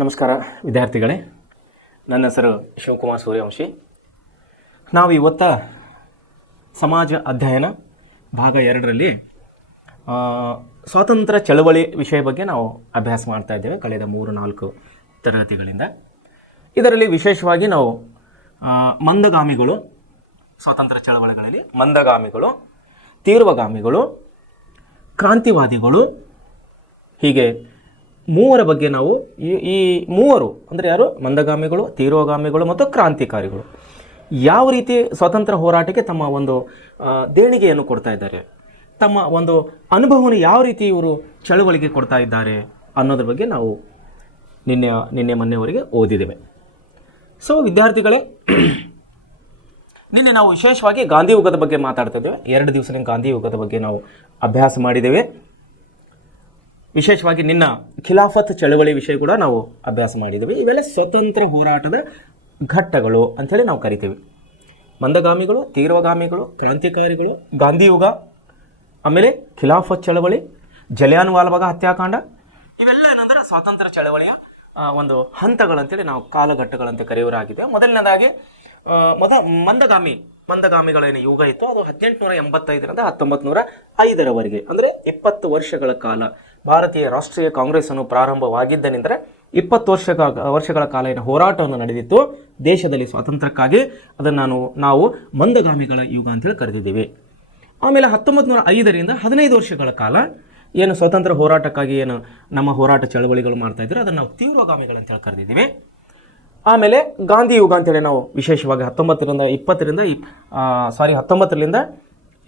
ನಮಸ್ಕಾರ ವಿದ್ಯಾರ್ಥಿಗಳೇ, ನನ್ನ ಹೆಸರು ಶಿವಕುಮಾರ್ ಸೂರ್ಯವಂಶಿ. ನಾವು ಇವತ್ತ ಸಮಾಜ ಅಧ್ಯಯನ ಭಾಗ 2ರಲ್ಲಿ ಸ್ವಾತಂತ್ರ್ಯ ಚಳವಳಿ ವಿಷಯ ಬಗ್ಗೆ ನಾವು ಅಭ್ಯಾಸ ಮಾಡ್ತಾ ಇದ್ದೇವೆ ಕಳೆದ 3-4 ತರಗತಿಗಳಿಂದ. ಇದರಲ್ಲಿ ವಿಶೇಷವಾಗಿ ನಾವು ಮಂದಗಾಮಿಗಳು, ಸ್ವಾತಂತ್ರ್ಯ ಚಳವಳಿಗಳಲ್ಲಿ ಮಂದಗಾಮಿಗಳು, ತೀವ್ರಗಾಮಿಗಳು, ಕ್ರಾಂತಿವಾದಿಗಳು, ಹೀಗೆ ಮೂವರ ಬಗ್ಗೆ ನಾವು ಈ ಮೂವರು ಅಂದರೆ ಯಾರು, ಮಂದಗಾಮಿಗಳು, ತೀವ್ರಗಾಮಿಗಳು ಮತ್ತು ಕ್ರಾಂತಿಕಾರಿಗಳು ಯಾವ ರೀತಿ ಸ್ವಾತಂತ್ರ್ಯ ಹೋರಾಟಕ್ಕೆ ತಮ್ಮ ಒಂದು ದೇಣಿಗೆಯನ್ನು ಕೊಡ್ತಾ ಇದ್ದಾರೆ, ತಮ್ಮ ಒಂದು ಅನುಭವವನ್ನು ಯಾವ ರೀತಿ ಇವರು ಚಳವಳಿಗೆ ಕೊಡ್ತಾ ಇದ್ದಾರೆ ಅನ್ನೋದ್ರ ಬಗ್ಗೆ ನಾವು ನಿನ್ನೆ ಮೊನ್ನೆವರೆಗೆ ಓದಿದ್ದೇವೆ. ಸೊ ವಿದ್ಯಾರ್ಥಿಗಳೇ, ನಿನ್ನೆ ನಾವು ವಿಶೇಷವಾಗಿ ಗಾಂಧಿ ಯುಗದ ಬಗ್ಗೆ ಮಾತಾಡ್ತಾ ಇದ್ದೇವೆ. 2 ದಿವಸದಿಂದ ಗಾಂಧಿ ಯುಗದ ಬಗ್ಗೆ ನಾವು ಅಭ್ಯಾಸ ಮಾಡಿದ್ದೇವೆ. ವಿಶೇಷವಾಗಿ ನಿನ್ನ ಖಿಲಾಫತ್ ಚಳವಳಿ ವಿಷಯ ಕೂಡ ನಾವು ಅಭ್ಯಾಸ ಮಾಡಿದ್ದೇವೆ. ಇವೆಲ್ಲ ಸ್ವತಂತ್ರ ಹೋರಾಟದ ಘಟ್ಟಗಳು ಅಂಥೇಳಿ ನಾವು ಕರಿತೀವಿ. ಮಂದಗಾಮಿಗಳು, ತೀವ್ರಗಾಮಿಗಳು, ಕ್ರಾಂತಿಕಾರಿಗಳು, ಗಾಂಧಿ ಯುಗ, ಆಮೇಲೆ ಖಿಲಾಫತ್ ಚಳವಳಿ, ಜಲಿಯಾನ್ ವಾಲಾಬಾಗ್ ಹತ್ಯಾಕಾಂಡ, ಇವೆಲ್ಲ ಏನಂದ್ರೆ ಸ್ವಾತಂತ್ರ್ಯ ಚಳವಳಿಯ ಒಂದು ಹಂತಗಳಂತೇಳಿ ನಾವು ಕಾಲಘಟ್ಟಗಳಂತ ಕರೆಯೋರಾಗಿದೆ. ಮೊದಲನೇದಾಗಿ ಮಂದಗಾಮಿಗಳೇನು ಯುಗ ಇತ್ತು ಅದು 1885ರಿಂದ 1905ರವರೆಗೆ, ಅಂದರೆ 20 ವರ್ಷಗಳ ಕಾಲ ಭಾರತೀಯ ರಾಷ್ಟ್ರೀಯ ಕಾಂಗ್ರೆಸ್ ಅನ್ನು ಪ್ರಾರಂಭವಾಗಿದ್ದನೆಂದರೆ 20 ವರ್ಷಗಳ ಕಾಲ ಏನು ಹೋರಾಟವನ್ನು ನಡೆದಿತ್ತು ದೇಶದಲ್ಲಿ ಸ್ವಾತಂತ್ರ್ಯಕ್ಕಾಗಿ, ಅದನ್ನು ನಾವು ಮಂದಗಾಮಿಗಳ ಯುಗ ಅಂತೇಳಿ ಕರೆದಿದ್ದೀವಿ. ಆಮೇಲೆ 1905ರಿಂದ 15 ವರ್ಷಗಳ ಕಾಲ ಏನು ಸ್ವಾತಂತ್ರ್ಯ ಹೋರಾಟಕ್ಕಾಗಿ ಏನು ನಮ್ಮ ಹೋರಾಟ ಚಳವಳಿಗಳು ಮಾಡ್ತಾ ಇದ್ರು ಅದನ್ನು ನಾವು ತೀವ್ರಗಾಮಿಗಳು ಅಂತೇಳಿ ಕರೆದಿದ್ದೀವಿ. ಆಮೇಲೆ ಗಾಂಧಿ ಯುಗ ಅಂತೇಳಿ ನಾವು ವಿಶೇಷವಾಗಿ 19ರಿಂದ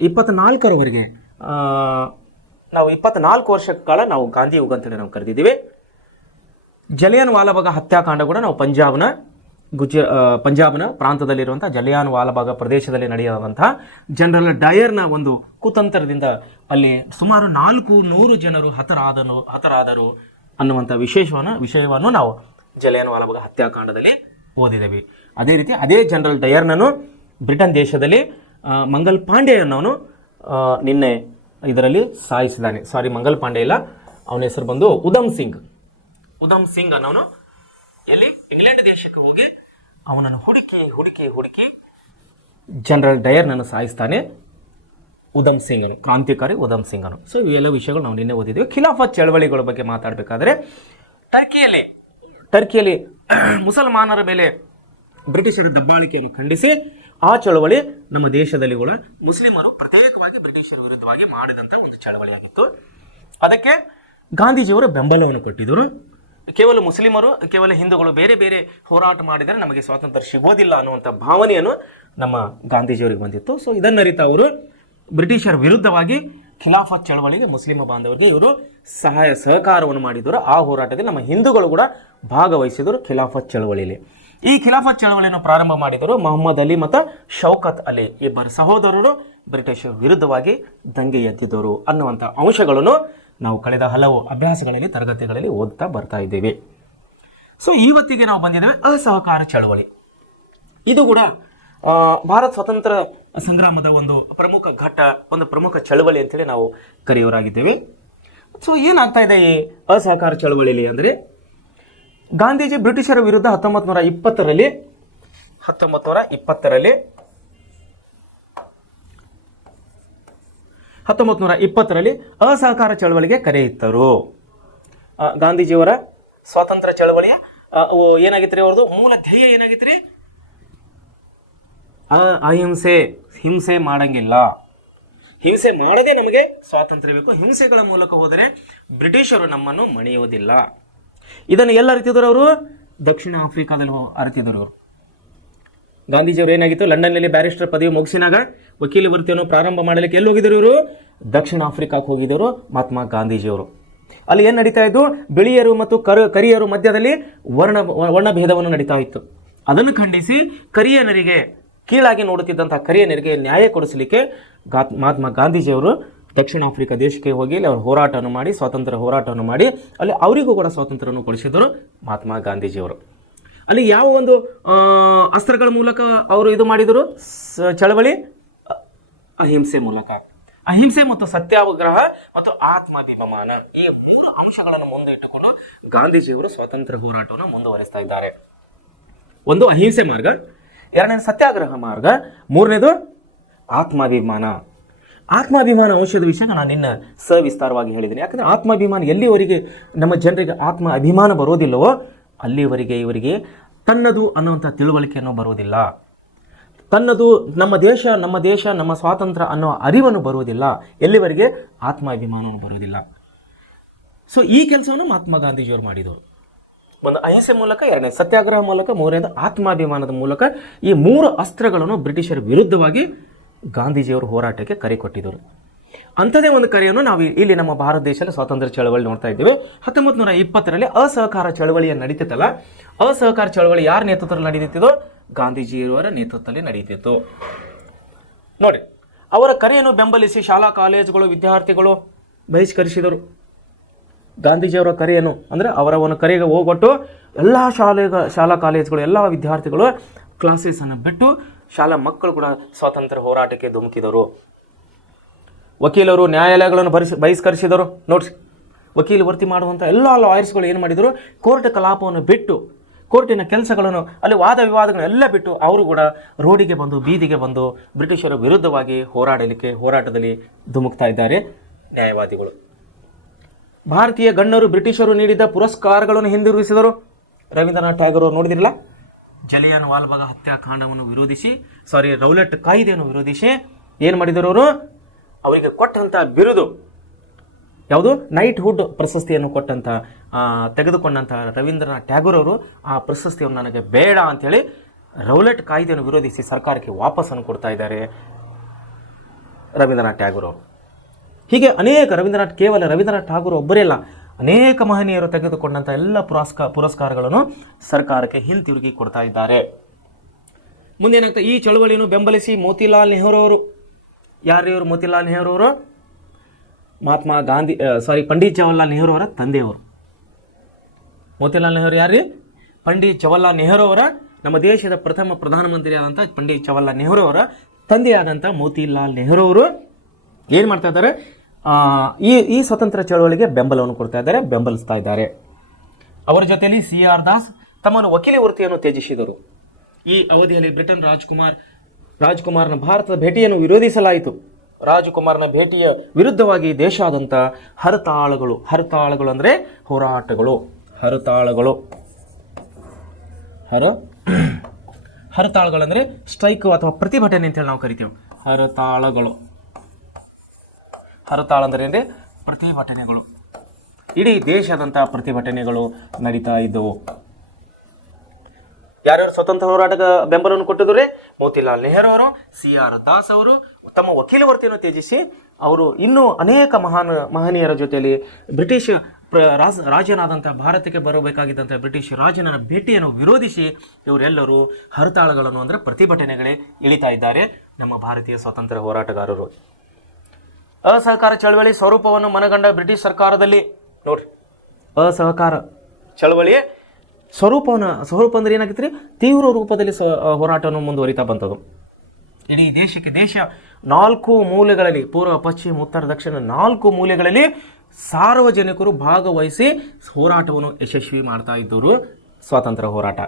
24ರವರೆಗೆ ನಾವು 24 ವರ್ಷಗಳ ಕಾಲ ನಾವು ಗಾಂಧಿ ಯುಗ ಅಂತೇಳಿ ನಾವು ಕರೆದಿದ್ದೀವಿ. ಜಲಿಯಾನ್ ವಾಲಾಬಾಗ್ ಹತ್ಯಾಕಾಂಡ ಕೂಡ ನಾವು ಪಂಜಾಬ್ನ ಪ್ರಾಂತದಲ್ಲಿರುವಂಥ ಜಲಿಯಾನ್ ವಾಲಾಬಾಗ್ ಪ್ರದೇಶದಲ್ಲಿ ನಡೆಯುವಂತಹ ಜನರಲ್ ಡಯರ್ನ ಒಂದು ಕುತಂತ್ರದಿಂದ ಅಲ್ಲಿ ಸುಮಾರು 400 ಜನರು ಹತರಾದರು ಅನ್ನುವಂಥ ವಿಷಯವನ್ನು ನಾವು ಜಲಿಯಾನ್ ವಾಲಾಬಾಗ್ ಹತ್ಯಾಕಾಂಡದಲ್ಲಿ ಓದಿದ್ದೇವೆ. ಅದೇ ರೀತಿ ಅದೇ ಜನರಲ್ ಡಯರ್ನನ್ನು ಬ್ರಿಟನ್ ದೇಶದಲ್ಲಿ ಮಂಗಲ್ ಪಾಂಡೆ ಅನ್ನೋನು ನಿನ್ನೆ ಇದರಲ್ಲಿ ಸಾಯಿಸಿದ್ದಾನೆ. ಮಂಗಲ್ ಪಾಂಡೆ ಇಲ್ಲ, ಅವನ ಹೆಸರು ಬಂದು ಉಧಮ್ ಸಿಂಗ್ ಅನ್ನೋನು ಎಲ್ಲಿ ಇಂಗ್ಲೆಂಡ್ ದೇಶಕ್ಕೆ ಹೋಗಿ ಅವನನ್ನು ಹುಡುಕಿ ಜನರಲ್ ಡಯರ್ನನ್ನು ಸಾಯಿಸ್ತಾನೆ. ಉಧಮ್ ಸಿಂಗ್ ಅನು, ಕ್ರಾಂತಿಕಾರಿ ಉಧಮ್ ಸಿಂಗ್ ಅನು. ಸೊ ಇವೆಲ್ಲ ವಿಷಯಗಳು ನಾವು ನಿನ್ನೆ ಓದಿದ್ದೀವಿ. ಖಿಲಾಫತ್ ಚಳವಳಿಗಳ ಬಗ್ಗೆ ಮಾತಾಡಬೇಕಾದ್ರೆ ಟರ್ಕಿಯಲ್ಲಿ ಮುಸಲ್ಮಾನರ ಮೇಲೆ ಬ್ರಿಟಿಷರ ದಬ್ಬಾಳಿಕೆಯನ್ನು ಖಂಡಿಸಿ ಆ ಚಳವಳಿ ನಮ್ಮ ದೇಶದಲ್ಲಿ ಕೂಡ ಮುಸ್ಲಿಮರು ಪ್ರತ್ಯೇಕವಾಗಿ ಬ್ರಿಟಿಷರ ವಿರುದ್ಧವಾಗಿ ಮಾಡಿದಂಥ ಒಂದು ಚಳವಳಿಯಾಗಿತ್ತು. ಅದಕ್ಕೆ ಗಾಂಧೀಜಿಯವರು ಬೆಂಬಲವನ್ನು ಕೊಟ್ಟಿದ್ದರು. ಕೇವಲ ಮುಸ್ಲಿಮರು, ಕೇವಲ ಹಿಂದೂಗಳು ಬೇರೆ ಬೇರೆ ಹೋರಾಟ ಮಾಡಿದರೆ ನಮಗೆ ಸ್ವಾತಂತ್ರ್ಯ ಸಿಗೋದಿಲ್ಲ ಅನ್ನುವಂಥ ಭಾವನೆಯನ್ನು ನಮ್ಮ ಗಾಂಧೀಜಿಯವರಿಗೆ ಬಂದಿತ್ತು. ಸೊ ಇದನ್ನರಿತ ಅವರು ಬ್ರಿಟಿಷರ ವಿರುದ್ಧವಾಗಿ ಖಿಲಾಫತ್ ಚಳವಳಿಗೆ ಮುಸ್ಲಿಮ ಬಾಂಧವರಿಗೆ ಇವರು ಸಹಕಾರವನ್ನು ಮಾಡಿದರು. ಆ ಹೋರಾಟದಲ್ಲಿ ನಮ್ಮ ಹಿಂದೂಗಳು ಕೂಡ ಭಾಗವಹಿಸಿದರು ಖಿಲಾಫತ್ ಚಳವಳಿಯಲ್ಲಿ. ಈ ಖಿಲಾಫತ್ ಚಳವಳಿಯನ್ನು ಪ್ರಾರಂಭ ಮಾಡಿದರು ಮೊಹಮ್ಮದ್ ಅಲಿ ಮತ್ತು ಶೌಕತ್ ಅಲಿ, ಇಬ್ಬರು ಸಹೋದರರು ಬ್ರಿಟಿಷರ ವಿರುದ್ಧವಾಗಿ ದಂಗೆ ಎದ್ದಿದ್ದರು ಅನ್ನುವಂಥ ಅಂಶಗಳನ್ನು ನಾವು ಕಳೆದ ಹಲವು ಅಭ್ಯಾಸಗಳಲ್ಲಿ ತರಗತಿಗಳಲ್ಲಿ ಓದ್ತಾ ಬರ್ತಾ ಇದ್ದೇವೆ. ಸೊ ಇವತ್ತಿಗೆ ನಾವು ಬಂದಿದ್ದೇವೆ ಅಸಹಕಾರ ಚಳವಳಿ. ಇದು ಕೂಡ ಭಾರತ ಸ್ವಾತಂತ್ರ್ಯ ಸಂಗ್ರಾಮದ ಒಂದು ಪ್ರಮುಖ ಘಟ್ಟ, ಒಂದು ಪ್ರಮುಖ ಚಳವಳಿ ಅಂತೇಳಿ ನಾವು ಕರೆಯೋರಾಗಿದ್ದೇವೆ. ಸೊ ಏನಾಗ್ತಾ ಇದೆ ಈ ಅಸಹಕಾರ ಚಳವಳಿಯಲ್ಲಿ ಅಂದರೆ, ಗಾಂಧೀಜಿ ಬ್ರಿಟಿಷರ ವಿರುದ್ಧ 1920ರಲ್ಲಿ ಅಸಹಕಾರ ಚಳವಳಿಗೆ ಕರೆ ಇತ್ತರು. ಗಾಂಧೀಜಿಯವರ ಸ್ವಾತಂತ್ರ್ಯ ಚಳವಳಿಯ ಏನಾಗಿತ್ತು ರೀ, ಅವ್ರದ್ದು ಮೂಲ ಧ್ಯೇಯ ಏನಾಗಿತ್ತು ರೀ, ಅಹಿಂಸೆ, ಹಿಂಸೆ ಮಾಡಂಗಿಲ್ಲ, ಹಿಂಸೆ ಮಾಡದೆ ನಮಗೆ ಸ್ವಾತಂತ್ರ್ಯ ಬೇಕು, ಹಿಂಸೆಗಳ ಮೂಲಕ ಹೋದರೆ ಬ್ರಿಟಿಷರು ನಮ್ಮನ್ನು ಮಣಿಯೋದಿಲ್ಲ. ಇದನ್ನು ಎಲ್ಲ ಅರಿತಿದ್ರು ಅವರು, ದಕ್ಷಿಣ ಆಫ್ರಿಕಾದಲ್ಲಿ ಅರಿತಿದ್ರು ಅವರು. ಗಾಂಧೀಜಿಯವರು ಏನಾಗಿತ್ತು, ಲಂಡನ್ನಲ್ಲಿ ಬ್ಯಾರಿಸ್ಟರ್ ಪದವಿ ಮುಗಿಸಿನಾಗ ವಕೀಲ ವೃತ್ತಿಯನ್ನು ಪ್ರಾರಂಭ ಮಾಡಲಿಕ್ಕೆ ಎಲ್ಲಿ ಹೋಗಿದ್ರು ಇವರು, ದಕ್ಷಿಣ ಆಫ್ರಿಕಾಕ್ಕೆ ಹೋಗಿದ್ದರು ಮಹಾತ್ಮ ಗಾಂಧೀಜಿಯವರು. ಅಲ್ಲಿ ಏನು ನಡೀತಾ ಇದ್ದು, ಬಿಳಿಯರು ಮತ್ತು ಕರಿಯರು ಮಧ್ಯದಲ್ಲಿ ವರ್ಣಭೇದವನ್ನು ನಡೀತಾ ಇತ್ತು. ಅದನ್ನು ಖಂಡಿಸಿ ಕರಿಯನರಿಗೆ, ಕೀಳಾಗಿ ನೋಡುತ್ತಿದ್ದಂಥ ಕರಿಯನರಿಗೆ ನ್ಯಾಯ ಕೊಡಿಸಲಿಕ್ಕೆ ಮಹಾತ್ಮ ಗಾಂಧೀಜಿಯವರು ದಕ್ಷಿಣ ಆಫ್ರಿಕಾ ದೇಶಕ್ಕೆ ಹೋಗಿ ಅಲ್ಲಿ ಅವರು ಹೋರಾಟವನ್ನು ಮಾಡಿ, ಸ್ವಾತಂತ್ರ್ಯ ಹೋರಾಟವನ್ನು ಮಾಡಿ ಅಲ್ಲಿ ಅವರಿಗೂ ಕೂಡ ಸ್ವಾತಂತ್ರ್ಯವನ್ನು ಕೊಡಿಸಿದರು ಮಹಾತ್ಮ ಗಾಂಧೀಜಿಯವರು. ಅಲ್ಲಿ ಯಾವ ಒಂದು ಅಸ್ತ್ರಗಳ ಮೂಲಕ ಅವರು ಇದು ಮಾಡಿದರು ಚಳವಳಿ, ಅಹಿಂಸೆ ಮೂಲಕ. ಅಹಿಂಸೆ ಮತ್ತು ಸತ್ಯಾಗ್ರಹ ಮತ್ತು ಆತ್ಮಾಭಿಮಾನ, ಈ 3 ಅಂಶಗಳನ್ನು ಮುಂದೆ ಇಟ್ಟುಕೊಂಡು ಗಾಂಧೀಜಿಯವರು ಸ್ವಾತಂತ್ರ್ಯ ಹೋರಾಟವನ್ನು ಮುಂದುವರಿಸ್ತಾ ಇದ್ದಾರೆ. ಒಂದು ಅಹಿಂಸೆ ಮಾರ್ಗ, ಎರಡನೇದು ಸತ್ಯಾಗ್ರಹ ಮಾರ್ಗ, ಮೂರನೇದು ಆತ್ಮಾಭಿಮಾನ. ಆತ್ಮಾಭಿಮಾನ ಅಂಶದ ವಿಷಯ ನಾನು ನಿನ್ನ ಸವಿಸ್ತಾರವಾಗಿ ಹೇಳಿದ್ದೀನಿ. ಯಾಕಂದ್ರೆ ಆತ್ಮಾಭಿಮಾನ ಎಲ್ಲಿವರೆಗೆ ನಮ್ಮ ಜನರಿಗೆ ಆತ್ಮ ಅಭಿಮಾನ ಬರೋದಿಲ್ಲವೋ ಅಲ್ಲಿವರೆಗೆ ಇವರಿಗೆ ತನ್ನದು ಅನ್ನುವಂಥ ತಿಳುವಳಿಕೆಯನ್ನು ಬರುವುದಿಲ್ಲ, ತನ್ನದು ನಮ್ಮ ದೇಶ ನಮ್ಮ ಸ್ವಾತಂತ್ರ್ಯ ಅನ್ನೋ ಅರಿವನ್ನು ಬರುವುದಿಲ್ಲ, ಎಲ್ಲಿವರೆಗೆ ಆತ್ಮಾಭಿಮಾನವನ್ನು ಬರುವುದಿಲ್ಲ. ಸೊ ಈ ಕೆಲಸವನ್ನು ಮಹಾತ್ಮ ಗಾಂಧೀಜಿಯವರು ಮಾಡಿದರು. ಒಂದು ಅಹಿಂಸೆ ಮೂಲಕ, ಎರಡನೇ ಸತ್ಯಾಗ್ರಹ ಮೂಲಕ, ಮೂರನೇದು ಆತ್ಮಾಭಿಮಾನದ ಮೂಲಕ ಈ 3 ಅಸ್ತ್ರಗಳನ್ನು ಬ್ರಿಟಿಷರ ವಿರುದ್ಧವಾಗಿ ಗಾಂಧೀಜಿಯವರು ಹೋರಾಟಕ್ಕೆ ಕರೆ ಕೊಟ್ಟಿದ್ದರು. ಅಂಥದೇ ಒಂದು ಕರೆಯನ್ನು ನಾವು ಇಲ್ಲಿ ನಮ್ಮ ಭಾರತ ದೇಶದಲ್ಲಿ ಸ್ವಾತಂತ್ರ್ಯ ಚಳವಳಿ ನೋಡ್ತಾ ಇದ್ದೇವೆ. 1920ರಲ್ಲಿ ಅಸಹಕಾರ ಚಳವಳಿಯ ನಡೀತಿತ್ತಲ್ಲ, ಅಸಹಕಾರ ಚಳವಳಿ ಯಾರ ನೇತೃತ್ವದಲ್ಲಿ ನಡೀತಿದ್ದೋ? ಗಾಂಧೀಜಿಯವರ ನೇತೃತ್ವದಲ್ಲಿ ನಡೀತಿತ್ತು. ನೋಡಿ, ಅವರ ಕರೆಯನ್ನು ಬೆಂಬಲಿಸಿ ಶಾಲಾ ಕಾಲೇಜುಗಳು ವಿದ್ಯಾರ್ಥಿಗಳು ಬಹಿಷ್ಕರಿಸಿದರು. ಗಾಂಧೀಜಿಯವರ ಕರೆಯನ್ನು ಅಂದರೆ ಅವರ ಒಂದು ಕರೆಗೆ ಹೋಗೊಟ್ಟು ಎಲ್ಲ ಶಾಲಾ ಕಾಲೇಜುಗಳು ಎಲ್ಲ ವಿದ್ಯಾರ್ಥಿಗಳು ಕ್ಲಾಸಸನ್ನು ಬಿಟ್ಟು ಶಾಲಾ ಮಕ್ಕಳು ಕೂಡ ಸ್ವಾತಂತ್ರ್ಯ ಹೋರಾಟಕ್ಕೆ ಧುಮುಕಿದರು. ವಕೀಲರು ನ್ಯಾಯಾಲಯಗಳನ್ನು ಬಹಿಷ್ಕರಿಸಿದರು. ನೋಡ್ರಿ, ವಕೀಲ ವೃತ್ತಿ ಮಾಡುವಂಥ ಎಲ್ಲ ಲಾಯರ್ಸ್ಗಳು ಏನು ಮಾಡಿದರು? ಕೋರ್ಟ್ ಕಲಾಪವನ್ನು ಬಿಟ್ಟು, ಕೋರ್ಟಿನ ಕೆಲಸಗಳನ್ನು ಅಲ್ಲಿ ವಾದ ವಿವಾದಗಳನ್ನೆಲ್ಲ ಬಿಟ್ಟು ಅವರು ಕೂಡ ರೋಡಿಗೆ ಬಂದು, ಬೀದಿಗೆ ಬಂದು ಬ್ರಿಟಿಷರ ವಿರುದ್ಧವಾಗಿ ಹೋರಾಟದಲ್ಲಿ ಧುಮುಕ್ತಾ ಇದ್ದಾರೆ ನ್ಯಾಯವಾದಿಗಳು. ಭಾರತೀಯ ಗಣ್ಯರು ಬ್ರಿಟಿಷರು ನೀಡಿದ ಪುರಸ್ಕಾರಗಳನ್ನು ಹಿಂದಿರುಗಿಸಿದರು. ರವೀಂದ್ರನಾಥ್ ಟ್ಯಾಗೋರ್ ಅವರು ನೋಡಿದಿರಲ್ಲ, ಜಲಿಯನ್ ವಾಲ್ಬಾಗ್ ಹತ್ಯಾಕಾಂಡವನ್ನು ವಿರೋಧಿಸಿ, ರೌಲಟ್ ಕಾಯ್ದೆಯನ್ನು ವಿರೋಧಿಸಿ ಏನು ಮಾಡಿದರು ಅವರು? ಅವರಿಗೆ ಕೊಟ್ಟಂಥ ಬಿರುದು ಯಾವುದು? ನೈಟ್ಹುಡ್ ಪ್ರಶಸ್ತಿಯನ್ನು ತೆಗೆದುಕೊಂಡಂಥ ರವೀಂದ್ರನಾಥ್ ಟ್ಯಾಗೋರ್ ಅವರು ಆ ಪ್ರಶಸ್ತಿಯನ್ನು ನನಗೆ ಬೇಡ ಅಂಥೇಳಿ ರೌಲಟ್ ಕಾಯ್ದೆಯನ್ನು ವಿರೋಧಿಸಿ ಸರ್ಕಾರಕ್ಕೆ ವಾಪಸ್ಸನ್ನು ಕೊಡ್ತಾ ಇದ್ದಾರೆ ರವೀಂದ್ರನಾಥ್ ಟ್ಯಾಗೋರ್ ಅವರು. ಹೀಗೆ ಅನೇಕ ಕೇವಲ ರವೀಂದ್ರನಾಥ್ ಠಾಗೂರ್ ಒಬ್ಬರೇ ಅಲ್ಲ, ಅನೇಕ ಮಹನೀಯರು ತೆಗೆದುಕೊಂಡಂಥ ಎಲ್ಲ ಪುರಸ್ಕಾರಗಳನ್ನು ಸರ್ಕಾರಕ್ಕೆ ಹಿಂತಿರುಗಿ ಕೊಡ್ತಾ ಇದ್ದಾರೆ. ಮುಂದೇನಾಗ್ತಾ, ಈ ಚಳವಳಿಯನ್ನು ಬೆಂಬಲಿಸಿ ಮೋತಿಲಾಲ್ ನೆಹರು ಅವರು, ಯಾರ್ಯಾರು ಮೋತಿಲಾಲ್ ನೆಹರು ಅವರು? ಪಂಡಿತ್ ಜವಾಹರ್ಲಾಲ್ ನೆಹರು ಅವರ ತಂದೆಯವರು. ಮೋತಿಲಾಲ್ ನೆಹರು ಯಾರ್ರಿ? ಪಂಡಿತ್ ಜವಾಹರ್ಲಾಲ್ ನೆಹರು ಅವರ, ನಮ್ಮ ದೇಶದ ಪ್ರಥಮ ಪ್ರಧಾನಮಂತ್ರಿ ಆದಂಥ ಪಂಡಿತ್ ಜವಾಹರ್ಲಾಲ್ ನೆಹರು ಅವರ ತಂದೆಯಾದಂಥ ಮೋತಿಲಾಲ್ ನೆಹರು ಅವರು ಏನು ಮಾಡ್ತಾ ಇದ್ದಾರೆ? ಈ ಸ್ವತಂತ್ರ ಚಳವಳಿಗೆ ಬೆಂಬಲವನ್ನು ಕೊಡ್ತಾ ಇದ್ದಾರೆ, ಬೆಂಬಲಿಸ್ತಾ ಇದ್ದಾರೆ. ಅವರ ಜೊತೆಯಲ್ಲಿ CR ದಾಸ್ ತಮ್ಮನ್ನು ವಕೀಲಿ ವೃತ್ತಿಯನ್ನು ತ್ಯಜಿಸಿದರು. ಈ ಅವಧಿಯಲ್ಲಿ ಬ್ರಿಟನ್ ರಾಜ್ಕುಮಾರ್ನ ಭಾರತದ ಭೇಟಿಯನ್ನು ವಿರೋಧಿಸಲಾಯಿತು. ರಾಜ್ಕುಮಾರ್ನ ಭೇಟಿಯ ವಿರುದ್ಧವಾಗಿ ದೇಶಾದ್ಯಂತ ಹರತಾಳಗಳು ಅಂದರೆ ಹೋರಾಟಗಳು, ಹರತಾಳಗಳು ಅಂದರೆ ಸ್ಟ್ರೈಕ್ ಅಥವಾ ಪ್ರತಿಭಟನೆ ಅಂತೇಳಿ ನಾವು ಕರಿತೀವಿ. ಹರತಾಳ ಅಂದರೆ ಏನ್ರಿ? ಪ್ರತಿಭಟನೆಗಳು. ಇಡೀ ದೇಶಾದ್ಯಂತ ಪ್ರತಿಭಟನೆಗಳು ನಡೀತಾ ಇದ್ದವು. ಯಾರ್ಯಾರು ಸ್ವತಂತ್ರ ಹೋರಾಟಕ್ಕೆ ಬೆಂಬಲವನ್ನು ಕೊಟ್ಟಿದ್ದಾರೆ? ಮೋತಿಲಾಲ್ ನೆಹರು ಅವರು, CR ದಾಸ್ ಅವರು ತಮ್ಮ ವಕೀಲ ವೃತ್ತಿಯನ್ನು ತ್ಯಜಿಸಿ ಅವರು ಇನ್ನೂ ಅನೇಕ ಮಹನೀಯರ ಜೊತೆಯಲ್ಲಿ ಬ್ರಿಟಿಷ್ ರಾಜನಾದಂಥ ಭಾರತಕ್ಕೆ ಬರಬೇಕಾಗಿದ್ದಂಥ ಬ್ರಿಟಿಷ್ ರಾಜನ ಭೇಟಿಯನ್ನು ವಿರೋಧಿಸಿ ಇವರೆಲ್ಲರೂ ಹರತಾಳಗಳನ್ನು ಅಂದರೆ ಪ್ರತಿಭಟನೆಗಳೇ ಇಳಿತಾ ಇದ್ದಾರೆ ನಮ್ಮ ಭಾರತೀಯ ಸ್ವಾತಂತ್ರ್ಯ ಹೋರಾಟಗಾರರು. ಅಸಹಕಾರ ಚಳವಳಿ ಸ್ವರೂಪವನ್ನು ಮನಗಂಡ ಬ್ರಿಟಿಷ್ ಸರ್ಕಾರದಲ್ಲಿ ನೋಡ್ರಿ, ಅಸಹಕಾರ ಚಳವಳಿಯ ಸ್ವರೂಪ ಅಂದ್ರೆ ಏನಾಗಿತ್ತು ರೀ? ತೀವ್ರ ರೂಪದಲ್ಲಿ ಹೋರಾಟವನ್ನು ಮುಂದುವರಿತಾ ಬಂತದ್ದು. ಇಡೀ ದೇಶ 4 ಮೂಲೆಗಳಲ್ಲಿ, ಪೂರ್ವ, ಪಶ್ಚಿಮ, ಉತ್ತರ, ದಕ್ಷಿಣ 4 ಮೂಲೆಗಳಲ್ಲಿ ಸಾರ್ವಜನಿಕರು ಭಾಗವಹಿಸಿ ಹೋರಾಟವನ್ನು ಯಶಸ್ವಿ ಮಾಡ್ತಾ ಇದ್ದರು, ಸ್ವಾತಂತ್ರ್ಯ ಹೋರಾಟ.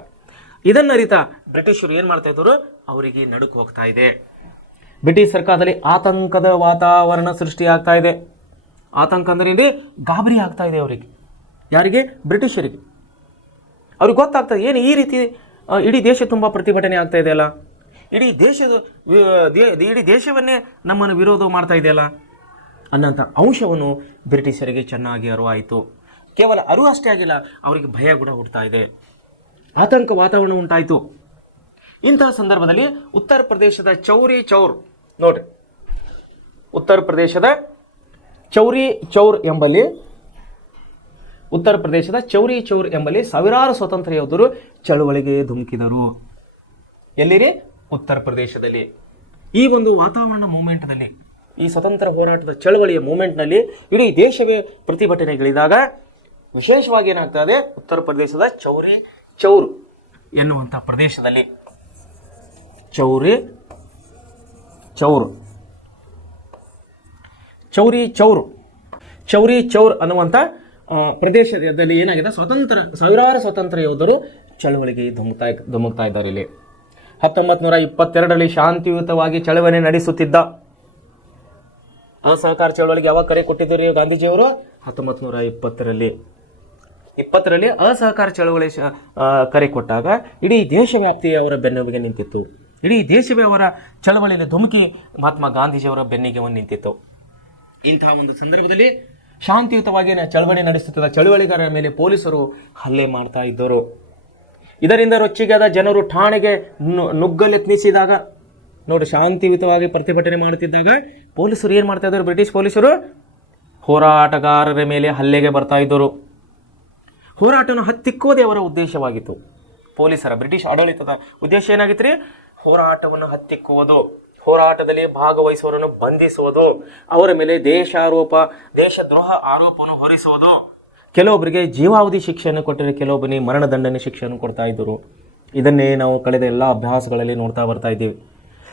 ಇದನ್ನರಿತ ಬ್ರಿಟಿಷರು ಏನು ಮಾಡ್ತಾ ಇದ್ದರು? ಅವರಿಗೆ ನಡುಕು ಹೋಗ್ತಾ ಇದೆ. ಬ್ರಿಟಿಷ್ ಸರ್ಕಾರದಲ್ಲಿ ಆತಂಕದ ವಾತಾವರಣ ಸೃಷ್ಟಿಯಾಗ್ತಾ ಇದೆ. ಆತಂಕ ಅಂದ್ರೆ ಏನ್ರಿ? ಗಾಬರಿ ಆಗ್ತಾ ಇದೆ ಅವರಿಗೆ. ಯಾರಿಗೆ? ಬ್ರಿಟಿಷರಿಗೆ. ಅವ್ರಿಗೆ ಗೊತ್ತಾಗ್ತದೆ, ಏನು ಈ ರೀತಿ ಇಡೀ ದೇಶ ತುಂಬ ಪ್ರತಿಭಟನೆ ಆಗ್ತಾ ಇದೆಯಲ್ಲ, ಇಡೀ ದೇಶವನ್ನೇ ನಮ್ಮನ್ನು ವಿರೋಧ ಮಾಡ್ತಾ ಇದೆಯಲ್ಲ ಅನ್ನೋಂಥ ಅಂಶವನ್ನು ಬ್ರಿಟಿಷರಿಗೆ ಚೆನ್ನಾಗಿ ಅರಿವಾಯಿತು. ಕೇವಲ ಅರಿವು ಅಷ್ಟೇ ಆಗಿಲ್ಲ, ಅವರಿಗೆ ಭಯ ಕೂಡ ಹುಡ್ತಾ ಇದೆ, ಆತಂಕ ವಾತಾವರಣ ಉಂಟಾಯಿತು. ಇಂತಹ ಸಂದರ್ಭದಲ್ಲಿ ಉತ್ತರ ಪ್ರದೇಶದ ಚೌರಿ ಚೌರ್ ನೋಡ್ರಿ, ಉತ್ತರ ಪ್ರದೇಶದ ಚೌರಿ ಚೌರ್ ಎಂಬಲ್ಲಿ ಸಾವಿರಾರು ಸ್ವಾತಂತ್ರ್ಯ ಯೋಧರು ಚಳುವಳಿಗೆ ಧುಮುಕಿದರು. ಎಲ್ಲಿರಿ? ಉತ್ತರ ಪ್ರದೇಶದಲ್ಲಿ. ಈ ಒಂದು ವಾತಾವರಣ ಮೂಮೆಂಟ್ನಲ್ಲಿ, ಈ ಸ್ವತಂತ್ರ ಹೋರಾಟದ ಚಳವಳಿಯ ಮೂಮೆಂಟ್ನಲ್ಲಿ ಇಡೀ ದೇಶವೇ ಪ್ರತಿಭಟನೆಗಳಿದಾಗ ವಿಶೇಷವಾಗಿ ಏನಾಗ್ತದೆ? ಉತ್ತರ ಪ್ರದೇಶದ ಚೌರಿ ಚೌರ್ ಎನ್ನುವಂಥ ಪ್ರದೇಶದಲ್ಲಿ ಚೌರ್ ಚೌರಿ ಚೌರ್ ಅನ್ನುವಂಥ ಪ್ರದೇಶದಲ್ಲಿ ಏನಾಗಿದೆ, ಸಾವಿರಾರು ಸ್ವತಂತ್ರ ಯೋಧರು ಚಳವಳಿಗೆ ಧುಮುಕ್ತಾ ಇದ್ದಾರೆ. ಇಲ್ಲಿ 1922ರಲ್ಲಿ ಶಾಂತಿಯುತವಾಗಿ ಚಳವಳಿ ನಡೆಸುತ್ತಿದ್ದ ಅಸಹಕಾರ ಚಳವಳಿಗೆ ಯಾವಾಗ ಕರೆ ಕೊಟ್ಟಿದ್ದರು ಗಾಂಧೀಜಿಯವರು? 1920ರಲ್ಲಿ ಅಸಹಕಾರ ಚಳವಳಿ ಕರೆ ಕೊಟ್ಟಾಗ ಇಡೀ ದೇಶವ್ಯಾಪ್ತಿ ಅವರ ಬೆನ್ನಿಗೆ ನಿಂತಿತ್ತು. ಇಡೀ ದೇಶವೇ ಅವರ ಚಳವಳಿಯಲ್ಲಿ ಧುಮುಕಿ ಮಹಾತ್ಮ ಗಾಂಧೀಜಿಯವರ ಬೆನ್ನಿಗೆ ನಿಂತಿತ್ತು. ಇಂತಹ ಒಂದು ಸಂದರ್ಭದಲ್ಲಿ ಶಾಂತಿಯುತವಾಗಿ ಚಳವಳಿ ನಡೆಸುತ್ತಿದ್ದ ಚಳವಳಿಗಾರರ ಮೇಲೆ ಪೊಲೀಸರು ಹಲ್ಲೆ ಮಾಡ್ತಾ ಇದ್ದರು. ಇದರಿಂದ ರೊಚ್ಚಿಗೆದ ಜನರು ಠಾಣೆಗೆ ನುಗ್ಗಲೆತ್ನಿಸಿದಾಗ ನೋಡಿ, ಶಾಂತಿಯುತವಾಗಿ ಪ್ರತಿಭಟನೆ ಮಾಡುತ್ತಿದ್ದಾಗ ಪೊಲೀಸರು ಏನು ಮಾಡ್ತಾ ಇದ್ದರು? ಬ್ರಿಟಿಷ್ ಪೊಲೀಸರು ಹೋರಾಟಗಾರರ ಮೇಲೆ ಹಲ್ಲೆಗೆ ಬರ್ತಾ ಇದ್ದರು. ಹೋರಾಟವನ್ನು ಹತ್ತಿಕ್ಕೋದೇ ಅವರ ಉದ್ದೇಶವಾಗಿತ್ತು. ಬ್ರಿಟಿಷ್ ಆಡಳಿತದ ಉದ್ದೇಶ ಏನಾಗಿತ್ತು ರೀ? ಹೋರಾಟವನ್ನು ಹತ್ತಿಕ್ಕುವುದು, ಹೋರಾಟದಲ್ಲಿ ಭಾಗವಹಿಸುವವರನ್ನು ಬಂಧಿಸುವುದು, ಅವರ ಮೇಲೆ ದೇಶದ್ರೋಹ ಆರೋಪವನ್ನು ಹೊರಿಸುವುದು. ಕೆಲವೊಬ್ಬರಿಗೆ ಜೀವಾವಧಿ ಶಿಕ್ಷೆಯನ್ನು ಕೊಟ್ಟರೆ ಕೆಲವೊಬ್ಬನಿಗೆ ಮರಣದಂಡನೆ ಶಿಕ್ಷೆಯನ್ನು ಕೊಡ್ತಾ ಇದ್ದರು. ಇದನ್ನೇ ನಾವು ಕಳೆದ ಎಲ್ಲ ಅಭ್ಯಾಸಗಳಲ್ಲಿ ನೋಡ್ತಾ ಬರ್ತಾ ಇದ್ದೀವಿ.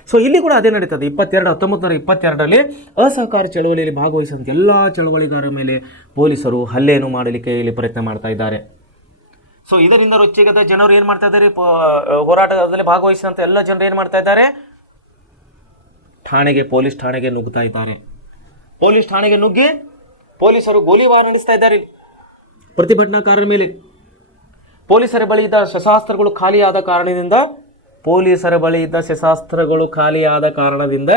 ಸೊ ಇಲ್ಲಿ ಕೂಡ ಅದೇ ನಡೀತದೆ. 1922ರಲ್ಲಿ ಅಸಹಕಾರ ಚಳವಳಿಯಲ್ಲಿ ಭಾಗವಹಿಸಿದಂಥ ಎಲ್ಲ ಚಳವಳಿಗಾರರ ಮೇಲೆ ಪೊಲೀಸರು ಹಲ್ಲೆಯನ್ನು ಮಾಡಲಿಕ್ಕೆ ಇಲ್ಲಿ ಪ್ರಯತ್ನ ಮಾಡ್ತಾ ಇದ್ದಾರೆ. ಸೊ ಇದರಿಂದ ರೊಚ್ಚಿಗೆದ ಜನರು ಏನು ಮಾಡ್ತಾ ಇದ್ದಾರೆ? ಹೋರಾಟದಲ್ಲಿ ಭಾಗವಹಿಸಿದಂಥ ಎಲ್ಲ ಜನರು ಏನು ಮಾಡ್ತಾ ಇದ್ದಾರೆ? ಪೊಲೀಸ್ ಠಾಣೆಗೆ ನುಗ್ಗುತ್ತಾ ಇದ್ದಾರೆ. ಪೊಲೀಸ್ ಠಾಣೆಗೆ ನುಗ್ಗಿ ಪೊಲೀಸರು ಗೋಲಿಬಾರ್ ನಡೆಸ್ತಾ ಇದ್ದಾರೆ ಪ್ರತಿಭಟನಾಕಾರರ ಮೇಲೆ. ಪೊಲೀಸರ ಬಳಿ ಇದ್ದ ಶಸ್ತ್ರಾಸ್ತ್ರಗಳು ಖಾಲಿಯಾದ ಕಾರಣದಿಂದ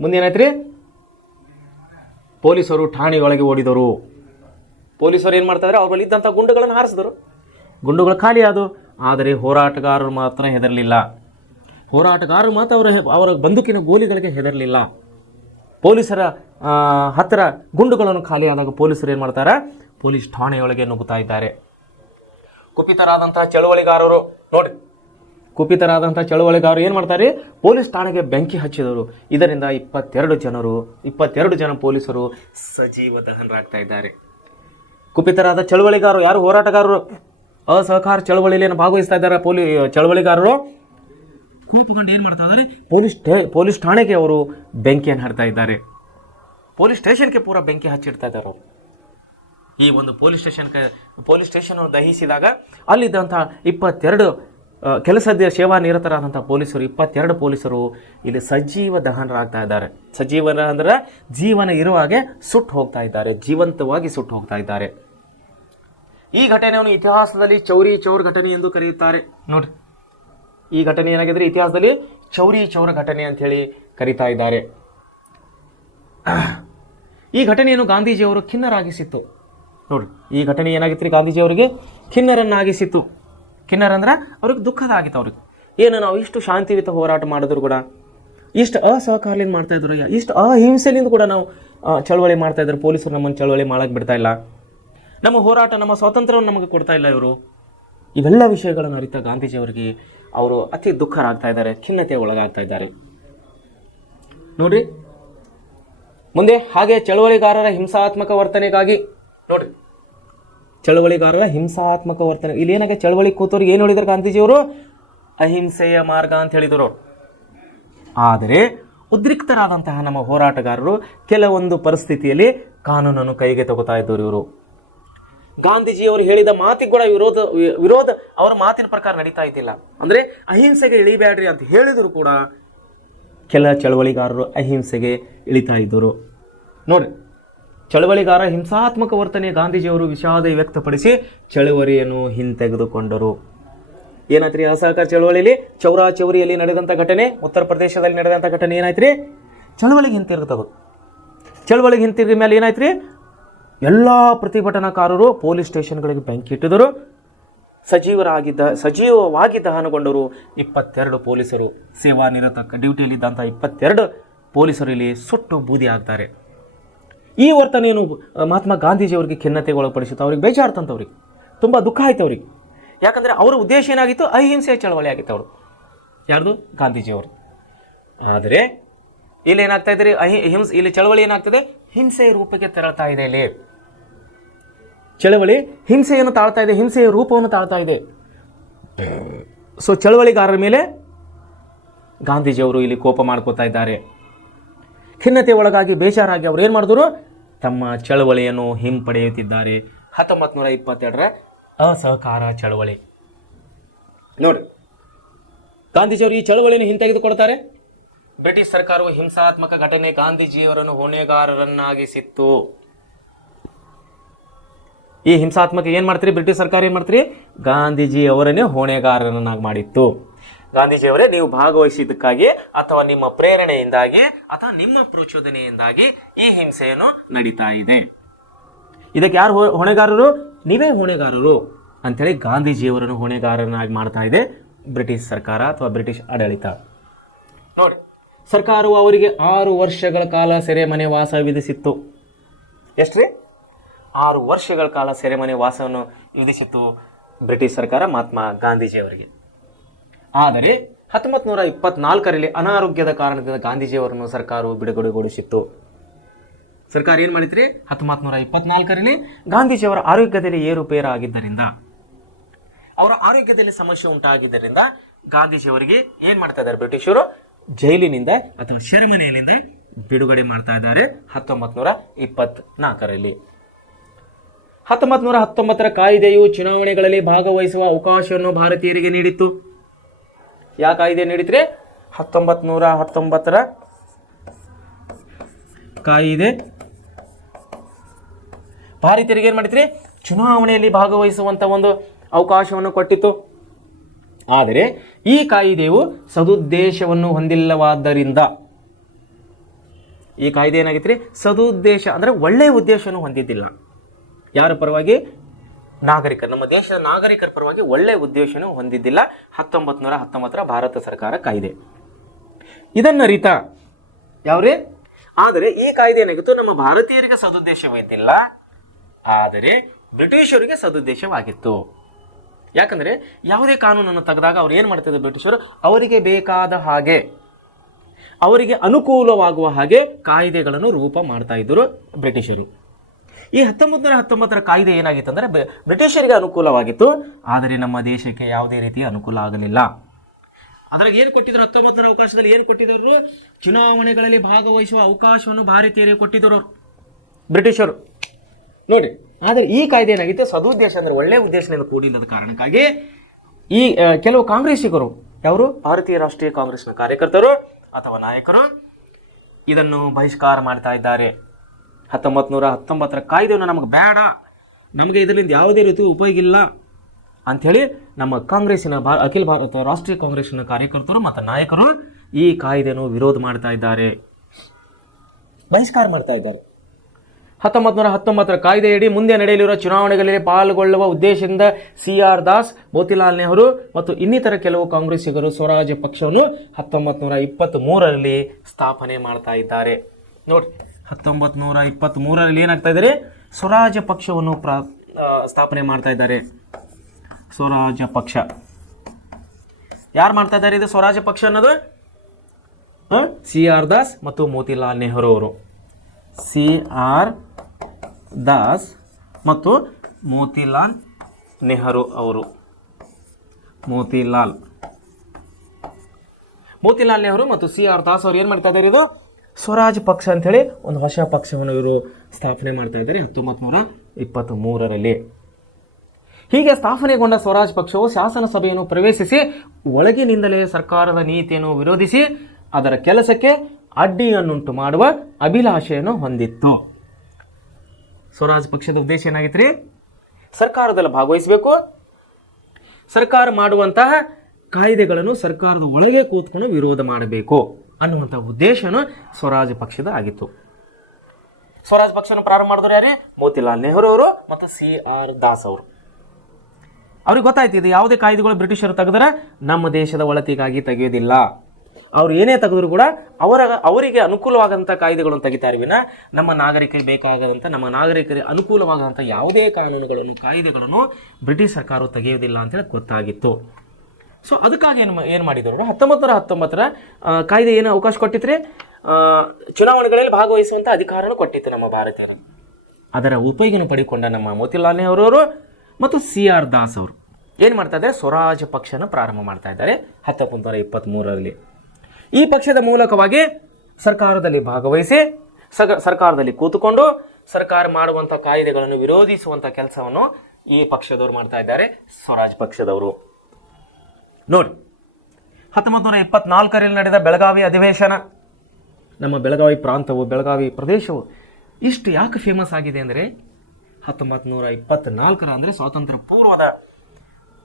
ಮುಂದೇನಾಯ್ತು ರೀ? ಪೊಲೀಸರು ಠಾಣೆಯೊಳಗೆ ಓಡಿದರು. ಪೊಲೀಸರು ಏನು ಮಾಡ್ತಾ ಇದ್ದಾರೆ? ಅವ್ರ ಬಳಿ ಇದ್ದಂಥ ಗುಂಡುಗಳನ್ನು ಹಾರಿಸಿದರು. ಗುಂಡುಗಳು ಖಾಲಿ ಆದವು. ಆದರೆ ಹೋರಾಟಗಾರರು ಮಾತ್ರ ಹೆದರಲಿಲ್ಲ. ಅವರ ಬಂದೂಕಿನ ಗೋಲಿಗಳಿಗೆ ಹೆದರಲಿಲ್ಲ. ಪೊಲೀಸರ ಹತ್ತಿರ ಗುಂಡುಗಳನ್ನು ಖಾಲಿ ಆದಾಗ ಪೊಲೀಸರು ಏನು ಮಾಡ್ತಾರೆ? ಪೊಲೀಸ್ ಠಾಣೆಯೊಳಗೆ ನುಗ್ಗುತ್ತಾ ಇದ್ದಾರೆ. ಕುಪಿತರಾದಂತಹ ಚಳವಳಿಗಾರರು ಏನು ಮಾಡ್ತಾರೆ? ಪೊಲೀಸ್ ಠಾಣೆಗೆ ಬೆಂಕಿ ಹಚ್ಚಿದರು. ಇದರಿಂದ 22 ಜನ ಪೊಲೀಸರು ಸಜೀವ ದಹನರಾಗ್ತಾ ಇದ್ದಾರೆ. ಕುಪಿತರಾದ ಚಳವಳಿಗಾರರು ಯಾರು? ಹೋರಾಟಗಾರರು, ಅಸಹಕಾರ ಚಳವಳಿಯಲ್ಲಿ ಭಾಗವಹಿಸ್ತಾ ಇದ್ದಾರೆ. ಚಳವಳಿಗಾರರು ಕೋಪಗೊಂಡು ಏನು ಮಾಡ್ತಾ ಇದ್ದಾರೆ? ಪೊಲೀಸ್ ಠಾಣೆಗೆ ಅವರು ಬೆಂಕಿಯನ್ನು ಹಚ್ತಾ ಇದ್ದಾರೆ. ಪೊಲೀಸ್ ಸ್ಟೇಷನ್ಗೆ ಪೂರ ಬೆಂಕಿ ಹಚ್ಚಿಡ್ತಾ ಇದ್ದಾರೆ ಅವರು. ಈ ಒಂದು ಪೊಲೀಸ್ ಸ್ಟೇಷನ್ ದಹಿಸಿದಾಗ ಅಲ್ಲಿದ್ದಂಥ 22 ಕೆಲಸದ ಸೇವಾ ನಿರತರಾದಂಥ ಪೊಲೀಸರು 22 ಪೊಲೀಸರು ಇಲ್ಲಿ ಸಜೀವ ದಹನರಾಗ್ತಾ ಇದ್ದಾರೆ. ಸಜೀವನ ಅಂದ್ರೆ ಜೀವನ ಇರುವಾಗೆ ಸುಟ್ಟು ಹೋಗ್ತಾ ಇದ್ದಾರೆ, ಜೀವಂತವಾಗಿ ಸುಟ್ಟು ಹೋಗ್ತಾ ಇದ್ದಾರೆ. ಈ ಘಟನೆಯನ್ನು ಇತಿಹಾಸದಲ್ಲಿ ಚೌರಿ ಚೌರ್ ಘಟನೆ ಎಂದು ಕರೆಯುತ್ತಾರೆ. ನೋಡ್ರಿ, ಈ ಘಟನೆ ಏನಾಗಿದ್ರೆ ಇತಿಹಾಸದಲ್ಲಿ ಚೌರಿ ಚೌರ ಘಟನೆ ಅಂತ ಹೇಳಿ ಕರೀತಾ ಇದ್ದಾರೆ. ಈ ಘಟನೆಯನ್ನು ಗಾಂಧೀಜಿಯವರು ಖಿನ್ನರಾಗಿಸಿತ್ತು. ನೋಡ್ರಿ, ಈ ಘಟನೆ ಏನಾಗಿತ್ತು ರೀ? ಗಾಂಧೀಜಿಯವರಿಗೆ ಖಿನ್ನರನ್ನಾಗಿಸಿತ್ತು. ಖಿನ್ನರ ಅಂದ್ರೆ ಅವ್ರಿಗೆ ದುಃಖದ ಆಗಿತ್ತು. ಅವ್ರಿಗೆ ಏನು, ನಾವು ಇಷ್ಟು ಶಾಂತಿಯುತ ಹೋರಾಟ ಮಾಡಿದ್ರು ಕೂಡ, ಇಷ್ಟು ಅಸಹಕಾರದಿಂದ ಮಾಡ್ತಾ ಇದ್ರು, ಇಷ್ಟು ಅಹಿಂಸೆಯಿಂದ ಕೂಡ ನಾವು ಚಳವಳಿ ಮಾಡ್ತಾ ಇದ್ರು, ಪೊಲೀಸರು ನಮ್ಮನ್ನು ಚಳವಳಿ ಮಾಡಕ್ಕೆ ಬಿಡ್ತಾ ಇಲ್ಲ, ನಮ್ಮ ಹೋರಾಟ, ನಮ್ಮ ಸ್ವಾತಂತ್ರ್ಯವನ್ನು ನಮಗೆ ಕೊಡ್ತಾ ಇಲ್ಲ ಇವರು. ಇವೆಲ್ಲ ವಿಷಯಗಳನ್ನು ಅರಿತ ಗಾಂಧೀಜಿಯವರಿಗೆ ಅವರು ಅತಿ ದುಃಖರಾಗ್ತಾ ಇದ್ದಾರೆ, ಖಿನ್ನತೆ ಒಳಗಾಗ್ತಾ ಇದ್ದಾರೆ. ನೋಡ್ರಿ ಮುಂದೆ ಹಾಗೆ ಚಳವಳಿಗಾರರ ಹಿಂಸಾತ್ಮಕ ವರ್ತನೆಗಾಗಿ ನೋಡ್ರಿ, ಚಳವಳಿಗಾರರ ಹಿಂಸಾತ್ಮಕ ವರ್ತನೆ ಇಲ್ಲಿ ಏನಾಗ ಚಳವಳಿ ಕೂತವ್ರಿಗೆ ಏನು ಹೇಳಿದ್ರು ಗಾಂಧೀಜಿಯವರು? ಅಹಿಂಸೆಯ ಮಾರ್ಗ ಅಂತ ಹೇಳಿದರು. ಆದರೆ ಉದ್ರಿಕ್ತರಾದಂತಹ ನಮ್ಮ ಹೋರಾಟಗಾರರು ಕೆಲವೊಂದು ಪರಿಸ್ಥಿತಿಯಲ್ಲಿ ಕಾನೂನನ್ನು ಕೈಗೆ ತಗೋತಾ ಇದ್ದವರು. ಇವರು ಗಾಂಧೀಜಿಯವರು ಹೇಳಿದ ಮಾತಿಗೆ ಕೂಡ ವಿರೋಧ ಅವರ ಮಾತಿನ ಪ್ರಕಾರ ನಡೀತಾ ಇದ್ದಿಲ್ಲ. ಅಂದರೆ ಅಹಿಂಸೆಗೆ ಇಳಿಬೇಡ್ರಿ ಅಂತ ಹೇಳಿದ್ರು ಕೂಡ ಕೆಲ ಚಳವಳಿಗಾರರು ಅಹಿಂಸೆಗೆ ಇಳಿತಾ ಇದ್ದರು. ನೋಡ್ರಿ, ಚಳವಳಿಗಾರ ಹಿಂಸಾತ್ಮಕ ವರ್ತನೆ ಗಾಂಧೀಜಿಯವರು ವಿಷಾದ ವ್ಯಕ್ತಪಡಿಸಿ ಚಳವಳಿಯನ್ನು ಹಿಂತೆಗೆದುಕೊಂಡರು. ಏನಾಯ್ತ್ರಿ? ಅಸಹಕಾರ ಚಳವಳಿಯಲ್ಲಿ ಚೌರಿಯಲ್ಲಿ ನಡೆದಂಥ ಘಟನೆ, ಉತ್ತರ ಪ್ರದೇಶದಲ್ಲಿ ನಡೆದಂಥ ಘಟನೆ ಏನಾಯ್ತ್ರಿ? ಚಳವಳಿಗೆ ಹಿಂತಿರುಗ್ತದೆ. ಚಳವಳಿಗೆ ಹಿಂತಿರುಗಿದ ಮೇಲೆ ಏನಾಯ್ತ್ರಿ? ಎಲ್ಲ ಪ್ರತಿಭಟನಾಕಾರರು ಪೊಲೀಸ್ ಸ್ಟೇಷನ್ಗಳಿಗೆ ಬೆಂಕಿ ಇಟ್ಟಿದ್ದರು. ಸಜೀವವಾಗಿ ದಹನಗೊಂಡರು 22 ಪೊಲೀಸರು. ಸೇವಾ ನಿರತ ಡ್ಯೂಟಿಯಲ್ಲಿದ್ದಂಥ 22 ಪೊಲೀಸರು ಇಲ್ಲಿ ಸುಟ್ಟು ಬೂದಿ ಆಗ್ತಾರೆ. ಈ ವರ್ತನೆಯನ್ನು ಮಹಾತ್ಮ ಗಾಂಧೀಜಿಯವರಿಗೆ ಖಿನ್ನತೆಗೆ ಒಳಪಡಿಸುತ್ತೆ. ಅವ್ರಿಗೆ ಬೇಜಾರ್ತಂತವ್ರಿಗೆ ತುಂಬ ದುಃಖ ಆಯ್ತು ಅವ್ರಿಗೆ. ಯಾಕಂದರೆ ಅವರ ಉದ್ದೇಶ ಏನಾಗಿತ್ತು? ಅಹಿಂಸೆಯ ಚಳವಳಿ ಆಗಿತ್ತು. ಅವರು ಯಾರ್ದು? ಗಾಂಧೀಜಿಯವರು. ಆದರೆ ಇಲ್ಲಿ ಏನಾಗ್ತಾ ಇದೆ? ಇಲ್ಲಿ ಚಳವಳಿ ಏನಾಗ್ತದೆ? ಹಿಂಸೆಯ ರೂಪಕ್ಕೆ ತೆರಳ್ತಾ ಇದೆ. ಇಲ್ಲಿ ಚಳವಳಿ ಹಿಂಸೆಯನ್ನು ತಾಳ್ತಾ ಇದೆ, ಹಿಂಸೆಯ ರೂಪವನ್ನು ತಾಳ್ತಾ ಇದೆ. ಸೊ ಚಳವಳಿಗಾರರ ಮೇಲೆ ಗಾಂಧೀಜಿಯವರು ಇಲ್ಲಿ ಕೋಪ ಮಾಡ್ಕೋತಾ ಇದ್ದಾರೆ. ಖಿನ್ನತೆ ಒಳಗಾಗಿ ಬೇಜಾರಾಗಿ ಅವ್ರು ಏನು ಮಾಡಿದ್ರು, ತಮ್ಮ ಚಳವಳಿಯನ್ನು ಹಿಂಪಡೆಯುತ್ತಿದ್ದಾರೆ. 1922ರ ಅಸಹಕಾರ ಚಳವಳಿ ನೋಡಿ, ಗಾಂಧೀಜಿಯವರು ಈ ಚಳವಳಿಯನ್ನು ಹಿಂತೆಗೆದುಕೊಳ್ತಾರೆ. ಬ್ರಿಟಿಷ್ ಸರ್ಕಾರವು ಹಿಂಸಾತ್ಮಕ ಘಟನೆ ಗಾಂಧೀಜಿಯವರನ್ನು ಹೊಣೆಗಾರರನ್ನಾಗಿಸಿತ್ತು. ಈ ಹಿಂಸಾತ್ಮಕ ಏನ್ ಮಾಡ್ತೀರಿ, ಬ್ರಿಟಿಷ್ ಸರ್ಕಾರ ಏನ್ ಮಾಡ್ತೀರಿ, ಗಾಂಧೀಜಿ ಅವರನ್ನೇ ಹೊಣೆಗಾರರನ್ನಾಗಿ ಮಾಡಿತ್ತು. ಗಾಂಧೀಜಿಯವರೇ ನೀವು ಭಾಗವಹಿಸಿದ್ದಕ್ಕಾಗಿ ಅಥವಾ ನಿಮ್ಮ ಪ್ರೇರಣೆಯಿಂದಾಗಿ ಅಥವಾ ನಿಮ್ಮ ಪ್ರಚೋದನೆಯಿಂದಾಗಿ ಈ ಹಿಂಸೆಯನ್ನು ನಡೀತಾ ಇದೆ. ಇದಕ್ಕೆ ಯಾರು ಹೊಣೆಗಾರರು, ನೀವೇ ಹೊಣೆಗಾರರು ಅಂತೇಳಿ ಗಾಂಧೀಜಿಯವರನ್ನು ಹೊಣೆಗಾರರನ್ನಾಗಿ ಮಾಡ್ತಾ ಇದೆ ಬ್ರಿಟಿಷ್ ಸರ್ಕಾರ ಅಥವಾ ಬ್ರಿಟಿಷ್ ಆಡಳಿತ. ನೋಡಿ, ಸರ್ಕಾರವು ಅವರಿಗೆ 6 ವರ್ಷಗಳ ಕಾಲ ಸೆರೆಮನೆ ವಾಸ ವಿಧಿಸಿತ್ತು. ಎಷ್ಟ್ರಿ? 6 ವರ್ಷಗಳ ಕಾಲ ಸೆರೆಮನೆ ವಾಸವನ್ನು ವಿಧಿಸಿತ್ತು ಬ್ರಿಟಿಷ್ ಸರ್ಕಾರ ಮಹಾತ್ಮ ಗಾಂಧೀಜಿಯವರಿಗೆ. ಆದರೆ 1924ರಲ್ಲಿ ಅನಾರೋಗ್ಯದ ಕಾರಣದಿಂದ ಗಾಂಧೀಜಿಯವರನ್ನು ಸರ್ಕಾರವು ಬಿಡುಗಡೆಗೊಳಿಸಿತ್ತು. ಸರ್ಕಾರ ಏನು ಮಾಡಿದ್ರಿ, 1924ರಲ್ಲಿ ಗಾಂಧೀಜಿಯವರ ಆರೋಗ್ಯದಲ್ಲಿ ಏರುಪೇರು ಆಗಿದ್ದರಿಂದ, ಅವರ ಆರೋಗ್ಯದಲ್ಲಿ ಸಮಸ್ಯೆ ಉಂಟಾಗಿದ್ದರಿಂದ ಗಾಂಧೀಜಿಯವರಿಗೆ ಏನ್ ಮಾಡ್ತಾ ಇದ್ದಾರೆ ಬ್ರಿಟಿಷರು, ಜೈಲಿನಿಂದ ಅಥವಾ ಸೆರೆಮನೆಯಿಂದ ಬಿಡುಗಡೆ ಮಾಡ್ತಾ ಇದ್ದಾರೆ 1924ರಲ್ಲಿ. 1919ರ ಕಾಯ್ದೆಯು ಚುನಾವಣೆಗಳಲ್ಲಿ ಭಾಗವಹಿಸುವ ಅವಕಾಶವನ್ನು ಭಾರತೀಯರಿಗೆ ನೀಡಿತ್ತು. ಯಾವ ಕಾಯ್ದೆ ನೀಡಿದ್ರೆ, 1919ರ ಕಾಯ್ದೆ ಭಾರತೀಯರಿಗೆ ಏನ್ ಮಾಡಿದ್ರಿ, ಚುನಾವಣೆಯಲ್ಲಿ ಭಾಗವಹಿಸುವಂತ ಒಂದು ಅವಕಾಶವನ್ನು ಕೊಟ್ಟಿತ್ತು. ಆದರೆ ಈ ಕಾಯ್ದೆಯು ಸದುದ್ದೇಶವನ್ನು ಹೊಂದಿಲ್ಲವಾದ್ದರಿಂದ, ಈ ಕಾಯ್ದೆ ಏನಾಗಿತ್ರಿ, ಸದುದ್ದೇಶ ಅಂದ್ರೆ ಒಳ್ಳೆಯ ಉದ್ದೇಶವನ್ನು ಹೊಂದಿದ್ದಿಲ್ಲ. ಯಾರ ಪರವಾಗಿ, ನಾಗರಿಕರ, ನಮ್ಮ ದೇಶದ ನಾಗರಿಕರ ಪರವಾಗಿ ಒಳ್ಳೆಯ ಉದ್ದೇಶವನ್ನು ಹೊಂದಿದ್ದಿಲ್ಲ 1919ರ ಭಾರತ ಸರ್ಕಾರ ಕಾಯ್ದೆ. ಇದನ್ನರಿತ ಯಾವ್ರಿ, ಆದರೆ ಈ ಕಾಯ್ದೆ ಏನಾಗಿತ್ತು, ನಮ್ಮ ಭಾರತೀಯರಿಗೆ ಸದುದ್ದೇಶವಿದ್ದಿಲ್ಲ, ಆದರೆ ಬ್ರಿಟಿಷರಿಗೆ ಸದುದ್ದೇಶವಾಗಿತ್ತು. ಯಾಕಂದ್ರೆ ಯಾವುದೇ ಕಾನೂನನ್ನು ತೆಗೆದಾಗ ಅವ್ರು ಏನ್ ಮಾಡ್ತಿದ್ರು ಬ್ರಿಟಿಷರು, ಅವರಿಗೆ ಬೇಕಾದ ಹಾಗೆ, ಅವರಿಗೆ ಅನುಕೂಲವಾಗುವ ಹಾಗೆ ಕಾಯ್ದೆಗಳನ್ನು ರೂಪ ಮಾಡ್ತಾ ಇದ್ದರು ಬ್ರಿಟಿಷರು. ಈ 1919ರ ಕಾಯ್ದೆ ಏನಾಗಿತ್ತು ಅಂದ್ರೆ ಬ್ರಿಟಿಷರಿಗೆ ಅನುಕೂಲವಾಗಿತ್ತು, ಆದರೆ ನಮ್ಮ ದೇಶಕ್ಕೆ ಯಾವುದೇ ರೀತಿಯ ಅನುಕೂಲ ಆಗಲಿಲ್ಲ. ಅದ್ರಾಗ ಏನು ಕೊಟ್ಟಿದ್ರು, 19ರ ಅವಕಾಶದಲ್ಲಿ ಏನು ಕೊಟ್ಟಿದ್ರು, ಚುನಾವಣೆಗಳಲ್ಲಿ ಭಾಗವಹಿಸುವ ಅವಕಾಶವನ್ನು ಭಾರತೀಯರಿಗೆ ಕೊಟ್ಟಿದ್ರು ಅವರು ಬ್ರಿಟಿಷರು ನೋಡಿ. ಆದರೆ ಈ ಕಾಯ್ದೆ ಏನಾಗಿತ್ತು, ಸದುದ್ದೇಶ ಅಂದ್ರೆ ಒಳ್ಳೆಯ ಉದ್ದೇಶದಿಂದ ಕೂಡಿಲ್ಲದ ಕಾರಣಕ್ಕಾಗಿ ಈ ಕೆಲವು ಕಾಂಗ್ರೆಸ್ಸಿಗರು, ಯಾರು ಭಾರತೀಯ ರಾಷ್ಟ್ರೀಯ ಕಾಂಗ್ರೆಸ್ನ ಕಾರ್ಯಕರ್ತರು ಅಥವಾ ನಾಯಕರು ಇದನ್ನು ಬಹಿಷ್ಕಾರ ಮಾಡ್ತಾ ಇದ್ದಾರೆ. 1919ರ ಕಾಯ್ದೆಯನ್ನು ನಮಗೆ ಬೇಡ, ನಮಗೆ ಇದರಿಂದ ಯಾವುದೇ ರೀತಿ ಉಪಯೋಗ ಇಲ್ಲ ಅಂಥೇಳಿ ನಮ್ಮ ಕಾಂಗ್ರೆಸ್ಸಿನ ಅಖಿಲ ಭಾರತ ರಾಷ್ಟ್ರೀಯ ಕಾಂಗ್ರೆಸ್ನ ಕಾರ್ಯಕರ್ತರು ಮತ್ತು ನಾಯಕರು ಈ ಕಾಯ್ದೆಯನ್ನು ವಿರೋಧ ಮಾಡ್ತಾ ಇದ್ದಾರೆ, ಬಹಿಷ್ಕಾರ ಮಾಡ್ತಾ ಇದ್ದಾರೆ. 1919ರ ಕಾಯ್ದೆಯಡಿ ಮುಂದೆ ನಡೆಯಲಿರುವ ಚುನಾವಣೆಗಳಲ್ಲಿ ಪಾಲ್ಗೊಳ್ಳುವ ಉದ್ದೇಶದಿಂದ CR ದಾಸ್, ಮೋತಿಲಾಲ್ ನೆಹರು ಮತ್ತು ಇನ್ನಿತರ ಕೆಲವು ಕಾಂಗ್ರೆಸ್ಸಿಗರು ಸ್ವರಾಜ್ಯ ಪಕ್ಷವನ್ನು 1923ರಲ್ಲಿ ಸ್ಥಾಪನೆ ಮಾಡ್ತಾ ಇದ್ದಾರೆ. ನೋಡಿ, 1923ರಲ್ಲಿ ಏನಾಗ್ತಾ ಇದ್ದಾರೆ, ಸ್ವರಾಜ್ಯ ಪಕ್ಷವನ್ನು ಸ್ಥಾಪನೆ ಮಾಡ್ತಾ ಇದ್ದಾರೆ. ಸ್ವರಾಜ್ಯ ಪಕ್ಷ ಯಾರು ಮಾಡ್ತಾ ಇದ್ದಾರೆ, ಇದು ಸ್ವರಾಜ್ಯ ಪಕ್ಷ ಅನ್ನೋದು CR ದಾಸ್ ಮತ್ತು ಮೋತಿಲಾಲ್ ನೆಹರು ಅವರು. CR ದಾಸ್ ಮತ್ತು ಮೋತಿಲಾಲ್ ನೆಹರು ಅವರು. ಮೋತಿಲಾಲ್ ನೆಹರು ಮತ್ತು CR ದಾಸ್ ಅವರು ಏನು ಮಾಡ್ತಾ ಇದ್ದಾರೆ, ಇದು ಸ್ವರಾಜ್ ಪಕ್ಷ ಅಂತೇಳಿ ಒಂದು ಹೊಸ ಪಕ್ಷವನ್ನು ಇವರು ಸ್ಥಾಪನೆ ಮಾಡ್ತಾ ಇದ್ದಾರೆ 1923ರಲ್ಲಿ. ಹೀಗೆ ಸ್ಥಾಪನೆಗೊಂಡ ಸ್ವರಾಜ್ ಪಕ್ಷವು ಶಾಸನ ಸಭೆಯನ್ನು ಪ್ರವೇಶಿಸಿ ಒಳಗಿನಿಂದಲೇ ಸರ್ಕಾರದ ನೀತಿಯನ್ನು ವಿರೋಧಿಸಿ ಅದರ ಕೆಲಸಕ್ಕೆ ಅಡ್ಡಿಯನ್ನುಂಟು ಮಾಡುವ ಅಭಿಲಾಷೆಯನ್ನು ಹೊಂದಿತ್ತು. ಸ್ವರಾಜ್ ಪಕ್ಷದ ಉದ್ದೇಶ ಏನಾಗಿತ್ತು, ಸರ್ಕಾರದಲ್ಲಿ ಭಾಗವಹಿಸಬೇಕು, ಸರ್ಕಾರ ಮಾಡುವಂತಹ ಕಾಯ್ದೆಗಳನ್ನು ಸರ್ಕಾರದ ಒಳಗೆ ಕೂತ್ಕೊಂಡು ವಿರೋಧ ಮಾಡಬೇಕು ಅನ್ನುವಂಥ ಉದ್ದೇಶನು ಸ್ವರಾಜ್ ಪಕ್ಷದ ಆಗಿತ್ತು. ಸ್ವರಾಜ್ ಪಕ್ಷವನ್ನು ಪ್ರಾರಂಭ ಮಾಡಿದ್ರು ಯಾರು, ಮೋತಿಲಾಲ್ ನೆಹರು ಅವರು ಮತ್ತು CR ದಾಸ್ ಅವರು. ಅವ್ರಿಗೆ ಗೊತ್ತಾಯ್ತು, ಇದು ಯಾವುದೇ ಕಾಯ್ದೆಗಳು ಬ್ರಿಟಿಷರು ತೆಗೆದರೆ ನಮ್ಮ ದೇಶದ ಒಳತಿಗಾಗಿ ತೆಗೆಯೋದಿಲ್ಲ, ಅವ್ರು ಏನೇ ತೆಗೆದ್ರು ಕೂಡ ಅವರಿಗೆ ಅನುಕೂಲವಾದಂಥ ಕಾಯ್ದೆಗಳನ್ನು ತೆಗಿತಾರೆ ವಿನ ನಮ್ಮ ನಾಗರಿಕರಿಗೆ ಬೇಕಾಗದಂಥ, ನಮ್ಮ ನಾಗರಿಕರಿಗೆ ಅನುಕೂಲವಾದಂಥ ಯಾವುದೇ ಕಾನೂನುಗಳನ್ನು ಕಾಯ್ದೆಗಳನ್ನು ಬ್ರಿಟಿಷ್ ಸರ್ಕಾರ ತೆಗೆಯೋದಿಲ್ಲ ಅಂತೇಳಿ ಗೊತ್ತಾಗಿತ್ತು. ಸೊ ಅದಕ್ಕಾಗಿ ಏನು ಮಾಡಿದ್ರು, 1919ರ ಕಾಯ್ದೆ ಏನು ಅವಕಾಶ ಕೊಟ್ಟಿತ್ತು, ಚುನಾವಣೆಗಳಲ್ಲಿ ಭಾಗವಹಿಸುವಂಥ ಅಧಿಕಾರನೂ ಕೊಟ್ಟಿತ್ತು ನಮ್ಮ ಭಾರತೀಯರು. ಅದರ ಉಪಯೋಗವನ್ನು ಪಡಿಕೊಂಡ ನಮ್ಮ ಮೋತಿಲಾಲ್ ನೆಹರು ಅವರು ಮತ್ತು CR ದಾಸ್ ಅವರು ಏನು ಮಾಡ್ತಾ ಇದ್ದಾರೆ, ಸ್ವರಾಜ್ ಪಕ್ಷನ ಪ್ರಾರಂಭ ಮಾಡ್ತಾ ಇದ್ದಾರೆ 1923ರಲ್ಲಿ. ಈ ಪಕ್ಷದ ಮೂಲಕವಾಗಿ ಸರ್ಕಾರದಲ್ಲಿ ಭಾಗವಹಿಸಿ ಸರ್ಕಾರದಲ್ಲಿ ಕೂತುಕೊಂಡು ಸರ್ಕಾರ ಮಾಡುವಂಥ ಕಾಯ್ದೆಗಳನ್ನು ವಿರೋಧಿಸುವಂಥ ಕೆಲಸವನ್ನು ಈ ಪಕ್ಷದವರು ಮಾಡ್ತಾ ಇದ್ದಾರೆ, ಸ್ವರಾಜ್ ಪಕ್ಷದವರು. ನೋಡಿ, 1924ರಲ್ಲಿ ನಡೆದ ಬೆಳಗಾವಿ ಅಧಿವೇಶನ, ನಮ್ಮ ಬೆಳಗಾವಿ ಪ್ರಾಂತವು, ಬೆಳಗಾವಿ ಪ್ರದೇಶವು ಇಷ್ಟು ಯಾಕೆ ಫೇಮಸ್ ಆಗಿದೆ ಅಂದರೆ 1924 ಅಂದರೆ ಸ್ವಾತಂತ್ರ್ಯ ಪೂರ್ವದ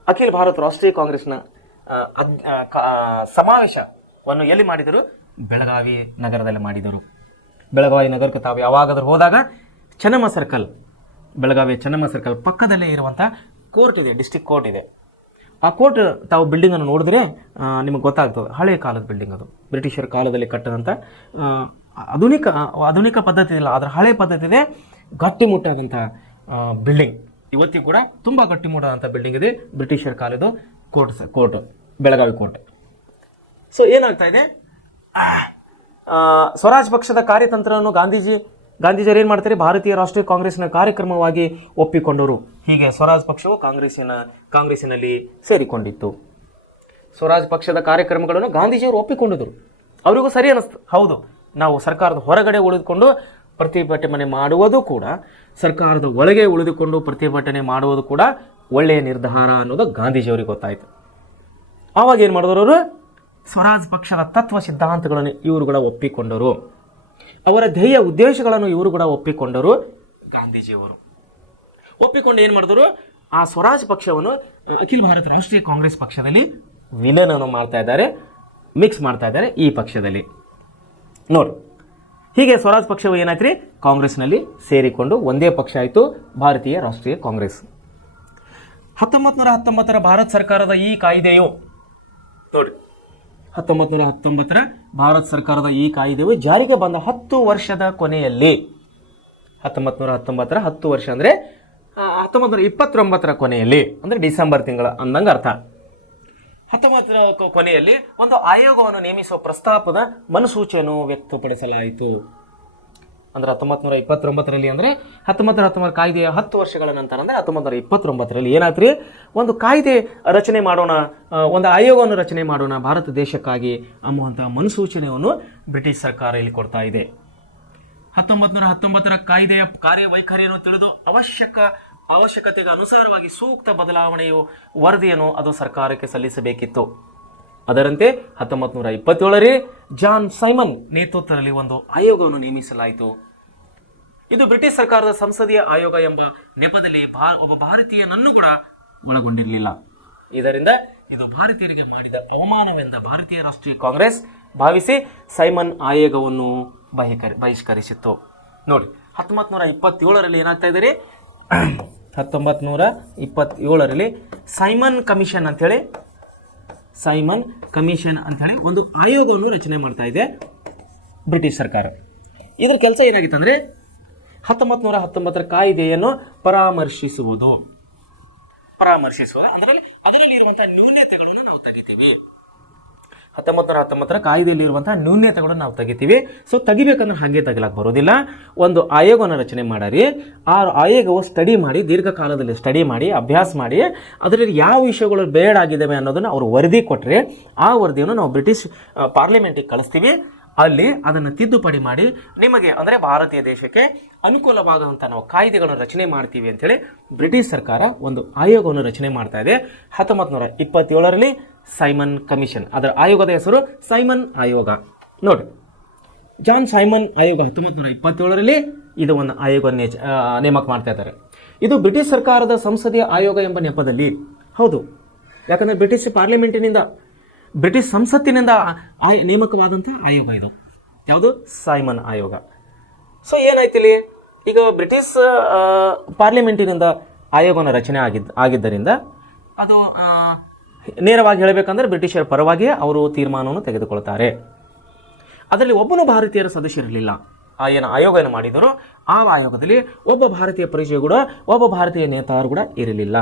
ಅಖಿಲ ಭಾರತ ರಾಷ್ಟ್ರೀಯ ಕಾಂಗ್ರೆಸ್ನ ಸಮಾವೇಶವನ್ನು ಎಲ್ಲಿ ಮಾಡಿದರು? ಬೆಳಗಾವಿ ನಗರದಲ್ಲಿ ಮಾಡಿದರು. ಬೆಳಗಾವಿ ನಗರಕ್ಕೆ ತಾವು ಯಾವಾಗಾದರೂ ಹೋದಾಗ ಚೆನ್ನಮ್ಮ ಸರ್ಕಲ್, ಬೆಳಗಾವಿಯ ಚೆನ್ನಮ್ಮ ಸರ್ಕಲ್ ಪಕ್ಕದಲ್ಲೇ ಇರುವಂಥ ಕೋರ್ಟ್ ಇದೆ, ಡಿಸ್ಟ್ರಿಕ್ಟ್ ಕೋರ್ಟ್ ಇದೆ. ಆ ಕೋರ್ಟ್ ತಾವು ಬಿಲ್ಡಿಂಗನ್ನು ನೋಡಿದ್ರೆ ನಿಮಗೆ ಗೊತ್ತಾಗ್ತದೆ, ಹಳೆಯ ಕಾಲದ ಬಿಲ್ಡಿಂಗ್ ಅದು, ಬ್ರಿಟಿಷರ ಕಾಲದಲ್ಲಿ ಕಟ್ಟದಂಥ ಆಧುನಿಕ ಪದ್ಧತಿ ಇಲ್ಲ, ಅದರ ಹಳೆ ಪದ್ಧತಿ ಇದೆ, ಗಟ್ಟಿಮುಟ್ಟಾದಂಥ ಬಿಲ್ಡಿಂಗ್. ಇವತ್ತಿಗೂ ಕೂಡ ತುಂಬ ಗಟ್ಟಿಮುಟ್ಟಾದಂಥ ಬಿಲ್ಡಿಂಗ್ ಇದೆ, ಬ್ರಿಟಿಷರ ಕಾಲದ ಕೋರ್ಟ್ ಬೆಳಗಾವಿ ಕೋರ್ಟ್. ಸೊ ಏನಾಗ್ತಾ ಇದೆ, ಸ್ವರಾಜ್ ಪಕ್ಷದ ಕಾರ್ಯತಂತ್ರವನ್ನು ಗಾಂಧೀಜಿಯವರು ಏನು ಮಾಡ್ತಾರೆ, ಭಾರತೀಯ ರಾಷ್ಟ್ರೀಯ ಕಾಂಗ್ರೆಸ್ನ ಕಾರ್ಯಕ್ರಮವಾಗಿ ಒಪ್ಪಿಕೊಂಡರು. ಹೀಗೆ ಸ್ವರಾಜ್ ಪಕ್ಷವು ಕಾಂಗ್ರೆಸ್ಸಿನಲ್ಲಿ ಸೇರಿಕೊಂಡಿತ್ತು. ಸ್ವರಾಜ್ ಪಕ್ಷದ ಕಾರ್ಯಕ್ರಮಗಳನ್ನು ಗಾಂಧೀಜಿಯವರು ಒಪ್ಪಿಕೊಂಡಿದ್ದರು. ಅವರಿಗೂ ಸರಿ ಅನ್ನಿಸ್ತು, ಹೌದು ನಾವು ಸರ್ಕಾರದ ಹೊರಗಡೆ ಉಳಿದುಕೊಂಡು ಪ್ರತಿಭಟನೆ ಮಾಡುವುದು ಕೂಡ, ಸರ್ಕಾರದ ಒಳಗೆ ಉಳಿದುಕೊಂಡು ಪ್ರತಿಭಟನೆ ಮಾಡುವುದು ಕೂಡ ಒಳ್ಳೆಯ ನಿರ್ಧಾರ ಅನ್ನೋದು ಗಾಂಧೀಜಿಯವರಿಗೆ ಗೊತ್ತಾಯಿತು. ಆವಾಗ ಏನು ಮಾಡಿದ್ರು ಅವರು, ಸ್ವರಾಜ್ ಪಕ್ಷದ ತತ್ವ ಸಿದ್ಧಾಂತಗಳನ್ನು ಇವರು ಕೂಡ ಒಪ್ಪಿಕೊಂಡರು, ಅವರ ಧ್ಯೇಯ ಉದ್ದೇಶಗಳನ್ನು ಇವರು ಕೂಡ ಒಪ್ಪಿಕೊಂಡರು. ಗಾಂಧೀಜಿಯವರು ಒಪ್ಪಿಕೊಂಡು ಏನು ಮಾಡಿದ್ರು, ಆ ಸ್ವರಾಜ್ ಪಕ್ಷವನ್ನು ಅಖಿಲ ಭಾರತ ರಾಷ್ಟ್ರೀಯ ಕಾಂಗ್ರೆಸ್ ಪಕ್ಷದಲ್ಲಿ ವಿಲನನ್ನು ಮಾಡ್ತಾ ಇದ್ದಾರೆ, ಮಿಕ್ಸ್ ಮಾಡ್ತಾ ಇದ್ದಾರೆ ಈ ಪಕ್ಷದಲ್ಲಿ. ನೋಡಿ, ಹೀಗೆ ಸ್ವರಾಜ್ ಪಕ್ಷವು ಏನಾಯ್ತು, ಕಾಂಗ್ರೆಸ್ನಲ್ಲಿ ಸೇರಿಕೊಂಡು ಒಂದೇ ಪಕ್ಷ ಆಯಿತು, ಭಾರತೀಯ ರಾಷ್ಟ್ರೀಯ ಕಾಂಗ್ರೆಸ್. 1919 ಭಾರತ ಸರ್ಕಾರದ ಈ ಕಾಯ್ದೆಯು, ನೋಡಿ 1919 ಭಾರತ ಸರ್ಕಾರದ ಈ ಕಾಯ್ದೆಯು ಜಾರಿಗೆ ಬಂದ 10 ವರ್ಷದ ಕೊನೆಯಲ್ಲಿ, 1919 10 ವರ್ಷ ಅಂದರೆ 1929 ಕೊನೆಯಲ್ಲಿ, ಅಂದರೆ ಡಿಸೆಂಬರ್ ತಿಂಗಳ ಅಂದಂಗೆ ಅರ್ಥ. 19 ಕೊನೆಯಲ್ಲಿ ಒಂದು ಆಯೋಗವನ್ನು ನೇಮಿಸುವ ಪ್ರಸ್ತಾಪದ ಮನಸೂಚೆಯನ್ನು ವ್ಯಕ್ತಪಡಿಸಲಾಯಿತು. ಅಂದರೆ 1929ರಲ್ಲಿ, ಅಂದರೆ 1919 ಕಾಯ್ದೆಯ 10 ವರ್ಷಗಳ ನಂತರ, ಅಂದರೆ 1929ರಲ್ಲಿ ಏನಾಯ್ತು, ಒಂದು ಕಾಯ್ದೆ ರಚನೆ ಮಾಡೋಣ, ಒಂದು ಆಯೋಗವನ್ನು ರಚನೆ ಮಾಡೋಣ ಭಾರತ ದೇಶಕ್ಕಾಗಿ ಅನ್ನುವಂಥ ಮನಸೂಚನೆಯನ್ನು ಬ್ರಿಟಿಷ್ ಸರ್ಕಾರ ಇಲ್ಲಿ ಕೊಡ್ತಾ ಇದೆ. 1919 ಕಾಯ್ದೆಯ ಕಾರ್ಯವೈಖರಿಯನ್ನು ತಿಳಿದು ಅವಶ್ಯಕತೆಗೆ ಅನುಸಾರವಾಗಿ ಸೂಕ್ತ ಬದಲಾವಣೆಯು ವರದಿಯನ್ನು ಅದು ಸರ್ಕಾರಕ್ಕೆ ಸಲ್ಲಿಸಬೇಕಿತ್ತು. ಅದರಂತೆ 1927ರಲ್ಲಿ ಜಾನ್ ಸೈಮನ್ ನೇತೃತ್ವದಲ್ಲಿ ಒಂದು ಆಯೋಗವನ್ನು ನೇಮಿಸಲಾಯಿತು. ಇದು ಬ್ರಿಟಿಷ್ ಸರ್ಕಾರದ ಸಂಸದೀಯ ಆಯೋಗ ಎಂಬ ನೆಪದಲ್ಲಿ ಒಬ್ಬ ಭಾರತೀಯನನ್ನು ಕೂಡ ಒಳಗೊಂಡಿರಲಿಲ್ಲ. ಇದರಿಂದ ಇದು ಭಾರತೀಯರಿಗೆ ಮಾಡಿದ ಅವಮಾನವೆಂದ ಭಾರತೀಯ ರಾಷ್ಟ್ರೀಯ ಕಾಂಗ್ರೆಸ್ ಭಾವಿಸಿ ಸೈಮನ್ ಆಯೋಗವನ್ನು ಬಹಿಷ್ಕರಿಸಿತ್ತು. ನೋಡಿ, 1927ರಲ್ಲಿ ಏನಾಗ್ತಾ ಇದ್ದಾರೆ, 1927ರಲ್ಲಿ ಸೈಮನ್ ಕಮಿಷನ್ ಅಂಥೇಳಿ ಒಂದು ಆಯೋಗವನ್ನು ರಚನೆ ಮಾಡ್ತಾ ಇದೆ ಬ್ರಿಟಿಷ್ ಸರ್ಕಾರ. ಇದರ ಕೆಲಸ ಏನಾಗಿತ್ತು ಅಂದರೆ 1919 ಕಾಯ್ದೆಯನ್ನು ಪರಾಮರ್ಶಿಸುವುದು ಅಂದರೆ ಅದರಲ್ಲಿರುವಂತಹ ನ್ಯೂನತೆಗಳನ್ನು ನಾವು ತೆಗಿತೀವಿ. 1919 ಕಾಯ್ದೆಯಲ್ಲಿರುವಂತಹ ನ್ಯೂನತೆಗಳನ್ನು ನಾವು ತೆಗಿತೀವಿ. ಸೊ ತೆಗಿಬೇಕಂದ್ರೆ ಹಾಗೆ ತೆಗಿಲಾಕ ಬರೋದಿಲ್ಲ. ಒಂದು ಆಯೋಗವನ್ನು ರಚನೆ ಮಾಡಿ, ಆ ಆಯೋಗವು ದೀರ್ಘಕಾಲದಲ್ಲಿ ಸ್ಟಡಿ ಮಾಡಿ, ಅಭ್ಯಾಸ ಮಾಡಿ, ಅದರಲ್ಲಿ ಯಾವ ವಿಷಯಗಳು ಬೇಡ ಆಗಿದ್ದಾವೆ ಅನ್ನೋದನ್ನು ಅವರು ವರದಿ ಕೊಟ್ಟರೆ, ಆ ವರದಿಯನ್ನು ನಾವು ಬ್ರಿಟಿಷ್ ಪಾರ್ಲಿಮೆಂಟಿಗೆ ಕಳಿಸ್ತೀವಿ. ಅಲ್ಲಿ ಅದನ್ನು ತಿದ್ದುಪಡಿ ಮಾಡಿ ನಿಮಗೆ, ಅಂದರೆ ಭಾರತೀಯ ದೇಶಕ್ಕೆ ಅನುಕೂಲವಾಗುವಂಥ ನಾವು ಕಾಯ್ದೆಗಳನ್ನು ರಚನೆ ಮಾಡ್ತೀವಿ ಅಂತೇಳಿ ಬ್ರಿಟಿಷ್ ಸರ್ಕಾರ ಒಂದು ಆಯೋಗವನ್ನು ರಚನೆ ಮಾಡ್ತಾ ಇದೆ. 1927ರಲ್ಲಿ ಸೈಮನ್ ಕಮಿಷನ್, ಅದರ ಆಯೋಗದ ಹೆಸರು ಸೈಮನ್ ಆಯೋಗ. ನೋಡಿ, ಜಾನ್ ಸೈಮನ್ ಆಯೋಗ 1927ರಲ್ಲಿ ಇದು ಒಂದು ಆಯೋಗ ನೇಮಕ ಮಾಡ್ತಾ ಇದ್ದಾರೆ. ಇದು ಬ್ರಿಟಿಷ್ ಸರ್ಕಾರದ ಸಂಸದೀಯ ಆಯೋಗ ಎಂಬ ನೆಪದಲ್ಲಿ, ಹೌದು, ಯಾಕಂದರೆ ಬ್ರಿಟಿಷ್ ಸಂಸತ್ತಿನಿಂದ ನೇಮಕವಾದಂಥ ಆಯೋಗ ಇದು. ಯಾವುದು? ಸೈಮನ್ ಆಯೋಗ. ಸೊ ಏನಾಯ್ತು ಇಲ್ಲಿ, ಈಗ ಬ್ರಿಟಿಷ್ ಪಾರ್ಲಿಮೆಂಟಿನಿಂದ ಆಯೋಗನ ರಚನೆ ಆಗಿದ್ದರಿಂದ ಅದು ನೇರವಾಗಿ ಹೇಳಬೇಕಂದ್ರೆ ಬ್ರಿಟಿಷರ ಪರವಾಗಿಯೇ ಅವರು ತೀರ್ಮಾನವನ್ನು ತೆಗೆದುಕೊಳ್ತಾರೆ. ಅದರಲ್ಲಿ ಒಬ್ಬನು ಭಾರತೀಯರ ಸದಸ್ಯರಿರಲಿಲ್ಲ. ಆಯೋಗ ಏನು ಮಾಡಿದರು, ಆ ಆಯೋಗದಲ್ಲಿ ಒಬ್ಬ ಭಾರತೀಯ ಪರಿಚಯ ಕೂಡ, ಒಬ್ಬ ಭಾರತೀಯ ನೇತಾರು ಕೂಡ ಇರಲಿಲ್ಲ.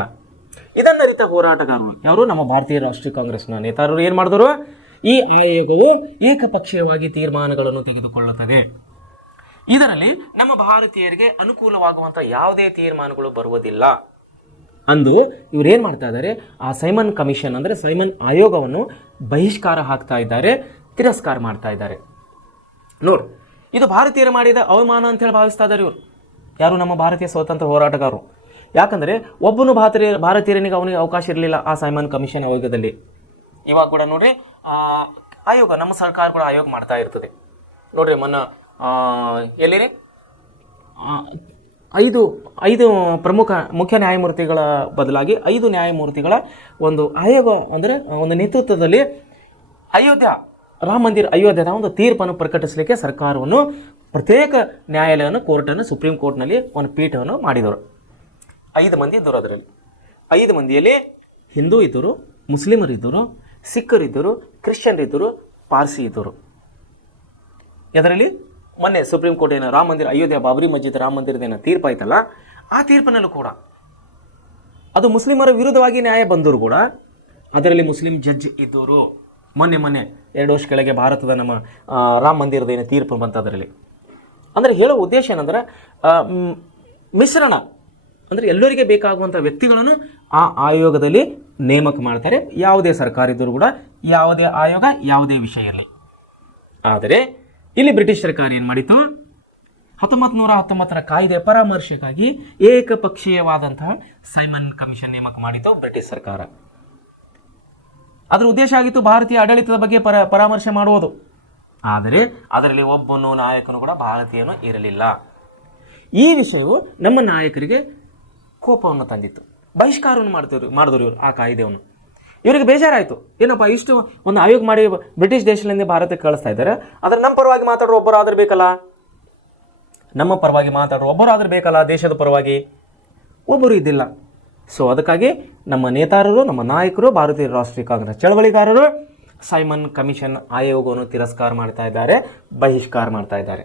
ಇದನ್ನ ಅರಿತ ಹೋರಾಟಗಾರರು ಯಾರು, ನಮ್ಮ ಭಾರತೀಯ ರಾಷ್ಟ್ರೀಯ ಕಾಂಗ್ರೆಸ್ನ ನೇತಾರರು ಏನು ಮಾಡಿದರು, ಈ ಆಯೋಗವು ಏಕಪಕ್ಷೀಯವಾಗಿ ತೀರ್ಮಾನಗಳನ್ನು ತೆಗೆದುಕೊಳ್ಳುತ್ತದೆ, ಇದರಲ್ಲಿ ನಮ್ಮ ಭಾರತೀಯರಿಗೆ ಅನುಕೂಲವಾಗುವಂಥ ಯಾವುದೇ ತೀರ್ಮಾನಗಳು ಬರುವುದಿಲ್ಲ ಅಂದು ಇವರೇನು ಮಾಡ್ತಾ ಇದ್ದಾರೆ, ಆ ಸೈಮನ್ ಕಮಿಷನ್ ಅಂದರೆ ಸೈಮನ್ ಆಯೋಗವನ್ನು ಬಹಿಷ್ಕಾರ ಹಾಕ್ತಾ ಇದ್ದಾರೆ, ತಿರಸ್ಕಾರ ಮಾಡ್ತಾ ಇದ್ದಾರೆ. ನೋಡ್ರಿ, ಇದು ಭಾರತೀಯರು ಮಾಡಿದ ಅವಮಾನ ಅಂತ ಹೇಳಿ ಭಾವಿಸ್ತಾ ಇದ್ದಾರೆ ಇವರು, ಯಾರು ನಮ್ಮ ಭಾರತೀಯ ಸ್ವಾತಂತ್ರ್ಯ ಹೋರಾಟಗಾರರು. ಯಾಕಂದರೆ ಒಬ್ಬನು ಭಾರತೀಯನಿಗೆ ಅವನಿಗೆ ಅವಕಾಶ ಇರಲಿಲ್ಲ ಆ ಸೈಮನ್ ಕಮಿಷನ್ ಆಯೋಗದಲ್ಲಿ. ಇವಾಗ ಕೂಡ ನೋಡ್ರಿ ಆಯೋಗ, ನಮ್ಮ ಸರ್ಕಾರ ಕೂಡ ಆಯೋಗ ಮಾಡ್ತಾ ಇರ್ತದೆ ನೋಡ್ರಿ. ಎಲ್ಲಿರಿ ಐದು ಪ್ರಮುಖ ಮುಖ್ಯ ನ್ಯಾಯಮೂರ್ತಿಗಳ ಬದಲಾಗಿ 5 ನ್ಯಾಯಮೂರ್ತಿಗಳ ಒಂದು ಆಯೋಗ, ಅಂದರೆ ಒಂದು ನೇತೃತ್ವದಲ್ಲಿ ರಾಮ ಮಂದಿರ ಅಯೋಧ್ಯದ ಒಂದು ತೀರ್ಪನ್ನು ಪ್ರಕಟಿಸಲಿಕ್ಕೆ ಸರ್ಕಾರವನ್ನು ಪ್ರತ್ಯೇಕ ನ್ಯಾಯಾಲಯವನ್ನು ಕೋರ್ಟನ್ನು ಸುಪ್ರೀಂ ಕೋರ್ಟ್ನಲ್ಲಿ ಒಂದು ಪೀಠವನ್ನು ಮಾಡಿದರು. 5 ಮಂದಿ ಇದ್ದರು. ಅದರಲ್ಲಿ 5 ಮಂದಿಯಲ್ಲಿ ಹಿಂದೂ ಇದ್ದರು, ಮುಸ್ಲಿಮರಿದ್ದರು, ಸಿಖ್ಖರಿದ್ದರು, ಕ್ರಿಶ್ಚಿಯನ್ರಿದ್ದರು, ಪಾರ್ಸಿ ಇದ್ದರು. ಇದರಲ್ಲಿ ಮೊನ್ನೆ ಸುಪ್ರೀಂ ಕೋರ್ಟ್ ಏನು ರಾಮ ಮಂದಿರ ಅಯೋಧ್ಯೆ ಬಾಬರಿ ಮಸ್ಜಿದ್ ರಾಮ ಮಂದಿರದೇನು ತೀರ್ಪಾಯ್ತಲ್ಲ, ಆ ತೀರ್ಪಿನಲ್ಲೂ ಕೂಡ ಅದು ಮುಸ್ಲಿಮರ ವಿರುದ್ಧವಾಗಿ ನ್ಯಾಯ ಬಂದರೂ ಕೂಡ ಅದರಲ್ಲಿ ಮುಸ್ಲಿಂ ಜಡ್ಜ್ ಇದ್ದವರು. ಮೊನ್ನೆ 2 ವರ್ಷ ಕೆಳಗೆ ಭಾರತದ ನಮ್ಮ ರಾಮ ಮಂದಿರದೇನು ತೀರ್ಪು ಬಂತ ಅದರಲ್ಲಿ. ಅಂದರೆ ಹೇಳೋ ಉದ್ದೇಶ ಏನಂದ್ರೆ ಮಿಶ್ರಣ, ಅಂದರೆ ಎಲ್ಲರಿಗೆ ಬೇಕಾಗುವಂಥ ವ್ಯಕ್ತಿಗಳನ್ನು ಆ ಆಯೋಗದಲ್ಲಿ ನೇಮಕ ಮಾಡ್ತಾರೆ. ಯಾವುದೇ ಸರ್ಕಾರ ಇದ್ದರೂ ಕೂಡ, ಯಾವುದೇ ಆಯೋಗ, ಯಾವುದೇ ವಿಷಯ ಇರಲಿ. ಆದರೆ ಇಲ್ಲಿ ಬ್ರಿಟಿಷ್ ಸರ್ಕಾರ ಏನು ಮಾಡಿತು, 1919ರ ಕಾಯ್ದೆ ಪರಾಮರ್ಶೆಗಾಗಿ ಏಕಪಕ್ಷೀಯವಾದಂತಹ ಸೈಮನ್ ಕಮಿಷನ್ ನೇಮಕ ಮಾಡಿತು ಬ್ರಿಟಿಷ್ ಸರ್ಕಾರ. ಅದರ ಉದ್ದೇಶ ಆಗಿತ್ತು ಭಾರತೀಯ ಆಡಳಿತದ ಬಗ್ಗೆ ಪರಾಮರ್ಶೆ ಮಾಡುವುದು. ಆದರೆ ಅದರಲ್ಲಿ ಒಬ್ಬನು ನಾಯಕನು ಕೂಡ ಭಾರತೀಯನು ಇರಲಿಲ್ಲ. ಈ ವಿಷಯವು ನಮ್ಮ ನಾಯಕರಿಗೆ ಕೋಪವನ್ನು ತಂದಿತ್ತು, ಬಹಿಷ್ಕಾರವನ್ನು ಮಾಡಿದ್ರು ಇವರು ಆ ಕಾಯ್ದೆಯನ್ನು. ಇವರಿಗೆ ಬೇಜಾರಾಯಿತು, ಏನಪ್ಪ ಇಷ್ಟು ಒಂದು ಆಯೋಗ ಮಾಡಿ ಬ್ರಿಟಿಷ್ ದೇಶದಿಂದ ಭಾರತಕ್ಕೆ ಕಳಿಸ್ತಾ ಇದ್ದಾರೆ, ಆದರೆ ನಮ್ಮ ಪರವಾಗಿ ಮಾತಾಡೋ ಒಬ್ಬರು ಆದರೂ ಬೇಕಲ್ಲ, ನಮ್ಮ ಪರವಾಗಿ ಮಾತಾಡೋ ಒಬ್ಬರು ಆದರೂ ಬೇಕಲ್ಲ, ದೇಶದ ಪರವಾಗಿ ಒಬ್ಬರು ಇದ್ದಿಲ್ಲ. ಸೊ ಅದಕ್ಕಾಗಿ ನಮ್ಮ ನೇತಾರರು, ನಮ್ಮ ನಾಯಕರು, ಭಾರತೀಯ ರಾಷ್ಟ್ರೀಯ ಕಾಂಗ್ರೆಸ್ ಚಳವಳಿಗಾರರು ಸೈಮನ್ ಕಮಿಷನ್ ಆಯೋಗವನ್ನು ತಿರಸ್ಕಾರ ಮಾಡ್ತಾ ಇದ್ದಾರೆ, ಬಹಿಷ್ಕಾರ ಮಾಡ್ತಾ ಇದ್ದಾರೆ.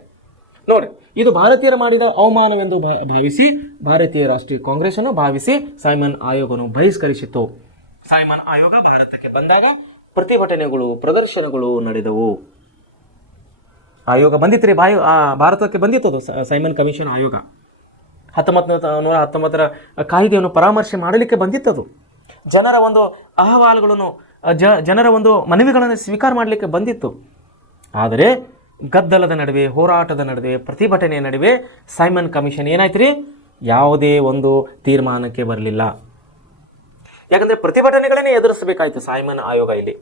ನೋಡಿ, ಇದು ಭಾರತೀಯರು ಮಾಡಿದ ಅವಮಾನವೆಂದು ಭಾವಿಸಿ ಭಾರತೀಯ ರಾಷ್ಟ್ರೀಯ ಕಾಂಗ್ರೆಸ್ ಅನ್ನು ಭಾವಿಸಿ ಸೈಮನ್ ಆಯೋಗವನ್ನು ಬಹಿಷ್ಕರಿಸಿತು. ಸೈಮನ್ ಆಯೋಗ ಭಾರತಕ್ಕೆ ಬಂದಾಗ ಪ್ರತಿಭಟನೆಗಳು, ಪ್ರದರ್ಶನಗಳು ನಡೆದವು. ಆಯೋಗ ಬಂದಿತ್ತು ಭಾರತಕ್ಕೆ ಬಂದಿತ್ತು ಸೈಮನ್ ಕಮಿಷನ್ ಆಯೋಗ. 1919ರ ಕಾಯ್ದೆಯನ್ನು ಪರಾಮರ್ಶೆ ಮಾಡಲಿಕ್ಕೆ ಬಂದಿತ್ತದು. ಜನರ ಒಂದು ಅಹವಾಲುಗಳನ್ನು, ಜನರ ಒಂದು ಮನವಿಗಳನ್ನು ಸ್ವೀಕಾರ ಮಾಡಲಿಕ್ಕೆ ಬಂದಿತ್ತು. ಆದರೆ ಗದ್ದಲದ ನಡುವೆ, ಹೋರಾಟದ ನಡುವೆ, ಪ್ರತಿಭಟನೆಯ ನಡುವೆ ಸೈಮನ್ ಕಮಿಷನ್ ಏನಾಯ್ತು ರೀ, ಯಾವುದೇ ಒಂದು ತೀರ್ಮಾನಕ್ಕೆ ಬರಲಿಲ್ಲ. ಯಾಕಂದರೆ ಪ್ರತಿಭಟನೆಗಳನ್ನೇ ಎದುರಿಸಬೇಕಾಯ್ತು ಸೈಮನ್ ಆಯೋಗ. ಇಲ್ಲಿ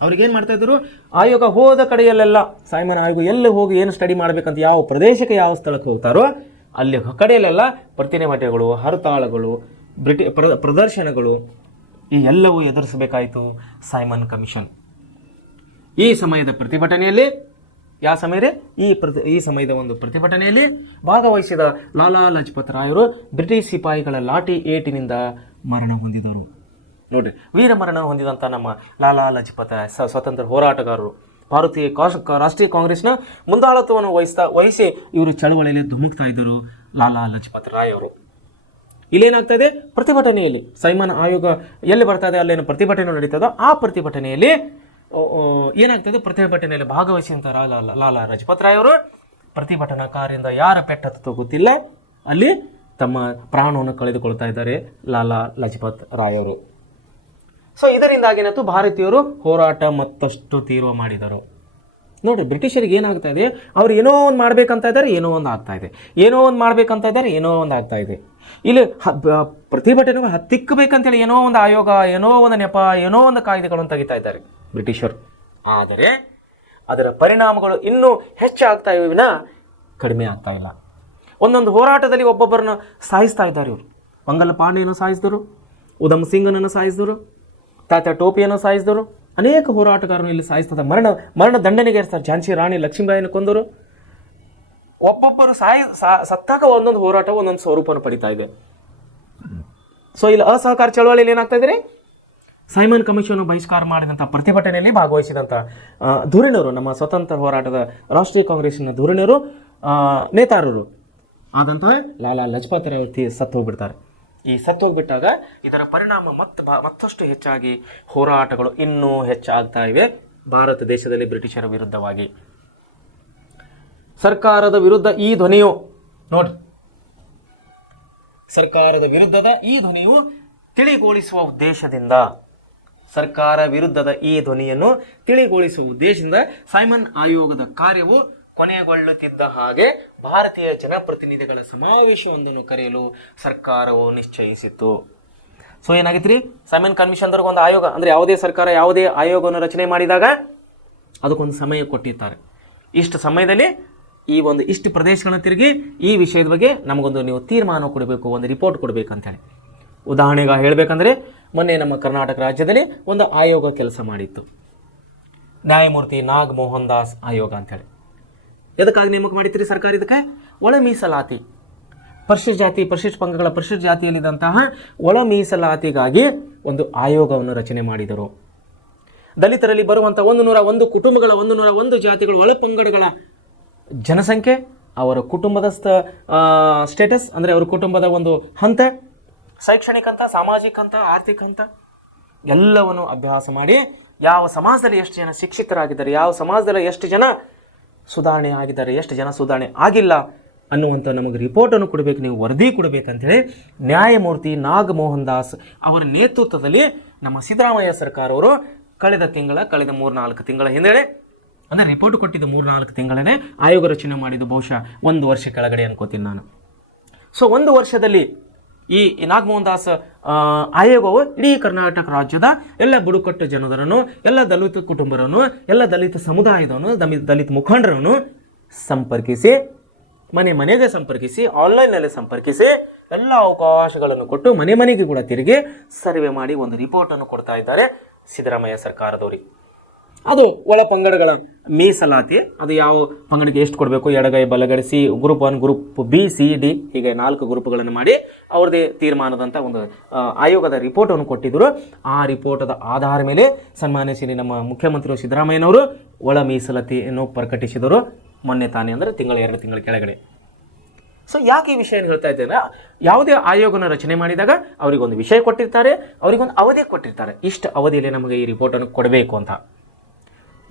ಅವ್ರಿಗೇನು ಮಾಡ್ತಾ ಇದ್ರು, ಆಯೋಗ ಹೋದ ಕಡೆಯಲ್ಲೆಲ್ಲ ಸೈಮನ್ ಆಯೋಗ ಎಲ್ಲಿ ಹೋಗಿ ಏನು ಸ್ಟಡಿ ಮಾಡಬೇಕಂತ ಯಾವ ಪ್ರದೇಶಕ್ಕೆ ಯಾವ ಸ್ಥಳಕ್ಕೆ ಹೋಗ್ತಾರೋ ಅಲ್ಲಿ ಕಡೆಯಲ್ಲೆಲ್ಲ ಪ್ರತಿಭಟನೆಗಳು, ಹರತಾಳಗಳು, ಪ್ರದರ್ಶನಗಳು ಈ ಎಲ್ಲವೂ ಎದುರಿಸಬೇಕಾಯಿತು ಸೈಮನ್ ಕಮಿಷನ್. ಈ ಸಮಯದ ಪ್ರತಿಭಟನೆಯಲ್ಲಿ ಯಾವ ಸಮಯ ಈ ಸಮಯದ ಒಂದು ಪ್ರತಿಭಟನೆಯಲ್ಲಿ ಭಾಗವಹಿಸಿದ ಲಾಲಾ ಲಜಪತ್ ರಾಯರು ಬ್ರಿಟಿಷ್ ಸಿಪಾಯಿಗಳ ಲಾಠಿ ಏಟಿನಿಂದ ಮರಣ ಹೊಂದಿದರು. ನೋಡ್ರಿ, ವೀರ ಮರಣ ಹೊಂದಿದಂಥ ನಮ್ಮ ಲಾಲಾ ಲಜಪತ್ ಸ್ವತಂತ್ರ ಹೋರಾಟಗಾರರು ಭಾರತೀಯ ರಾಷ್ಟ್ರೀಯ ಕಾಂಗ್ರೆಸ್ನ ಮುಂದಾಳತ್ವವನ್ನು ವಹಿಸಿ ಇವರು ಚಳವಳಿಯಲ್ಲಿ ಧುಮುಕ್ತಾ ಇದ್ದರು ಲಾಲಾ ಲಜಪತ್ ರಾಯ್ ಅವರು. ಇಲ್ಲೇನಾಗ್ತಾ ಇದೆ, ಪ್ರತಿಭಟನೆಯಲ್ಲಿ ಸೈಮನ್ ಆಯೋಗ ಎಲ್ಲಿ ಬರ್ತಾ ಇದೆ ಅಲ್ಲೇನು ಪ್ರತಿಭಟನೆ ನಡೀತದೋ ಆ ಪ್ರತಿಭಟನೆಯಲ್ಲಿ ಏನಾಗ್ತದೆ, ಪ್ರತಿಭಟನೆಯಲ್ಲಿ ಭಾಗವಹಿಸಿದಂಥ ಲಾಲಾ ಲಜಪತ್ ರಾಯ್ ಅವರು ಪ್ರತಿಭಟನಾಕಾರರಿಂದ ಯಾರ ಪೆಟ್ಟತ್ತೋ ಗೊತ್ತಿಲ್ಲ ಅಲ್ಲಿ ತಮ್ಮ ಪ್ರಾಣವನ್ನು ಕಳೆದುಕೊಳ್ತಾ ಇದ್ದಾರೆ ಲಾಲಾ ಲಜಪತ್ ರಾಯ್ ಅವರು. ಸೊ ಇದರಿಂದಾಗಿ ಏನಾಯ್ತು, ಭಾರತೀಯರು ಹೋರಾಟ ಮತ್ತಷ್ಟು ತೀವ್ರ ಮಾಡಿದರು. ನೋಡಿ, ಬ್ರಿಟಿಷರಿಗೆ ಏನಾಗ್ತಾ ಇದೆ, ಅವ್ರು ಏನೋ ಒಂದು ಮಾಡ್ಬೇಕಂತ ಇದ್ದಾರೆ, ಏನೋ ಒಂದು ಆಗ್ತಾ ಇದೆ, ಏನೋ ಒಂದು ಮಾಡ್ಬೇಕಂತ ಇದ್ದಾರೆ, ಏನೋ ಒಂದು ಆಗ್ತಾ ಇದೆ. ಇಲ್ಲಿ ಪ್ರತಿಭಟನೆ ಹತ್ತಿಕ್ಕಬೇಕಂತೇಳಿ ಏನೋ ಒಂದು ಆಯೋಗ, ಏನೋ ಒಂದು ನೆಪ, ಏನೋ ಒಂದು ಕಾಯ್ದೆಗಳನ್ನು ತೆಗಿತಾ ಇದ್ದಾರೆ ಬ್ರಿಟಿಷರು. ಆದರೆ ಅದರ ಪರಿಣಾಮಗಳು ಇನ್ನೂ ಹೆಚ್ಚಾಗ್ತಾ ಇವೆ ವಿನ ಕಡಿಮೆ ಆಗ್ತಾ ಇಲ್ಲ. ಒಂದೊಂದು ಹೋರಾಟದಲ್ಲಿ ಒಬ್ಬೊಬ್ಬರನ್ನು ಸಾಯಿಸ್ತಾ ಇದ್ದಾರೆ ಇವರು. ಮಂಗಲ ಪಾಂಡೆಯನ್ನು ಸಾಯಿಸಿದರು, ಉಧಮ್ ಸಿಂಗನನ್ನು ಸಾಯಿಸಿದರು, ತಾತ್ಯಾ ಟೋಪಿಯನ್ನು ಸಾಯಿಸಿದರು, ಅನೇಕ ಹೋರಾಟಗಾರರನ್ನು ಇಲ್ಲಿ ಸಾಯಿಸ್ತದೆ. ಮರಣ ದಂಡನೆಗೆ ಇರ್ತಾರೆ. ಝಾನ್ಸಿ ರಾಣಿ ಲಕ್ಷ್ಮೀಬಾಯಿಯನ್ನು ಕೊಂದರು. ಒಬ್ಬೊಬ್ಬರು ಸತ್ತಾಗ ಒಂದೊಂದು ಹೋರಾಟ ಒಂದೊಂದು ಸ್ವರೂಪವನ್ನು ಪಡಿತಾ ಇದೆ. ಸೊ ಇಲ್ಲಿ ಅಸಹಕಾರ ಚಳವಳಿಯಲ್ಲಿ ಏನಾಗ್ತಾ ಇದೆ, ಸೈಮನ್ ಕಮಿಷನ್ ಬಹಿಷ್ಕಾರ ಮಾಡಿದಂಥ ಪ್ರತಿಭಟನೆಯಲ್ಲಿ ಭಾಗವಹಿಸಿದಂಥ ಧುರೀಣರು, ನಮ್ಮ ಸ್ವತಂತ್ರ ಹೋರಾಟದ ರಾಷ್ಟ್ರೀಯ ಕಾಂಗ್ರೆಸ್ಸಿನ ಧುರೀಣರು, ನೇತಾರರು ಆದಂತಹ ಲಾಲಾ ಲಜಪತ್ ರಾಯ್ ಅವರು ಸತ್ತು ಹೋಗ್ಬಿಡ್ತಾರೆ. ಈ ಸತ್ತು ಹೋಗ್ಬಿಟ್ಟಾಗ ಇದರ ಪರಿಣಾಮ ಮತ್ತಷ್ಟು ಹೆಚ್ಚಾಗಿ ಹೋರಾಟಗಳು ಇನ್ನೂ ಹೆಚ್ಚಾಗ್ತಾ ಇವೆ ಭಾರತ ದೇಶದಲ್ಲಿ ಬ್ರಿಟಿಷರ ವಿರುದ್ಧವಾಗಿ. ಸರ್ಕಾರದ ವಿರುದ್ಧ ಈ ಧ್ವನಿಯು ನೋಡಿ, ಸರ್ಕಾರದ ವಿರುದ್ಧದ ಈ ಧ್ವನಿಯು ತಿಳಿಗೊಳಿಸುವ ಉದ್ದೇಶದಿಂದ, ಸರ್ಕಾರ ವಿರುದ್ಧದ ಈ ಧ್ವನಿಯನ್ನು ತಿಳಿಗೊಳಿಸುವ ಉದ್ದೇಶದಿಂದ ಸೈಮನ್ ಆಯೋಗದ ಕಾರ್ಯವು ಕೊನೆಗೊಳ್ಳುತ್ತಿದ್ದ ಹಾಗೆ ಭಾರತೀಯ ಜನಪ್ರತಿನಿಧಿಗಳ ಸಮಾವೇಶವೊಂದನ್ನು ಕರೆಯಲು ಸರ್ಕಾರವು ನಿಶ್ಚಯಿಸಿತು. ಸೊ ಏನಾಗಿತ್ತು ರೀ, ಸೈಮನ್ ಕಮಿಷನ್ದವ್ರಿಗೆ ಒಂದು ಆಯೋಗ, ಅಂದರೆ ಯಾವುದೇ ಸರ್ಕಾರ ಯಾವುದೇ ಆಯೋಗವನ್ನು ರಚನೆ ಮಾಡಿದಾಗ ಅದಕ್ಕೊಂದು ಸಮಯ ಕೊಟ್ಟಿರ್ತಾರೆ. ಇಷ್ಟು ಸಮಯದಲ್ಲಿ ಇಷ್ಟು ಪ್ರದೇಶಗಳನ್ನ ತಿರುಗಿ ಈ ವಿಷಯದ ಬಗ್ಗೆ ನಮಗೊಂದು ನೀವು ತೀರ್ಮಾನ ಕೊಡಬೇಕು, ಒಂದು ರಿಪೋರ್ಟ್ ಕೊಡಬೇಕಂತೇಳಿ. ಉದಾಹರಣೆಗೆ ಹೇಳಬೇಕಂದ್ರೆ ಮೊನ್ನೆ ನಮ್ಮ ಕರ್ನಾಟಕ ರಾಜ್ಯದಲ್ಲಿ ಒಂದು ಆಯೋಗ ಕೆಲಸ ಮಾಡಿತ್ತು, ನ್ಯಾಯಮೂರ್ತಿ ನಾಗ್ ಮೋಹನ್ ದಾಸ್ ಆಯೋಗ ಅಂತೇಳಿ. ಎದಕ್ಕಾಗಿ ನೇಮಕ ಮಾಡಿತ್ರಿ ಸರ್ಕಾರ? ಇದಕ್ಕೆ ಒಳ ಮೀಸಲಾತಿ, ಪರಿಶಿಷ್ಟ ಜಾತಿ ಪರಿಶಿಷ್ಟ ಪಂಗಡಗಳ ಪರಿಶಿಷ್ಟ ಜಾತಿಯಲ್ಲಿದ್ದಂತಹ ಒಳ ಮೀಸಲಾತಿಗಾಗಿ ಒಂದು ಆಯೋಗವನ್ನು ರಚನೆ ಮಾಡಿದರು. ದಲಿತರಲ್ಲಿ ಬರುವಂಥ 101 ಕುಟುಂಬಗಳ 101 ಜಾತಿಗಳು ಒಳ ಪಂಗಡಗಳ ಜನಸಂಖ್ಯೆ, ಅವರ ಕುಟುಂಬದ ಸ್ಟೇಟಸ್ ಅಂದರೆ ಅವರ ಕುಟುಂಬದ ಒಂದು ಹಂತ, ಶೈಕ್ಷಣಿಕ ಹಂತ, ಸಾಮಾಜಿಕ ಹಂತ, ಆರ್ಥಿಕ ಹಂತ ಎಲ್ಲವನ್ನು ಅಭ್ಯಾಸ ಮಾಡಿ ಯಾವ ಸಮಾಜದಲ್ಲಿ ಎಷ್ಟು ಜನ ಶಿಕ್ಷಿತರಾಗಿದ್ದಾರೆ, ಯಾವ ಸಮಾಜದಲ್ಲಿ ಎಷ್ಟು ಜನ ಸುಧಾರಣೆ ಆಗಿದ್ದಾರೆ, ಎಷ್ಟು ಜನ ಸುಧಾರಣೆ ಆಗಿಲ್ಲ ಅನ್ನುವಂಥ ನಮಗೆ ರಿಪೋರ್ಟನ್ನು ಕೊಡಬೇಕು, ನೀವು ವರದಿ ಕೊಡಬೇಕಂತೇಳಿ ನ್ಯಾಯಮೂರ್ತಿ ನಾಗ್ ಮೋಹನ್ ದಾಸ್ ಅವರ ನೇತೃತ್ವದಲ್ಲಿ ನಮ್ಮ ಸಿದ್ದರಾಮಯ್ಯ ಸರ್ಕಾರವರು ಕಳೆದ 3-4 ತಿಂಗಳ ಹಿಂದೆ ಅಂದರೆ ರಿಪೋರ್ಟ್ ಕೊಟ್ಟಿದ್ದು 3-4 ತಿಂಗಳೇ ಆಯೋಗ ರಚನೆ ಮಾಡಿದ್ದು, ಬಹುಶಃ 1 ವರ್ಷ ಕೆಳಗಡೆ ಅನ್ಕೋತೀನಿ ನಾನು. ಸೊ 1 ವರ್ಷದಲ್ಲಿ ಈ ನಾಗಮೋಹನ್ ದಾಸ್ ಆಯೋಗವು ಇಡೀ ಕರ್ನಾಟಕ ರಾಜ್ಯದ ಎಲ್ಲ ಬುಡಕಟ್ಟು ಜನರನ್ನು, ಎಲ್ಲ ದಲಿತ ಕುಟುಂಬರನ್ನು, ಎಲ್ಲ ದಲಿತ ಸಮುದಾಯದವನ್ನು, ದಲಿತ ಮುಖಂಡರನ್ನು ಸಂಪರ್ಕಿಸಿ, ಮನೆಗೆ ಸಂಪರ್ಕಿಸಿ, ಆನ್ಲೈನ್ನಲ್ಲಿ ಸಂಪರ್ಕಿಸಿ, ಎಲ್ಲ ಅವಕಾಶಗಳನ್ನು ಕೊಟ್ಟು ಮನೆ ಮನೆಗೆ ಕೂಡ ತಿರುಗಿ ಸರ್ವೆ ಮಾಡಿ ಒಂದು ರಿಪೋರ್ಟನ್ನು ಕೊಡ್ತಾ ಇದ್ದಾರೆ ಸಿದ್ದರಾಮಯ್ಯ ಸರ್ಕಾರದವರಿಗೆ. ಅದು ಒಳ ಪಂಗಡಗಳ ಮೀಸಲಾತಿ, ಅದು ಯಾವ ಪಂಗಡಕ್ಕೆ ಎಷ್ಟು ಕೊಡಬೇಕು, ಎಡಗೈ ಬಲಗೈ, group 1 group B C D ಹೀಗೆ 4 ಗ್ರೂಪ್ಗಳನ್ನು ಮಾಡಿ ಅವ್ರದ್ದೇ ತೀರ್ಮಾನದಂಥ ಒಂದು ಆಯೋಗದ ರಿಪೋರ್ಟನ್ನು ಕೊಟ್ಟಿದ್ದರು. ಆ ರಿಪೋರ್ಟದ ಆಧಾರ ಮೇಲೆ ಸನ್ಮಾನ್ಯ ಶ್ರೀ ನಮ್ಮ ಮುಖ್ಯಮಂತ್ರಿ ಸಿದ್ದರಾಮಯ್ಯನವರು ಒಳ ಮೀಸಲಾತಿಯನ್ನು ಪ್ರಕಟಿಸಿದರು ಮೊನ್ನೆ ತಾನೇ, ಅಂದರೆ 2 ತಿಂಗಳ ಕೆಳಗಡೆ. ಸೊ ಯಾಕೆ ಈ ವಿಷಯ ಹೇಳ್ತಾ ಇದ್ದೇನೆ, ಯಾವುದೇ ಆಯೋಗನ ರಚನೆ ಮಾಡಿದಾಗ ಅವರಿಗೊಂದು ವಿಷಯ ಕೊಟ್ಟಿರ್ತಾರೆ, ಅವರಿಗೊಂದು ಅವಧಿ ಕೊಟ್ಟಿರ್ತಾರೆ, ಇಷ್ಟು ಅವಧಿಯಲ್ಲಿ ನಮಗೆ ಈ ರಿಪೋರ್ಟನ್ನು ಕೊಡಬೇಕು ಅಂತ.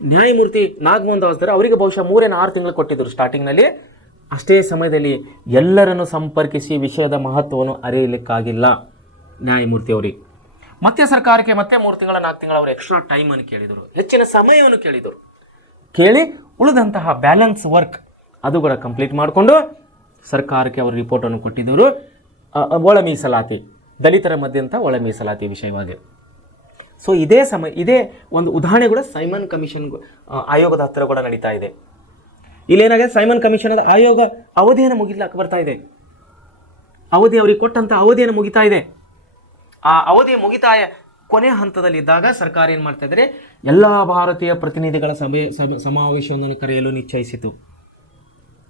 ನ್ಯಾಯಮೂರ್ತಿ ನಾಗಮೋಹನ್ ದಾಸ್ ಅವರಿಗೆ ಬಹುಶಃ 3-6 ತಿಂಗಳು ಕೊಟ್ಟಿದ್ದರು ಸ್ಟಾರ್ಟಿಂಗ್ನಲ್ಲಿ. ಅಷ್ಟೇ ಸಮಯದಲ್ಲಿ ಎಲ್ಲರನ್ನು ಸಂಪರ್ಕಿಸಿ ವಿಷಯದ ಮಹತ್ವವನ್ನು ಅರಿಯಲಿಕ್ಕಾಗಿಲ್ಲ ನ್ಯಾಯಮೂರ್ತಿ ಅವರಿಗೆ. ಮತ್ತೆ ಸರ್ಕಾರಕ್ಕೆ ಮತ್ತೆ 3-4 ತಿಂಗಳು ಅವರು ಎಕ್ಸ್ಟ್ರಾ ಟೈಮನ್ನು ಕೇಳಿದರು, ಹೆಚ್ಚಿನ ಸಮಯವನ್ನು ಕೇಳಿದರು. ಕೇಳಿ ಉಳಿದಂತಹ ಬ್ಯಾಲೆನ್ಸ್ ವರ್ಕ್ ಅದು ಕೂಡ ಕಂಪ್ಲೀಟ್ ಮಾಡಿಕೊಂಡು ಸರ್ಕಾರಕ್ಕೆ ಅವರು ರಿಪೋರ್ಟನ್ನು ಕೊಟ್ಟಿದ್ದರು. ಒಳ ಮೀಸಲಾತಿ, ದಲಿತರ ಮಧ್ಯೆ ಅಂತ ಒಳ ಮೀಸಲಾತಿ ವಿಷಯವಾಗಿ. ಸೊ ಇದೇ ಒಂದು ಉದಾಹರಣೆ ಕೂಡ ಸೈಮನ್ ಕಮಿಷನ್ ಆಯೋಗದ ಹತ್ತಿರ ಕೂಡ ನಡೀತಾ ಇದೆ. ಇಲ್ಲೇನಾಗಿದೆ, ಸೈಮನ್ ಕಮಿಷನ್ ಆಯೋಗ ಅವಧಿಯನ್ನು ಮುಗಿಲಾಕ ಬರ್ತಾ ಇದೆ, ಅವರಿಗೆ ಕೊಟ್ಟಂತ ಅವಧಿಯನ್ನು ಮುಗಿತಾ ಇದೆ. ಆ ಅವಧಿ ಮುಗಿತಾಯ ಕೊನೆ ಹಂತದಲ್ಲಿದ್ದಾಗ ಸರ್ಕಾರ ಏನು ಮಾಡ್ತಾ ಇದ್ದಾರೆ, ಎಲ್ಲ ಭಾರತೀಯ ಪ್ರತಿನಿಧಿಗಳ ಸಮಾವೇಶವನ್ನು ಕರೆಯಲು ನಿಶ್ಚಯಿಸಿತು.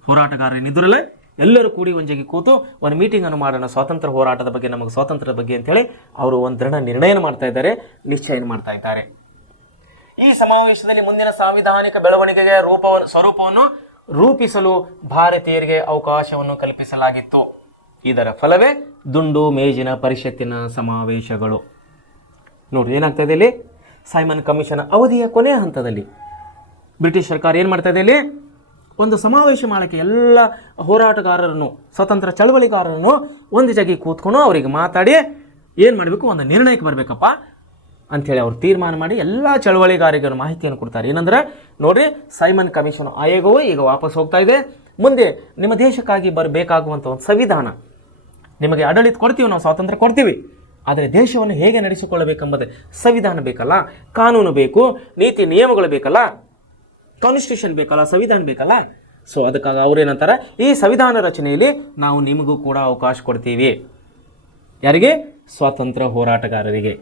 ಹೋರಾಟಗಾರರೇನಿದ್ರಲ್ಲ ಎಲ್ಲರೂ ಕೂಡಿ ಒಂಜಿಗೆ ಕೂತು ಒಂದು ಮೀಟಿಂಗನ್ನು ಮಾಡೋಣ, ಸ್ವಾತಂತ್ರ್ಯ ಹೋರಾಟದ ಬಗ್ಗೆ, ನಮಗೆ ಸ್ವಾತಂತ್ರ್ಯದ ಬಗ್ಗೆ ಅಂತೇಳಿ ಅವರು ಒಂದು ದೃಢ ನಿರ್ಣಯ ಮಾಡ್ತಾ ಇದ್ದಾರೆ, ನಿಶ್ಚಯ ಮಾಡ್ತಾ ಇದ್ದಾರೆ. ಈ ಸಮಾವೇಶದಲ್ಲಿ ಮುಂದಿನ ಸಾಂವಿಧಾನಿಕ ಬೆಳವಣಿಗೆಗೆ ಸ್ವರೂಪವನ್ನು ರೂಪಿಸಲು ಭಾರತೀಯರಿಗೆ ಅವಕಾಶವನ್ನು ಕಲ್ಪಿಸಲಾಗಿತ್ತು. ಇದರ ಫಲವೇ ದುಂಡು ಮೇಜಿನ ಪರಿಷತ್ತಿನ ಸಮಾವೇಶಗಳು. ನೋಡಿ ಏನಾಗ್ತಾ ಇದೆ ಇಲ್ಲಿ, ಸೈಮನ್ ಕಮಿಷನ್ ಅವಧಿಯ ಕೊನೆಯ ಹಂತದಲ್ಲಿ ಬ್ರಿಟಿಷ್ ಸರ್ಕಾರ ಏನು ಮಾಡ್ತಾ ಇದೆ, ಇಲ್ಲಿ ಒಂದು ಸಮಾವೇಶ ಮಾಡೋಕ್ಕೆ ಎಲ್ಲ ಹೋರಾಟಗಾರರನ್ನು, ಸ್ವತಂತ್ರ ಚಳವಳಿಗಾರರನ್ನು ಒಂದು ಜಾಗಿ ಕೂತ್ಕೊಂಡು ಅವರಿಗೆ ಮಾತಾಡಿ ಏನು ಮಾಡಬೇಕು, ಒಂದು ನಿರ್ಣಯಕ್ಕೆ ಬರಬೇಕಪ್ಪ ಅಂಥೇಳಿ ಅವ್ರು ತೀರ್ಮಾನ ಮಾಡಿ ಎಲ್ಲ ಚಳವಳಿಗಾರರಿಗೆ ಮಾಹಿತಿಯನ್ನು ಕೊಡ್ತಾರೆ. ಏನಂದ್ರೆ ನೋಡ್ರಿ, ಸೈಮನ್ ಕಮಿಷನ್ ಆಯೋಗವು ಈಗ ವಾಪಸ್ ಹೋಗ್ತಾ ಇದೆ, ಮುಂದೆ ನಿಮ್ಮ ದೇಶಕ್ಕಾಗಿ ಬರಬೇಕಾಗುವಂಥ ಒಂದು ಸಂವಿಧಾನ, ನಿಮಗೆ ಆಡಳಿತ ಕೊಡ್ತೀವಿ, ನಾವು ಸ್ವಾತಂತ್ರ್ಯ ಕೊಡ್ತೀವಿ, ಆದರೆ ದೇಶವನ್ನು ಹೇಗೆ ನಡೆಸಿಕೊಳ್ಳಬೇಕೆಂಬುದು ಸಂವಿಧಾನ ಬೇಕಲ್ಲ, ಕಾನೂನು ಬೇಕು, ನೀತಿ ನಿಯಮಗಳು ಬೇಕಲ್ಲ, ಕಾನ್ಸ್ಟಿಟ್ಯೂಷನ್ ಬೇಕಲ್ಲ, ಸಂವಿಧಾನ ಬೇಕಲ್ಲ. ಸೊ ಅದಕ್ಕಾಗಿ ಅವ್ರೇನಂತಾರೆ, ಈ ಸಂವಿಧಾನ ರಚನೆಯಲ್ಲಿ ನಾವು ನಿಮಗೂ ಕೂಡ ಅವಕಾಶ ಕೊಡ್ತೀವಿ. ಯಾರಿಗೆ? ಸ್ವಾತಂತ್ರ್ಯ ಹೋರಾಟಗಾರರಿಗೆ.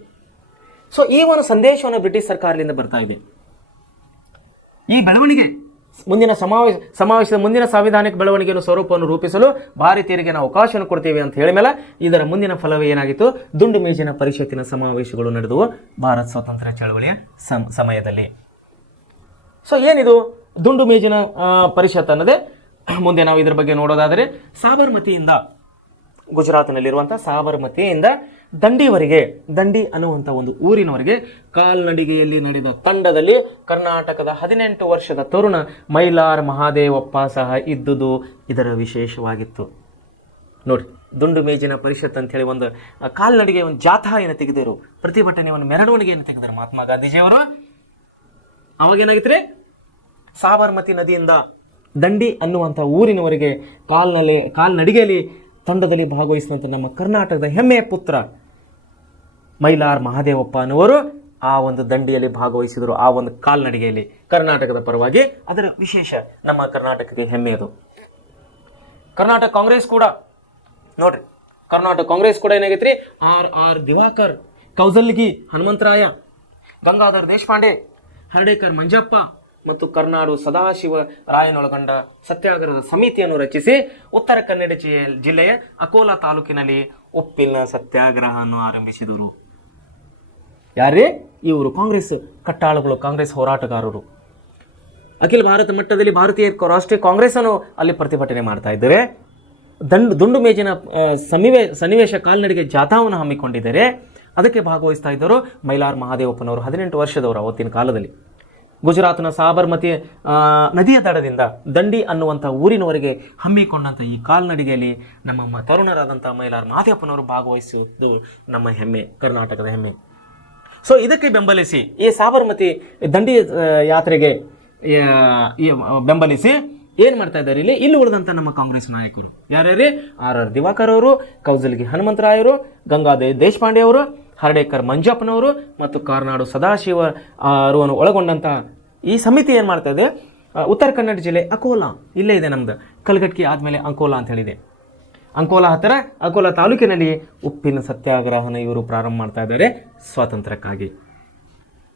ಸೊ ಈ ಒಂದು ಸಂದೇಶವನ್ನು ಬ್ರಿಟಿಷ್ ಸರ್ಕಾರದಿಂದ ಬರ್ತಾ ಇದೆ. ಈ ಬೆಳವಣಿಗೆ ಮುಂದಿನ ಸಮಾವೇಶದ ಮುಂದಿನ ಸಾಂವಿಧಾನಿಕ ಬೆಳವಣಿಗೆಯನ್ನು ಸ್ವರೂಪವನ್ನು ರೂಪಿಸಲು ಭಾರತೀಯರಿಗೆ ನಾವು ಅವಕಾಶವನ್ನು ಕೊಡ್ತೀವಿ ಅಂತ ಹೇಳ ಮೇಲೆ ಇದರ ಮುಂದಿನ ಫಲವೇ ಏನಾಗಿತ್ತು, ದುಂಡು ಮೇಜಿನ ಪರಿಷತ್ತಿನ ಸಮಾವೇಶಗಳು ನಡೆದವು ಭಾರತ ಸ್ವಾತಂತ್ರ್ಯ ಚಳವಳಿಯ ಸಮಯದಲ್ಲಿ. ಸೊ ಏನಿದು ದುಂಡು ಮೇಜಿನ ಪರಿಷತ್ ಅನ್ನೋದೇ, ಮುಂದೆ ನಾವು ಇದರ ಬಗ್ಗೆ ನೋಡೋದಾದರೆ ಸಾಬರ್ಮತಿಯಿಂದ, ಗುಜರಾತ್ನಲ್ಲಿರುವಂಥ ಸಾಬರ್ಮತಿಯಿಂದ ದಂಡಿವರೆಗೆ, ದಂಡಿ ಅನ್ನುವಂಥ ಒಂದು ಊರಿನವರೆಗೆ ಕಾಲ್ನಡಿಗೆಯಲ್ಲಿ ನಡೆದ ತಂಡದಲ್ಲಿ ಕರ್ನಾಟಕದ 18 ವರ್ಷದ ತರುಣ ಮೈಲಾರ್ ಮಹಾದೇವಪ್ಪ ಸಹ ಇದ್ದುದು ಇದರ ವಿಶೇಷವಾಗಿತ್ತು. ನೋಡಿ, ದುಂಡು ಮೇಜಿನ ಪರಿಷತ್ ಅಂತ ಹೇಳಿ ಒಂದು ಕಾಲ್ನಡಿಗೆ ಒಂದು ಜಾಥಾಯನ್ನು ತೆಗೆದರು, ಪ್ರತಿಭಟನೆ ಒಂದು ಮೆರವಣಿಗೆಯನ್ನು ತೆಗೆದರು ಮಹಾತ್ಮ ಗಾಂಧೀಜಿಯವರು. ಅವಾಗೇನಾಗಿತ್ತು ರೀ, ಸಾಬರ್ಮತಿ ನದಿಯಿಂದ ದಂಡಿ ಅನ್ನುವಂಥ ಊರಿನವರೆಗೆ ಕಾಲ್ನಡಿಗೆಯಲ್ಲಿ ತಂಡದಲ್ಲಿ ಭಾಗವಹಿಸಿದಂಥ ನಮ್ಮ ಕರ್ನಾಟಕದ ಹೆಮ್ಮೆಯ ಪುತ್ರ ಮೈಲಾರ್ ಮಹಾದೇವಪ್ಪ ಅನ್ನುವರು ಆ ಒಂದು ದಂಡಿಯಲ್ಲಿ ಭಾಗವಹಿಸಿದರು. ಆ ಒಂದು ಕಾಲ್ನಡಿಗೆಯಲ್ಲಿ ಕರ್ನಾಟಕದ ಪರವಾಗಿ. ಅದರ ವಿಶೇಷ ನಮ್ಮ ಕರ್ನಾಟಕಕ್ಕೆ ಹೆಮ್ಮೆಯದು. ಕರ್ನಾಟಕ ಕಾಂಗ್ರೆಸ್ ಕೂಡ ನೋಡ್ರಿ, ಕರ್ನಾಟಕ ಕಾಂಗ್ರೆಸ್ ಕೂಡ ಏನಾಗೈತ್ರಿ, ಆರ್ ದಿವಾಕರ್, ಕೌಸಲ್ಗಿ ಹನುಮಂತರಾಯ, ಗಂಗಾಧರ್ ದೇಶಪಾಂಡೆ, ಹರ್ಡೇಕರ್ ಮಂಜಪ್ಪ ಮತ್ತು ಕರ್ನಾಡು ಸದಾಶಿವ ರಾಯನೊಳಗೊಂಡ ಸತ್ಯಾಗ್ರಹದ ಸಮಿತಿಯನ್ನು ರಚಿಸಿ ಉತ್ತರ ಕನ್ನಡ ಜಿಲ್ಲೆಯ ಅಕೋಲಾ ತಾಲೂಕಿನಲ್ಲಿ ಉಪ್ಪಿನ ಸತ್ಯಾಗ್ರಹವನ್ನು ಆರಂಭಿಸಿದರು. ಯಾರೇ ಇವರು? ಕಾಂಗ್ರೆಸ್ ಕಟ್ಟಾಳುಗಳು, ಕಾಂಗ್ರೆಸ್ ಹೋರಾಟಗಾರರು. ಅಖಿಲ ಭಾರತ ಮಟ್ಟದಲ್ಲಿ ಭಾರತೀಯ ರಾಷ್ಟ್ರೀಯ ಕಾಂಗ್ರೆಸ್ ಅನ್ನು ಅಲ್ಲಿ ಪ್ರತಿಭಟನೆ ಮಾಡ್ತಾ ಇದ್ದಾರೆ. ದುಂಡು ಮೇಜಿನ ಸನ್ನಿವೇಶ ಕಾಲ್ನಡಿಗೆ ಜಾಥಾವನ್ನು ಹಮ್ಮಿಕೊಂಡಿದ್ದಾರೆ. ಅದಕ್ಕೆ ಭಾಗವಹಿಸ್ತಾ ಇದ್ದರು ಮೈಲಾರ್ ಮಹಾದೇವಪ್ಪನವರು, 18 ವರ್ಷದವರು ಅವತ್ತಿನ ಕಾಲದಲ್ಲಿ. ಗುಜರಾತ್ನ ಸಾಬರ್ಮತಿ ನದಿಯ ದಡದಿಂದ ದಂಡಿ ಅನ್ನುವಂಥ ಊರಿನವರೆಗೆ ಹಮ್ಮಿಕೊಂಡಂಥ ಈ ಕಾಲ್ನಡಿಗೆಯಲ್ಲಿ ನಮ್ಮ ತರುಣರಾದಂಥ ಮೈಲಾರ್ ಮಹಾದೇವಪ್ಪನವರು ಭಾಗವಹಿಸುವುದು ನಮ್ಮ ಹೆಮ್ಮೆ, ಕರ್ನಾಟಕದ ಹೆಮ್ಮೆ. ಸೊ ಇದಕ್ಕೆ ಬೆಂಬಲಿಸಿ ಈ ಸಾಬರ್ಮತಿ ದಂಡಿ ಯಾತ್ರೆಗೆ ಬೆಂಬಲಿಸಿ ಏನು ಮಾಡ್ತಾ ಇದ್ದಾರೆ ಇಲ್ಲಿ ಉಳಿದಂಥ ನಮ್ಮ ಕಾಂಗ್ರೆಸ್ ನಾಯಕರು ಯಾರ್ಯಾರೇ? ಆರ್ ದಿವಾಕರ್ ಅವರು, ಕೌಸಲ್ಗಿ ಹನುಮಂತರಾಯರು, ಗಂಗಾಧರ್ ದೇಶಪಾಂಡೆ ಅವರು, ಹರ್ಡೇಕರ್ ಮಂಜಪ್ಪನವರು ಮತ್ತು ಕಾರ್ನಾಡು ಸದಾಶಿವ ಅವರನ್ನು ಒಳಗೊಂಡಂಥ ಈ ಸಮಿತಿ ಏನು ಮಾಡ್ತಾ ಇದೆ, ಉತ್ತರ ಕನ್ನಡ ಜಿಲ್ಲೆ ಅಕೋಲಾ, ಇಲ್ಲೇ ಇದೆ ನಮ್ದು, ಕಲ್ಗಟ್ಟಿ ಆದಮೇಲೆ ಅಂಕೋಲಾ ಅಂತ ಹೇಳಿದೆ. ಅಂಕೋಲಾ ಹತ್ತಿರ ಅಕೋಲಾ ತಾಲೂಕಿನಲ್ಲಿ ಉಪ್ಪಿನ ಸತ್ಯಾಗ್ರಹನ ಇವರು ಪ್ರಾರಂಭ ಮಾಡ್ತಾ ಇದ್ದಾರೆ ಸ್ವಾತಂತ್ರ್ಯಕ್ಕಾಗಿ.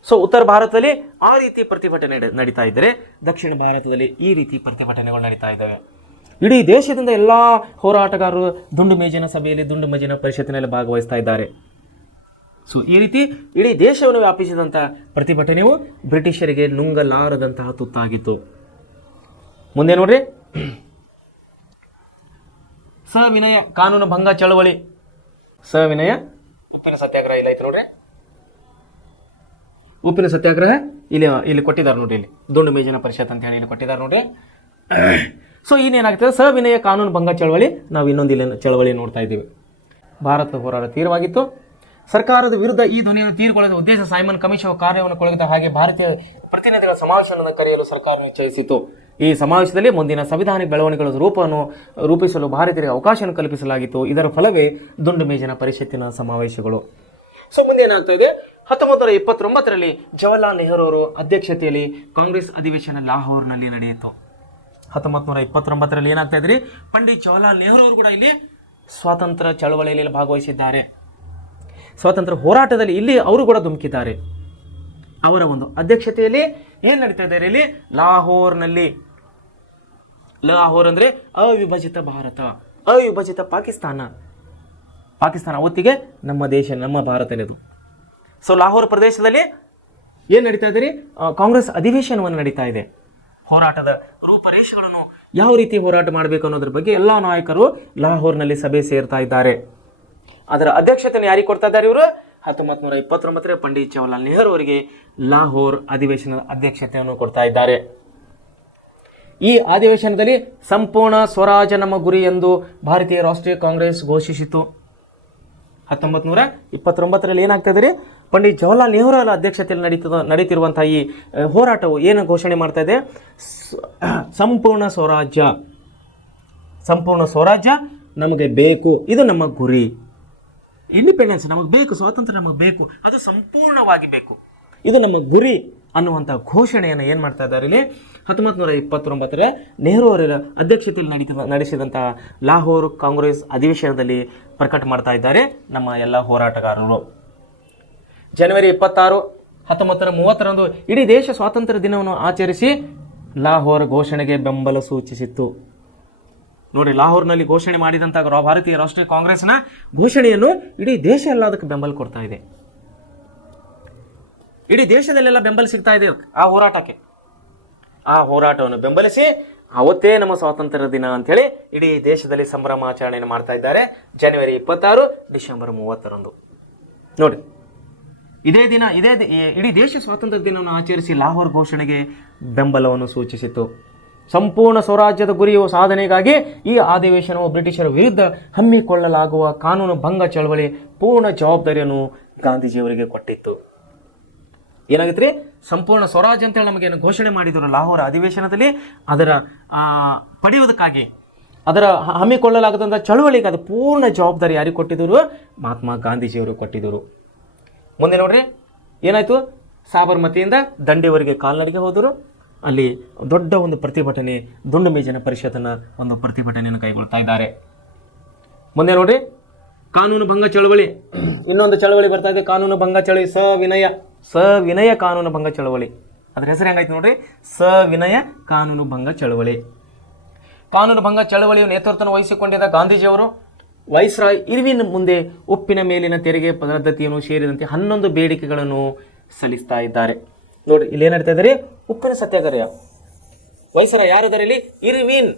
ಸೊ ಉತ್ತರ ಭಾರತದಲ್ಲಿ ಆ ರೀತಿ ಪ್ರತಿಭಟನೆ ನಡೀತಾ ಇದ್ದರೆ, ದಕ್ಷಿಣ ಭಾರತದಲ್ಲಿ ಈ ರೀತಿ ಪ್ರತಿಭಟನೆಗಳು ನಡೀತಾ ಇದ್ದಾವೆ. ಇಡೀ ದೇಶದಿಂದ ಎಲ್ಲ ಹೋರಾಟಗಾರರು ದುಂಡು ಮೇಜಿನ ಸಭೆಯಲ್ಲಿ, ದುಂಡು ಮೇಜಿನ ಪರಿಷತ್ತಿನಲ್ಲಿ ಭಾಗವಹಿಸ್ತಾ ಇದ್ದಾರೆ. ಸೊ ಈ ರೀತಿ ಇಡೀ ದೇಶವನ್ನು ವ್ಯಾಪಿಸಿದಂಥ ಪ್ರತಿಭಟನೆಯು ಬ್ರಿಟಿಷರಿಗೆ ನುಂಗಲಾರದಂತಹ ತುತ್ತಾಗಿತ್ತು. ಮುಂದೆ ನೋಡ್ರಿ, ಸವಿನಯ ಕಾನೂನು ಭಂಗ ಚಳವಳಿ. ಸವಿನಯ ಉಪ್ಪಿನ ಸತ್ಯಾಗ್ರಹ ಇಲ್ಲ ಐತೆ ನೋಡ್ರಿ, ಉಪ್ಪಿನ ಸತ್ಯಾಗ್ರಹ ಇಲ್ಲಿ ಕೊಟ್ಟಿದ್ದಾರೆ ನೋಡ್ರಿ, ಇಲ್ಲಿ ದುಂಡು ಮೇಜಿನ ಪರಿಷತ್ ಅಂತ ಹೇಳಿ ಇಲ್ಲಿ ಕೊಟ್ಟಿದ್ದಾರೆ ನೋಡ್ರಿ. ಸೊ ಇನ್ನೇನಾಗ್ತದೆ, ಸವಿನಯ ಕಾನೂನು ಭಂಗ ಚಳವಳಿ. ನಾವು ಇನ್ನೊಂದು ಇಲ್ಲಿ ಚಳವಳಿ ನೋಡ್ತಾ ಇದ್ದೀವಿ. ಭಾರತದ ಹೋರಾಟ ತೀವ್ರವಾಗಿತ್ತು. ಸರ್ಕಾರದ ವಿರುದ್ಧ ಈ ಧ್ವನಿಯನ್ನು ತೀರ್ಗೊಳ್ಳದ ಉದ್ದೇಶ ಸೈಮನ್ ಕಮಿಷನ್ ಕಾರ್ಯವನ್ನು ಕೊಳಗಿದ ಹಾಗೆ ಭಾರತೀಯ ಪ್ರತಿನಿಧಿಗಳ ಸಮಾವೇಶವನ್ನು ಕರೆಯಲು ಸರ್ಕಾರ ನಿಶ್ಚಯಿಸಿತು. ಈ ಸಮಾವೇಶದಲ್ಲಿ ಮುಂದಿನ ಸಂವಿಧಾನಿಕ ಬೆಳವಣಿಗೆಗಳ ರೂಪವನ್ನು ರೂಪಿಸಲು ಭಾರತೀಯರಿಗೆ ಅವಕಾಶವನ್ನು ಕಲ್ಪಿಸಲಾಗಿತ್ತು. ಇದರ ಫಲವೇ ದುಂಡು ಮೇಜಿನ ಪರಿಷತ್ತಿನ ಸಮಾವೇಶಗಳು. ಸೊ ಮುಂದೆ ಏನಾಗ್ತಾ ಇದೆ, 1929ರಲ್ಲಿ ಜವಾಹರ್ಲಾಲ್ ನೆಹರು ಅವರು ಅಧ್ಯಕ್ಷತೆಯಲ್ಲಿ ಕಾಂಗ್ರೆಸ್ ಅಧಿವೇಶನ ಲಾಹೋರ್ನಲ್ಲಿ ನಡೆಯಿತು. 1929ರಲ್ಲಿ ಏನಾಗ್ತಾ ಇದ್ರಿ, ಪಂಡಿತ್ ಜವಾಹರ್ಲಾಲ್ ನೆಹರು ಅವರು ಕೂಡ ಇಲ್ಲಿ ಸ್ವಾತಂತ್ರ್ಯ ಚಳವಳಿಯಲ್ಲಿ ಭಾಗವಹಿಸಿದ್ದಾರೆ. ಸ್ವಾತಂತ್ರ್ಯ ಹೋರಾಟದಲ್ಲಿ ಇಲ್ಲಿ ಅವರು ಕೂಡ ಧುಮುಕಿದ್ದಾರೆ. ಅವರ ಒಂದು ಅಧ್ಯಕ್ಷತೆಯಲ್ಲಿ ಏನು ನಡೀತಾ ಇದ್ದಾರೆ ಇಲ್ಲಿ ಲಾಹೋರ್ನಲ್ಲಿ. ಲಾಹೋರ್ ಅಂದ್ರೆ ಅವಿಭಜಿತ ಭಾರತ, ಅವಿಭಜಿತ ಪಾಕಿಸ್ತಾನ ಅವತ್ತಿಗೆ ನಮ್ಮ ದೇಶ, ನಮ್ಮ ಭಾರತನೇದು. ಸೊ ಲಾಹೋರ್ ಪ್ರದೇಶದಲ್ಲಿ ಏನು ನಡೀತಾ ಇದ್ದೀರಿ, ಕಾಂಗ್ರೆಸ್ ಅಧಿವೇಶನವನ್ನು ನಡೀತಾ ಇದೆ. ಹೋರಾಟದ ರೂಪರೇಷೆಗಳನ್ನು ಯಾವ ರೀತಿ ಹೋರಾಟ ಮಾಡಬೇಕು ಅನ್ನೋದ್ರ ಬಗ್ಗೆ ಎಲ್ಲ ನಾಯಕರು ಲಾಹೋರ್ನಲ್ಲಿ ಸಭೆ ಸೇರ್ತಾ ಇದ್ದಾರೆ. ಅದರ ಅಧ್ಯಕ್ಷತೆಯನ್ನು ಯಾರಿಗೆ ಕೊಡ್ತಾ ಇದ್ದಾರೆ ಇವರು? 1929ರ ಪಂಡಿತ್ ಜವಾಹರ್ಲಾಲ್ ನೆಹರು ಅವರಿಗೆ ಲಾಹೋರ್ ಅಧಿವೇಶನದ ಅಧ್ಯಕ್ಷತೆಯನ್ನು ಕೊಡ್ತಾ ಇದ್ದಾರೆ. ಈ ಅಧಿವೇಶನದಲ್ಲಿ ಸಂಪೂರ್ಣ ಸ್ವರಾಜ ನಮ್ಮ ಗುರಿ ಎಂದು ಭಾರತೀಯ ರಾಷ್ಟ್ರೀಯ ಕಾಂಗ್ರೆಸ್ ಘೋಷಿಸಿತು. 1929ರಲ್ಲಿ ಏನಾಗ್ತಾ ಇದೆ, ಪಂಡಿತ್ ಜವಾಹರ್ಲಾಲ್ ನೆಹರು ಅವರ ಅಧ್ಯಕ್ಷತೆಯಲ್ಲಿ ನಡೀತಿರುವಂತಹ ಈ ಹೋರಾಟವು ಏನು ಘೋಷಣೆ ಮಾಡ್ತಾ ಇದೆ, ಸಂಪೂರ್ಣ ಸ್ವರಾಜ್ಯ ನಮಗೆ ಬೇಕು, ಇದು ನಮ್ಮ ಗುರಿ. ಇಂಡಿಪೆಂಡೆನ್ಸ್ ನಮಗೆ ಬೇಕು, ಸ್ವಾತಂತ್ರ್ಯ ನಮಗೆ ಬೇಕು, ಅದು ಸಂಪೂರ್ಣವಾಗಿ ಬೇಕು, ಇದು ನಮ್ಮ ಗುರಿ ಅನ್ನುವಂಥ ಘೋಷಣೆಯನ್ನು ಏನು ಮಾಡ್ತಾ ಇದ್ದಾರೆ ಇಲ್ಲಿ 1929ರ ನೆಹರು ಅವರ ಅಧ್ಯಕ್ಷತೆಯಲ್ಲಿ ನಡೆಸಿದಂತಹ ಲಾಹೋರ್ ಕಾಂಗ್ರೆಸ್ ಅಧಿವೇಶನದಲ್ಲಿ ಪ್ರಕಟ ಮಾಡ್ತಾ ಇದ್ದಾರೆ ನಮ್ಮ ಎಲ್ಲ ಹೋರಾಟಗಾರರು. ಜನವರಿ 26, 1930ರಂದು ಇಡೀ ದೇಶ ಸ್ವಾತಂತ್ರ್ಯ ದಿನವನ್ನು ಆಚರಿಸಿ ಲಾಹೋರ್ ಘೋಷಣೆಗೆ ಬೆಂಬಲ ಸೂಚಿಸಿತ್ತು. ನೋಡಿ, ಲಾಹೋರ್ನಲ್ಲಿ ಘೋಷಣೆ ಮಾಡಿದಂಥ ಭಾರತೀಯ ರಾಷ್ಟ್ರೀಯ ಕಾಂಗ್ರೆಸ್ನ ಘೋಷಣೆಯನ್ನು ಇಡೀ ದೇಶ ಎಲ್ಲ ಅದಕ್ಕೆ ಬೆಂಬಲ ಕೊಡ್ತಾ ಇದೆ. ಇಡೀ ದೇಶದಲ್ಲೆಲ್ಲ ಬೆಂಬಲ ಸಿಗ್ತಾ ಇದೆ ಆ ಹೋರಾಟಕ್ಕೆ. ಆ ಹೋರಾಟವನ್ನು ಬೆಂಬಲಿಸಿ ಅವತ್ತೇ ನಮ್ಮ ಸ್ವಾತಂತ್ರ್ಯ ದಿನ ಅಂತೇಳಿ ಇಡೀ ದೇಶದಲ್ಲಿ ಸಂಭ್ರಮಾಚರಣೆಯನ್ನು ಮಾಡ್ತಾ ಇದ್ದಾರೆ. ಜನವರಿ 26, ಡಿಸೆಂಬರ್ 30ರಂದು ನೋಡಿ, ಇದೇ ದಿನ ಇಡೀ ದೇಶ ಸ್ವಾತಂತ್ರ್ಯ ದಿನವನ್ನು ಆಚರಿಸಿ ಲಾಹೋರ್ ಘೋಷಣೆಗೆ ಬೆಂಬಲವನ್ನು ಸೂಚಿಸಿತು. ಸಂಪೂರ್ಣ ಸ್ವರಾಜ್ಯದ ಗುರಿಯು ಸಾಧನೆಗಾಗಿ ಈ ಅಧಿವೇಶನವು ಬ್ರಿಟಿಷರ ವಿರುದ್ಧ ಹಮ್ಮಿಕೊಳ್ಳಲಾಗುವ ಕಾನೂನು ಭಂಗ ಚಳವಳಿ ಪೂರ್ಣ ಜವಾಬ್ದಾರಿಯನ್ನು ಗಾಂಧೀಜಿಯವರಿಗೆ ಕೊಟ್ಟಿತ್ತು. ಏನಾಗಿತ್ತು ರೀ, ಸಂಪೂರ್ಣ ಸ್ವರಾಜ್ಯ ಅಂತೇಳಿ ನಮಗೇನು ಘೋಷಣೆ ಮಾಡಿದರು ಲಾಹೋರ ಅಧಿವೇಶನದಲ್ಲಿ, ಅದರ ಪಡೆಯುವುದಕ್ಕಾಗಿ ಅದರ ಹಮ್ಮಿಕೊಳ್ಳಲಾಗದಂಥ ಚಳುವಳಿಗೆ ಅದು ಪೂರ್ಣ ಜವಾಬ್ದಾರಿ ಯಾರಿಗೆ ಕೊಟ್ಟಿದ್ದರು? ಮಹಾತ್ಮ ಗಾಂಧೀಜಿಯವರು ಕೊಟ್ಟಿದ್ದರು. ಮುಂದೆ ನೋಡ್ರಿ ಏನಾಯಿತು, ಸಾಬರ್ಮತಿಯಿಂದ ದಂಡಿಯವರೆಗೆ ಕಾಲ್ನಡಿಗೆ ಹೋದರು. ಅಲ್ಲಿ ದೊಡ್ಡ ಒಂದು ಪ್ರತಿಭಟನೆ, ದುಂಡು ಮೇಜಿನ ಪರಿಷತ್ತಿನ ಒಂದು ಪ್ರತಿಭಟನೆಯನ್ನು ಕೈಗೊಳ್ತಾ ಇದ್ದಾರೆ. ಮುಂದೆ ನೋಡ್ರಿ ಕಾನೂನು ಭಂಗ ಚಳವಳಿ, ಇನ್ನೊಂದು ಚಳವಳಿ ಬರ್ತಾ ಇದೆ, ಕಾನೂನು ಭಂಗ ಚಳವಳಿ, ಸವಿನಯ ಕಾನೂನು ಭಂಗ ಚಳವಳಿ. ಅದ್ರ ಹೆಸರು ಹೆಂಗಾಯ್ತು ನೋಡ್ರಿ, ಸವಿನಯ ಕಾನೂನು ಭಂಗ ಚಳವಳಿ. ಕಾನೂನು ಭಂಗ ಚಳವಳಿಯ ನೇತೃತ್ವ ವಹಿಸಿಕೊಂಡಿದ್ದ ಗಾಂಧೀಜಿಯವರು ವೈಸ್ರಾಯ್ ಇರ್ವಿನ್ ಮುಂದೆ ಉಪ್ಪಿನ ಮೇಲಿನ ತೆರಿಗೆ ಪದ್ಧತಿಯನ್ನು ಸೇರಿದಂತೆ 11 ಬೇಡಿಕೆಗಳನ್ನು ಸಲ್ಲಿಸ್ತಾ ಇದ್ದಾರೆ. ನೋಡಿ ಇಲ್ಲಿ ಏನ್ ಹೇಳ್ತಾ ಇದ್ದಾರೆ, ಉಪ್ಪಿನ ಸತ್ಯಾಗ್ರಹ. ವೈಸ್ರಾಯ್ ಯಾರದರಲ್ಲಿ? ಇರ್ವಿನ್.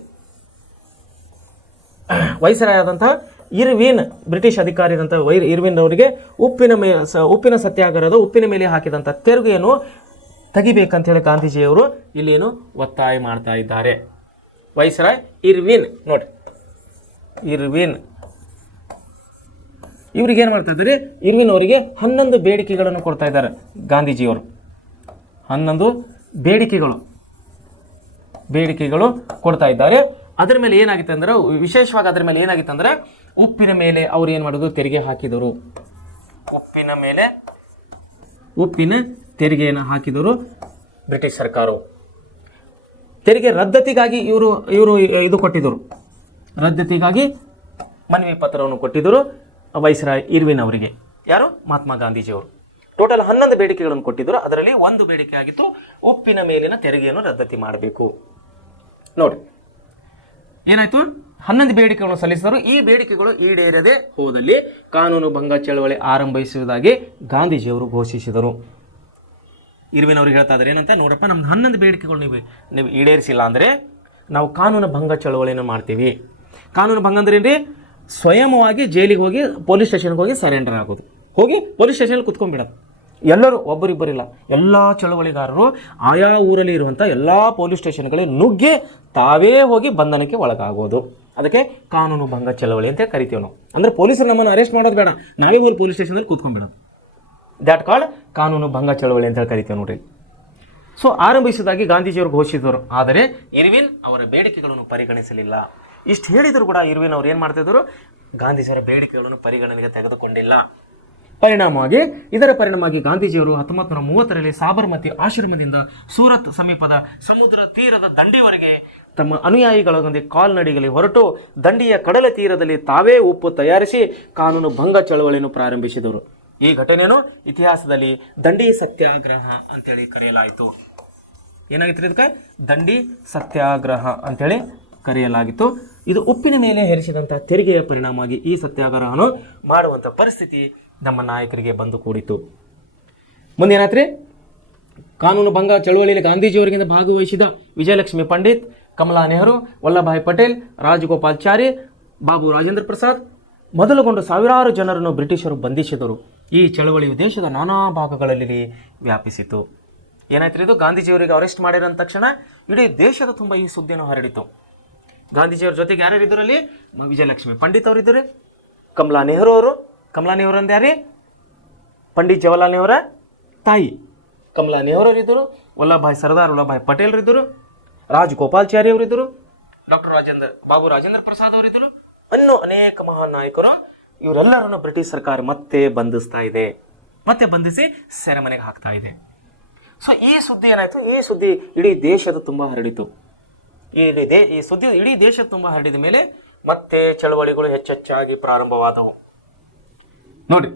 ವೈಸ್ರಾಯ್ ಆದಂತಹ ಇರ್ವಿನ್, ಬ್ರಿಟಿಷ್ ಅಧಿಕಾರಿಯಾದಂಥ ಇರ್ವಿನ್ ಅವರಿಗೆ ಉಪ್ಪಿನ ಸತ್ಯಾಗ್ರಹದ ಉಪ್ಪಿನ ಮೇಲೆ ಹಾಕಿದಂಥ ತೆರಿಗೆಯನ್ನು ತೆಗಿಬೇಕಂತ ಹೇಳಿ ಗಾಂಧೀಜಿಯವರು ಇಲ್ಲೇನು ಒತ್ತಾಯ ಮಾಡ್ತಾ ಇದ್ದಾರೆ. ವೈಸ್ರಾಯ್ ಇರ್ವಿನ್, ನೋಡಿ ಇರ್ವಿನ್ ಇವ್ರಿಗೆ ಏನು ಮಾಡ್ತಾ ಇದ್ದಾರೆ, ಇರ್ವಿನ್ ಅವರಿಗೆ 11 ಬೇಡಿಕೆಗಳನ್ನು ಕೊಡ್ತಾ ಇದ್ದಾರೆ ಗಾಂಧೀಜಿಯವರು. 11 ಬೇಡಿಕೆಗಳು ಕೊಡ್ತಾ ಇದ್ದಾರೆ. ಅದರ ಮೇಲೆ ಏನಾಗಿತ್ತು ಅಂದ್ರೆ, ವಿಶೇಷವಾಗಿ ಅದರ ಮೇಲೆ ಏನಾಗಿತ್ತು ಅಂದ್ರೆ, ಉಪ್ಪಿನ ಮೇಲೆ ಅವ್ರು ಏನು ಮಾಡೋದು, ತೆರಿಗೆ ಹಾಕಿದರು. ಉಪ್ಪಿನ ತೆರಿಗೆಯನ್ನು ಹಾಕಿದರು ಬ್ರಿಟಿಷ್ ಸರ್ಕಾರವು. ತೆರಿಗೆ ರದ್ದತಿಗಾಗಿ ಇವರು ಇದು ಕೊಟ್ಟಿದ್ದರು, ರದ್ದತಿಗಾಗಿ ಮನವಿ ಪತ್ರವನ್ನು ಕೊಟ್ಟಿದ್ದರು ವೈಸ್ರಾಯ್ ಇರ್ವಿನ್ ಅವರಿಗೆ. ಯಾರು? ಮಹಾತ್ಮ ಗಾಂಧೀಜಿಯವರು. ಟೋಟಲ್ 11 ಬೇಡಿಕೆಗಳನ್ನು ಕೊಟ್ಟಿದ್ದರು. ಅದರಲ್ಲಿ ಒಂದು ಬೇಡಿಕೆ ಆಗಿತ್ತು, ಉಪ್ಪಿನ ಮೇಲಿನ ತೆರಿಗೆಯನ್ನು ರದ್ದತಿ ಮಾಡಬೇಕು. ನೋಡಿ ಏನಾಯ್ತು, 11 ಬೇಡಿಕೆಗಳನ್ನು ಸಲ್ಲಿಸಿದರು. ಈ ಬೇಡಿಕೆಗಳು ಈಡೇರದೆ ಹೋದಲ್ಲಿ ಕಾನೂನು ಭಂಗ ಚಳವಳಿ ಆರಂಭಿಸುವುದಾಗಿ ಗಾಂಧೀಜಿಯವರು ಘೋಷಿಸಿದರು. ಇರ್ವಿನ್ ಅವ್ರಿಗೆ ಹೇಳ್ತಾ ಇದ್ದಾರೆ ಏನಂತ, ನೋಡಪ್ಪ ನಮ್ದು 11 ಬೇಡಿಕೆಗಳು ನೀವು ಈಡೇರಿಸಿಲ್ಲ ಅಂದರೆ ನಾವು ಕಾನೂನು ಭಂಗ ಚಳವಳಿಯನ್ನು ಮಾಡ್ತೀವಿ. ಕಾನೂನು ಭಂಗ ಅಂದ್ರೆ ಏನ್ರಿ, ಸ್ವಯಂವಾಗಿ ಜೈಲಿಗೆ ಹೋಗಿ ಪೊಲೀಸ್ ಸ್ಟೇಷನ್ಗೆ ಹೋಗಿ ಸರೆಂಡರ್ ಆಗೋದು, ಹೋಗಿ ಪೊಲೀಸ್ ಸ್ಟೇಷನಲ್ಲಿ ಕುತ್ಕೊಂಡ್ಬಿಡೋದು. ಎಲ್ಲರೂ ಒಬ್ಬರಿಬ್ಬರಿಲ್ಲ, ಎಲ್ಲ ಚಳವಳಿಗಾರರು ಆಯಾ ಊರಲ್ಲಿ ಇರುವಂಥ ಎಲ್ಲ ಪೊಲೀಸ್ ಸ್ಟೇಷನ್ಗಳಿಗೆ ನುಗ್ಗಿ ತಾವೇ ಹೋಗಿ ಬಂಧನಕ್ಕೆ ಒಳಗಾಗೋದು. ಅದಕ್ಕೆ ಕಾನೂನು ಭಂಗ ಚಳವಳಿ ಅಂತ ಕರಿತೀವಿ ನಾವು. ಅಂದರೆ ಪೊಲೀಸರು ನಮ್ಮನ್ನು ಅರೆಸ್ಟ್ ಮಾಡೋದು ಬೇಡ, ನಾವೇ ಹೋಗಿ ಪೊಲೀಸ್ ಸ್ಟೇಷನಲ್ಲಿ ಕೂತ್ಕೊಂಡ್ಬಿಡೋದು. ದ್ಯಾಟ್ ಕಾಲ್ಡ್ ಕಾನೂನು ಭಂಗ ಚಳವಳಿ ಅಂತ ಕರಿತೀವಿ ನೋಡ್ರಿ. ಸೊ ಆರಂಭಿಸಿದಾಗಿ ಗಾಂಧೀಜಿಯವರು ಘೋಷಿಸಿದರು. ಆದರೆ ಇರ್ವಿನ್ ಅವರ ಬೇಡಿಕೆಗಳನ್ನು ಪರಿಗಣಿಸಲಿಲ್ಲ. ಇಷ್ಟು ಹೇಳಿದರೂ ಕೂಡ ಇರ್ವಿನ್ ಅವರು ಏನು ಮಾಡ್ತಿದ್ರು, ಗಾಂಧೀಜಿಯವರ ಬೇಡಿಕೆಗಳನ್ನು ಪರಿಗಣನೆಗೆ ತೆಗೆದುಕೊಂಡಿಲ್ಲ. ಇದರ ಪರಿಣಾಮವಾಗಿ ಗಾಂಧೀಜಿಯವರು 1930ರಲ್ಲಿ ಸಾಬರ್ಮತಿ ಆಶ್ರಮದಿಂದ ಸೂರತ್ ಸಮೀಪದ ಸಮುದ್ರ ತೀರದ ದಂಡಿವರೆಗೆ ತಮ್ಮ ಅನುಯಾಯಿಗಳೊಂದಿಗೆ ಕಾಲ್ನಡಿಗೆಯಲ್ಲಿ ಹೊರಟು ದಂಡಿಯ ಕಡಲ ತೀರದಲ್ಲಿ ತಾವೇ ಉಪ್ಪು ತಯಾರಿಸಿ ಕಾನೂನು ಭಂಗ ಚಳವಳಿಯನ್ನು ಪ್ರಾರಂಭಿಸಿದರು. ಈ ಘಟನೆಯನ್ನು ಇತಿಹಾಸದಲ್ಲಿ ದಂಡಿ ಸತ್ಯಾಗ್ರಹ ಅಂತೇಳಿ ಕರೆಯಲಾಯಿತು. ಏನಾಗಿತ್ತು ಇದಕ್ಕೆ? ದಂಡಿ ಸತ್ಯಾಗ್ರಹ ಅಂತೇಳಿ ಕರೆಯಲಾಗಿತ್ತು. ಇದು ಉಪ್ಪಿನ ಮೇಲೆ ಹೇರಿಸಿದಂಥ ತೆರಿಗೆಯ ಪರಿಣಾಮವಾಗಿ ಈ ಸತ್ಯಾಗ್ರಹವನ್ನು ಮಾಡುವಂಥ ಪರಿಸ್ಥಿತಿ ನಮ್ಮ ನಾಯಕರಿಗೆ ಬಂದು ಕೂಡಿತು. ಮುಂದೇನಾತ್ರಿ, ಕಾನೂನು ಭಂಗ ಚಳವಳಿಯಲ್ಲಿ ಗಾಂಧೀಜಿಯವರಿಗಿಂತ ಭಾಗವಹಿಸಿದ ವಿಜಯಲಕ್ಷ್ಮಿ ಪಂಡಿತ್, ಕಮಲಾ ನೆಹರು, ವಲ್ಲಭಾಯ್ ಪಟೇಲ್, ರಾಜಗೋಪಾಲ್ಚಾರಿ, ಬಾಬು ರಾಜೇಂದ್ರ ಪ್ರಸಾದ್ ಮೊದಲುಗೊಂಡು ಸಾವಿರಾರು ಜನರನ್ನು ಬ್ರಿಟಿಷರು ಬಂಧಿಸಿದರು. ಈ ಚಳವಳಿಯು ದೇಶದ ನಾನಾ ಭಾಗಗಳಲ್ಲಿ ವ್ಯಾಪಿಸಿತು. ಏನಾಯ್ತು ಇದು, ಗಾಂಧೀಜಿಯವರಿಗೆ ಅರೆಸ್ಟ್ ಮಾಡಿರೋ ತಕ್ಷಣ ಇಡೀ ದೇಶದ ತುಂಬ ಈ ಸುದ್ದಿಯನ್ನು ಹರಡಿತು. ಗಾಂಧೀಜಿಯವರ ಜೊತೆಗೆ ಯಾರ್ಯಾರು ಇದ್ದರಲ್ಲಿ? ವಿಜಯಲಕ್ಷ್ಮಿ ಪಂಡಿತ್ ಅವರಿದ್ದರು, ಕಮಲಾ ನೆಹರು ಅಂದ ಯಾರೇ? ಪಂಡಿತ್ ಜವಾಹರ್ಲಾಲ್ ನೆಹರು ತಾಯಿ ಕಮಲಾ ನೆಹರು ಅವರಿದ್ದರು, ಸರ್ದಾರ್ ವಲ್ಲಭಾಯ್ ಪಟೇಲ್ ಇದ್ದರು, ರಾಜಗೋಪಾಲ್ಚಾರಿ ಅವರಿದ್ದರು, ಬಾಬು ರಾಜೇಂದ್ರ ಪ್ರಸಾದ್ ಅವರಿದ್ದರು, ಅನ್ನೋ ಅನೇಕ ಮಹಾನ್ ನಾಯಕರು. ಇವರೆಲ್ಲರನ್ನು ಬ್ರಿಟಿಷ್ ಸರ್ಕಾರ ಮತ್ತೆ ಬಂಧಿಸಿ ಸೆರೆಮನೆಗೆ ಹಾಕ್ತಾ ಇದೆ. ಸೊ ಈ ಸುದ್ದಿ ಏನಾಯ್ತು, ಈ ಸುದ್ದಿ ಇಡೀ ದೇಶದ ತುಂಬ ಹರಡಿತು. ಈ ಸುದ್ದಿ ಇಡೀ ದೇಶದ ತುಂಬ ಹರಡಿದ ಮೇಲೆ ಮತ್ತೆ ಚಳವಳಿಗಳು ಹೆಚ್ಚೆಚ್ಚಾಗಿ ಪ್ರಾರಂಭವಾದವು. ನೋಡಿ,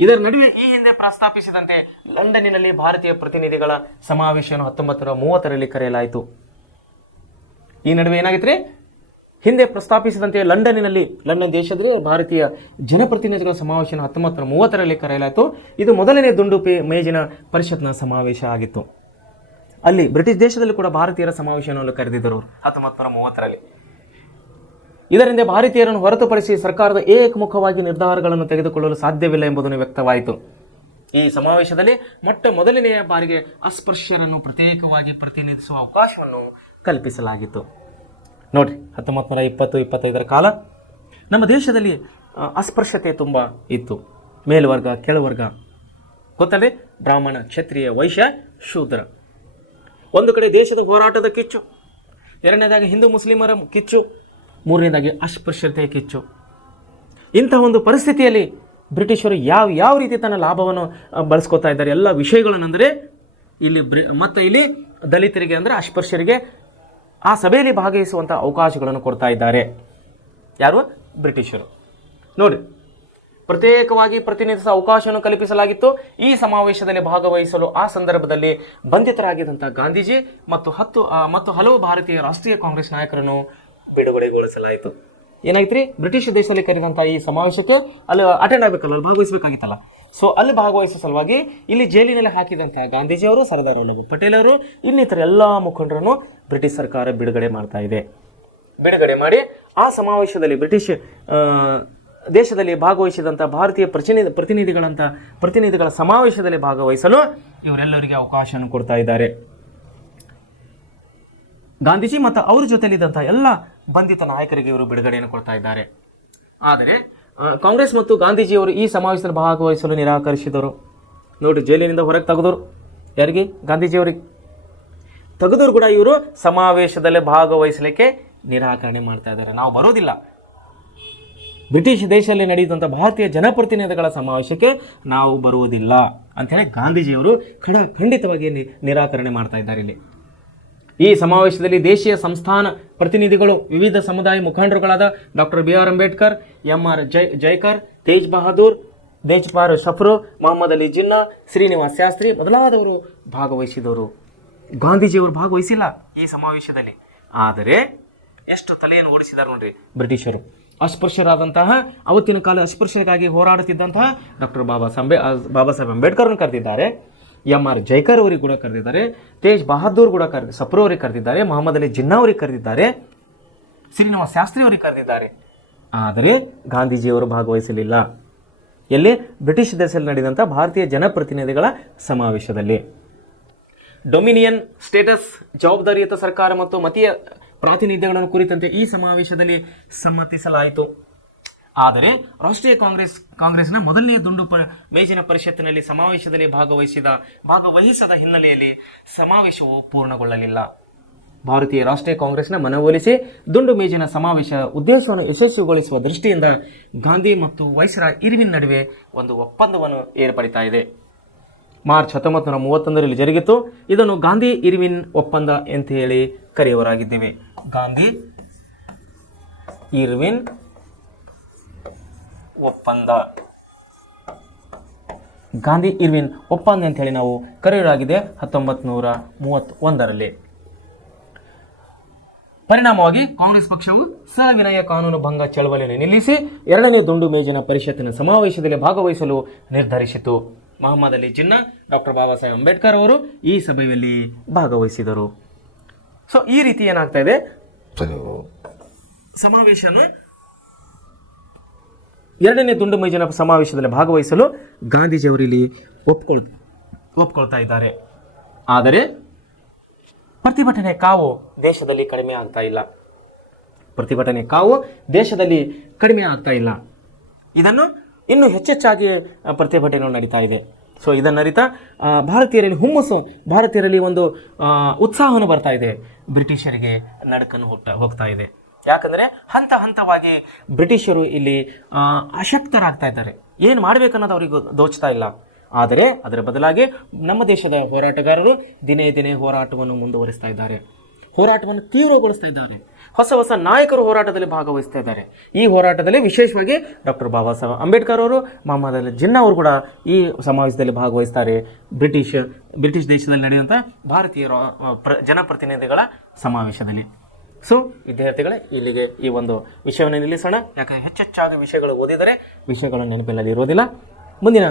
ಇದರ ನಡುವೆ ಈ ಹಿಂದೆ ಪ್ರಸ್ತಾಪಿಸಿದಂತೆ ಲಂಡನ್ನಿನಲ್ಲಿ ಭಾರತೀಯ ಪ್ರತಿನಿಧಿಗಳ ಸಮಾವೇಶವನ್ನು 1930ರಲ್ಲಿ ಕರೆಯಲಾಯಿತು. ಈ ನಡುವೆ ಏನಾಗಿತ್ತು? ಹಿಂದೆ ಪ್ರಸ್ತಾಪಿಸಿದಂತೆ ಲಂಡನ್ ದೇಶದಲ್ಲಿ ಭಾರತೀಯ ಜನಪ್ರತಿನಿಧಿಗಳ ಸಮಾವೇಶವನ್ನು 1930ರಲ್ಲಿ ಕರೆಯಲಾಯಿತು. ಇದು ಮೊದಲನೇ ದುಂಡು ಮೇಜಿನ ಪರಿಷತ್ನ ಸಮಾವೇಶ ಆಗಿತ್ತು. ಅಲ್ಲಿ ಬ್ರಿಟಿಷ್ ದೇಶದಲ್ಲಿ ಕೂಡ ಭಾರತೀಯರ ಸಮಾವೇಶವನ್ನು ಕರೆದಿದ್ದರು 1930ರಲ್ಲಿ. ಇದರಿಂದ ಭಾರತೀಯರನ್ನು ಹೊರತುಪಡಿಸಿ ಸರ್ಕಾರದ ಏಕಮುಖವಾಗಿ ನಿರ್ಧಾರಗಳನ್ನು ತೆಗೆದುಕೊಳ್ಳಲು ಸಾಧ್ಯವಿಲ್ಲ ಎಂಬುದನ್ನು ವ್ಯಕ್ತವಾಯಿತು. ಈ ಸಮಾವೇಶದಲ್ಲಿ ಮೊದಲನೆಯ ಬಾರಿಗೆ ಅಸ್ಪೃಶ್ಯರನ್ನು ಪ್ರತ್ಯೇಕವಾಗಿ ಪ್ರತಿನಿಧಿಸುವ ಅವಕಾಶವನ್ನು ಕಲ್ಪಿಸಲಾಗಿತ್ತು. ನೋಡ್ರಿ, 1920-25ರ ಕಾಲ ನಮ್ಮ ದೇಶದಲ್ಲಿ ಅಸ್ಪೃಶ್ಯತೆ ತುಂಬ ಇತ್ತು. ಮೇಲ್ವರ್ಗ ಕೆಳವರ್ಗ ಗೊತ್ತಲ್ರಿ? ಬ್ರಾಹ್ಮಣ, ಕ್ಷತ್ರಿಯ, ವೈಶ್ಯ, ಶೂದ್ರ. ಒಂದು ಕಡೆ ದೇಶದ ಹೋರಾಟದ ಕಿಚ್ಚು, ಎರಡನೇದಾಗಿ ಹಿಂದೂ ಮುಸ್ಲಿಮರ ಕಿಚ್ಚು, ಮೂರನೇದಾಗಿ ಅಸ್ಪೃಶ್ಯತೆಯ ಕಿಚ್ಚು. ಇಂತಹ ಒಂದು ಪರಿಸ್ಥಿತಿಯಲ್ಲಿ ಬ್ರಿಟಿಷರು ಯಾವ ರೀತಿ ತನ್ನ ಲಾಭವನ್ನು ಬಳಸ್ಕೊತಾ ಇದ್ದಾರೆ ಎಲ್ಲ ವಿಷಯಗಳನ್ನೆಂದರೆ ಇಲ್ಲಿ ಮತ್ತು ಇಲ್ಲಿ ದಲಿತರಿಗೆ ಅಂದರೆ ಅಸ್ಪೃಶ್ಯರಿಗೆ ಆ ಸಭೆಯಲ್ಲಿ ಭಾಗವಹಿಸುವಂಥ ಅವಕಾಶಗಳನ್ನು ಕೊಡ್ತಾ ಇದ್ದಾರೆ. ಯಾರು? ಬ್ರಿಟಿಷರು. ನೋಡಿ, ಪ್ರತ್ಯೇಕವಾಗಿ ಪ್ರತಿನಿಧಿಸುವ ಅವಕಾಶವನ್ನು ಕಲ್ಪಿಸಲಾಗಿತ್ತು. ಈ ಸಮಾವೇಶದಲ್ಲಿ ಭಾಗವಹಿಸಲು ಆ ಸಂದರ್ಭದಲ್ಲಿ ಬಂಧಿತರಾಗಿದ್ದಂಥ ಗಾಂಧೀಜಿ ಮತ್ತು ಹಲವು ಭಾರತೀಯ ರಾಷ್ಟ್ರೀಯ ಕಾಂಗ್ರೆಸ್ ನಾಯಕರನ್ನು ಬಿಡುಗಡೆಗೊಳಿಸಲಾಯಿತು. ಏನಾಯ್ತು ರೀ? ಬ್ರಿಟಿಷ್ ದೇಶದಲ್ಲಿ ಕರೆದಂಥ ಈ ಸಮಾವೇಶಕ್ಕೆ ಅಲ್ಲಿ ಅಟೆಂಡ್ ಆಗಬೇಕಲ್ಲ, ಅಲ್ಲಿ ಭಾಗವಹಿಸಬೇಕಾಗಿತ್ತಲ್ಲ. ಸೊ ಅಲ್ಲಿ ಭಾಗವಹಿಸುವ ಸಲುವಾಗಿ ಇಲ್ಲಿ ಜೈಲಿನಲ್ಲಿ ಹಾಕಿದಂಥ ಗಾಂಧೀಜಿಯವರು, ಸರ್ದಾರ್ ವಲ್ಲಭಾಯ್ ಪಟೇಲ್ ಅವರು, ಇನ್ನಿತರ ಎಲ್ಲ ಮುಖಂಡರನ್ನು ಬ್ರಿಟಿಷ್ ಸರ್ಕಾರ ಬಿಡುಗಡೆ ಮಾಡ್ತಾ ಇದೆ. ಬಿಡುಗಡೆ ಮಾಡಿ ಆ ಸಮಾವೇಶದಲ್ಲಿ ಬ್ರಿಟಿಷ್ ದೇಶದಲ್ಲಿ ಭಾಗವಹಿಸಿದಂಥ ಭಾರತೀಯ ಪ್ರತಿನಿಧಿಗಳ ಸಮಾವೇಶದಲ್ಲಿ ಭಾಗವಹಿಸಲು ಇವರೆಲ್ಲರಿಗೆ ಅವಕಾಶವನ್ನು ಕೊಡ್ತಾ ಇದ್ದಾರೆ. ಗಾಂಧೀಜಿ ಮತ್ತು ಅವ್ರ ಜೊತೆಲಿದ್ದಂಥ ಎಲ್ಲ ಬಂಧಿತ ನಾಯಕರಿಗೆ ಇವರು ಬಿಡುಗಡೆಯನ್ನು ಕೊಡ್ತಾ ಇದ್ದಾರೆ. ಆದರೆ ಕಾಂಗ್ರೆಸ್ ಮತ್ತು ಗಾಂಧೀಜಿಯವರು ಈ ಸಮಾವೇಶದಲ್ಲಿ ಭಾಗವಹಿಸಲು ನಿರಾಕರಿಸಿದರು. ನೋಡಿ, ಜೈಲಿನಿಂದ ಹೊರಗೆ ತೆಗೆದವರು ಯಾರಿಗೆ? ಗಾಂಧೀಜಿಯವರಿಗೆ. ತೆಗೆದವರು ಕೂಡ ಇವರು ಸಮಾವೇಶದಲ್ಲಿ ಭಾಗವಹಿಸಲಿಕ್ಕೆ ನಿರಾಕರಣೆ ಮಾಡ್ತಾ ಇದ್ದಾರೆ. ನಾವು ಬರೋದಿಲ್ಲ, ಬ್ರಿಟಿಷ್ ದೇಶದಲ್ಲಿ ನಡೆಯುವಂಥ ಭಾರತೀಯ ಜನಪ್ರತಿನಿಧಿಗಳ ಸಮಾವೇಶಕ್ಕೆ ನಾವು ಬರುವುದಿಲ್ಲ ಅಂಥೇಳಿ ಗಾಂಧೀಜಿಯವರು ಖಂಡಿತವಾಗಿ ನಿರಾಕರಣೆ ಮಾಡ್ತಾ ಇದ್ದಾರೆ. ಇಲ್ಲಿ ಈ ಸಮಾವೇಶದಲ್ಲಿ ದೇಶೀಯ ಸಂಸ್ಥಾನ ಪ್ರತಿನಿಧಿಗಳು, ವಿವಿಧ ಸಮುದಾಯ ಮುಖಂಡರುಗಳಾದ doctor BR Ambedkar, MR Jayakar, Tej Bahadur, ದೇಜ್ಪಾಲ್ ಶಫ್ರೋ, ಮೊಹಮ್ಮದ್ ಅಲಿ ಜಿನ್ನಾ, ಶ್ರೀನಿವಾಸ್ ಶಾಸ್ತ್ರಿ ಮೊದಲಾದವರು ಭಾಗವಹಿಸಿದವರು. ಗಾಂಧೀಜಿಯವರು ಭಾಗವಹಿಸಿಲ್ಲ ಈ ಸಮಾವೇಶದಲ್ಲಿ. ಆದರೆ ಎಷ್ಟು ತಲೆಯನ್ನು ಓಡಿಸಿದ್ದಾರೆ ನೋಡ್ರಿ ಬ್ರಿಟಿಷರು. ಅಸ್ಪೃಶ್ಯರಾದಂತಹ, ಅವತ್ತಿನ ಕಾಲ ಅಸ್ಪೃಶ್ಯರಿಗಾಗಿ ಹೋರಾಡುತ್ತಿದ್ದಂತಹ ಡಾಕ್ಟರ್ ಬಾಬಾ ಸಾಹೇಬ್ ಅಂಬೇಡ್ಕರ್ನ ಕರೆದಿದ್ದಾರೆ. MR ಜೈಕರ್ ಅವರಿಗೆ ಕೂಡ ಕರೆದಿದ್ದಾರೆ. ತೇಜ್ ಬಹದ್ದೂರ್ ಕೂಡ ಸಫ್ರೋ ಅವರಿಗೆ ಕರೆದಿದ್ದಾರೆ. ಮೊಹಮ್ಮದ್ ಅಲಿ ಜಿನ್ನಾ ಅವರಿಗೆ ಕರೆದಿದ್ದಾರೆ. ಶ್ರೀನಿವಾಸ್ ಶಾಸ್ತ್ರಿ ಅವರಿಗೆ ಕರೆದಿದ್ದಾರೆ. ಆದರೆ ಗಾಂಧೀಜಿಯವರು ಭಾಗವಹಿಸಲಿಲ್ಲ. ಎಲ್ಲಿ? ಬ್ರಿಟಿಷ್ ದೇಶದಲ್ಲಿ ನಡೆದಂಥ ಭಾರತೀಯ ಜನಪ್ರತಿನಿಧಿಗಳ ಸಮಾವೇಶದಲ್ಲಿ. ಡೊಮಿನಿಯನ್ ಸ್ಟೇಟಸ್, ಜವಾಬ್ದಾರಿಯುತ ಸರ್ಕಾರ ಮತ್ತು ಮತೀಯ ಪ್ರಾತಿನಿಧ್ಯಗಳನ್ನು ಕುರಿತಂತೆ ಈ ಸಮಾವೇಶದಲ್ಲಿ ಸಮ್ಮತಿಸಲಾಯಿತು. ಆದರೆ ರಾಷ್ಟ್ರೀಯ ಕಾಂಗ್ರೆಸ್ನ ಮೊದಲನೆಯ ದುಂಡು ಮೇಜಿನ ಪರಿಷತ್ತಿನಲ್ಲಿ ಸಮಾವೇಶದಲ್ಲಿ ಭಾಗವಹಿಸದ ಹಿನ್ನೆಲೆಯಲ್ಲಿ ಸಮಾವೇಶವು ಪೂರ್ಣಗೊಳ್ಳಲಿಲ್ಲ. ಭಾರತೀಯ ರಾಷ್ಟ್ರೀಯ ಕಾಂಗ್ರೆಸ್ನ ಮನವೊಲಿಸಿ ದುಂಡು ಮೇಜಿನ ಸಮಾವೇಶ ಉದ್ದೇಶವನ್ನು ಯಶಸ್ವಿಗೊಳಿಸುವ ದೃಷ್ಟಿಯಿಂದ ಗಾಂಧಿ ಮತ್ತು ವೈಸ್ರಾಯ್ ಇರ್ವಿನ್ ನಡುವೆ ಒಂದು ಒಪ್ಪಂದವನ್ನು ಏರ್ಪಡಿತಾ ಇದೆ. ಮಾರ್ಚ್ 1931ರಲ್ಲಿ ಜರುಗಿತು. ಇದನ್ನು ಗಾಂಧಿ ಇರ್ವಿನ್ ಒಪ್ಪಂದ ಅಂತ ಹೇಳಿ ಕರೆಯುವರಾಗಿದ್ದೇವೆ. ಗಾಂಧಿ ಇರ್ವಿನ್ ಒಪ್ಪಂದ, ಗಾಂಧಿ ಇರ್ವಿನ್ ಒಪ್ಪಂದ ಅಂತ ಹೇಳಿ ನಾವು ಕರೆಯಲಾಗಿದೆ 1931ರಲ್ಲಿ. ಪರಿಣಾಮವಾಗಿ ಕಾಂಗ್ರೆಸ್ ಪಕ್ಷವು ಸವಿನಯ ಕಾನೂನು ಭಂಗ ಚಳವಳಿಯನ್ನು ನಿಲ್ಲಿಸಿ ಎರಡನೇ ದುಂಡು ಮೇಜಿನ ಪರಿಷತ್ತಿನ ಸಮಾವೇಶದಲ್ಲಿ ಭಾಗವಹಿಸಲು ನಿರ್ಧರಿಸಿತು. ಮೊಹಮ್ಮದ್ ಅಲಿ ಜಿನ್ನಾ, ಡಾಕ್ಟರ್ ಬಾಬಾ ಸಾಹೇಬ್ ಅಂಬೇಡ್ಕರ್ ಅವರು ಈ ಸಭೆಯಲ್ಲಿ ಭಾಗವಹಿಸಿದರು. ಸೊ ಈ ರೀತಿ ಏನಾಗ್ತಾ ಇದೆ, ಸಮಾವೇಶನ ಎರಡನೇ ದುಂಡು ಮೇಜಿನ ಸಮಾವೇಶದಲ್ಲಿ ಭಾಗವಹಿಸಲು ಗಾಂಧೀಜಿಯವರು ಇಲ್ಲಿ ಒಪ್ಕೊಳ್ತಾ ಇದ್ದಾರೆ. ಆದರೆ ಪ್ರತಿಭಟನೆ ಕಾವು ದೇಶದಲ್ಲಿ ಕಡಿಮೆ ಆಗ್ತಾ ಇಲ್ಲ. ಇದನ್ನು ಇನ್ನೂ ಹೆಚ್ಚೆಚ್ಚಾಗಿ ಪ್ರತಿಭಟನೆ ನಡೀತಾ ಇದೆ. ಸೊ ಇದನ್ನರಿತ ಭಾರತೀಯರಲ್ಲಿ ಹುಮ್ಮಸ್ಸು, ಭಾರತೀಯರಲ್ಲಿ ಒಂದು ಉತ್ಸಾಹವನ್ನು ಬರ್ತಾ ಇದೆ. ಬ್ರಿಟಿಷರಿಗೆ ನಡುಕನ್ನು ಹೋಗ್ತಾ ಇದೆ. ಯಾಕಂದರೆ ಹಂತ ಹಂತವಾಗಿ ಬ್ರಿಟಿಷರು ಇಲ್ಲಿ ಅಶಕ್ತರಾಗ್ತಾ ಇದ್ದಾರೆ. ಏನು ಮಾಡಬೇಕನ್ನೋದು ಅವರಿಗೆ ದೋಚ್ತಾ ಇಲ್ಲ. ಆದರೆ ಅದರ ಬದಲಾಗಿ ನಮ್ಮ ದೇಶದ ಹೋರಾಟಗಾರರು ದಿನೇ ದಿನೇ ಹೋರಾಟವನ್ನು ಮುಂದುವರಿಸ್ತಾ ಇದ್ದಾರೆ, ಹೋರಾಟವನ್ನು ತೀವ್ರಗೊಳಿಸ್ತಾ ಇದ್ದಾರೆ. ಹೊಸ ನಾಯಕರು ಹೋರಾಟದಲ್ಲಿ ಭಾಗವಹಿಸ್ತಾ ಇದ್ದಾರೆ. ಈ ಹೋರಾಟದಲ್ಲಿ ವಿಶೇಷವಾಗಿ ಡಾಕ್ಟರ್ ಬಾಬಾ ಸಾಹೇಬ್ ಅಂಬೇಡ್ಕರ್ ಅವರು, ಮೊಹಮ್ಮದ್ ಅಲಿ ಜಿನ್ನಾ ಅವರು ಕೂಡ ಈ ಸಮಾವೇಶದಲ್ಲಿ ಭಾಗವಹಿಸ್ತಾರೆ. ಬ್ರಿಟಿಷ್ ದೇಶದಲ್ಲಿ ನಡೆಯುವಂಥ ಭಾರತೀಯ ಜನಪ್ರತಿನಿಧಿಗಳ ಸಮಾವೇಶದಲ್ಲಿ. ಸೊ ವಿದ್ಯಾರ್ಥಿಗಳೇ, ಇಲ್ಲಿಗೆ ಈ ಒಂದು ವಿಷಯವನ್ನು ನಿಲ್ಲಿಸೋಣ. ಯಾಕಂದರೆ ಹೆಚ್ಚೆಚ್ಚಾಗಿ ವಿಷಯಗಳು ಓದಿದರೆ ವಿಷಯಗಳು ನೆನಪಿನಲ್ಲಿ ಇರೋದಿಲ್ಲ. ಮುಂದಿನ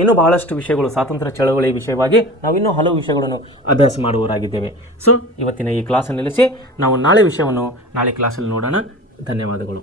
ಇನ್ನೂ ಬಹಳಷ್ಟು ವಿಷಯಗಳು ಸ್ವಾತಂತ್ರ್ಯ ಚಳವಳಿ ವಿಷಯವಾಗಿ ನಾವು ಇನ್ನೂ ಹಲವು ವಿಷಯಗಳನ್ನು ಅಭ್ಯಾಸ ಮಾಡುವವರಾಗಿದ್ದೇವೆ. ಸೊ ಇವತ್ತಿನ ಈ ಕ್ಲಾಸನ್ನು ನಿಲ್ಲಿಸಿ ನಾವು ನಾಳೆ ವಿಷಯವನ್ನು ನಾಳೆ ಕ್ಲಾಸಲ್ಲಿ ನೋಡೋಣ. ಧನ್ಯವಾದಗಳು.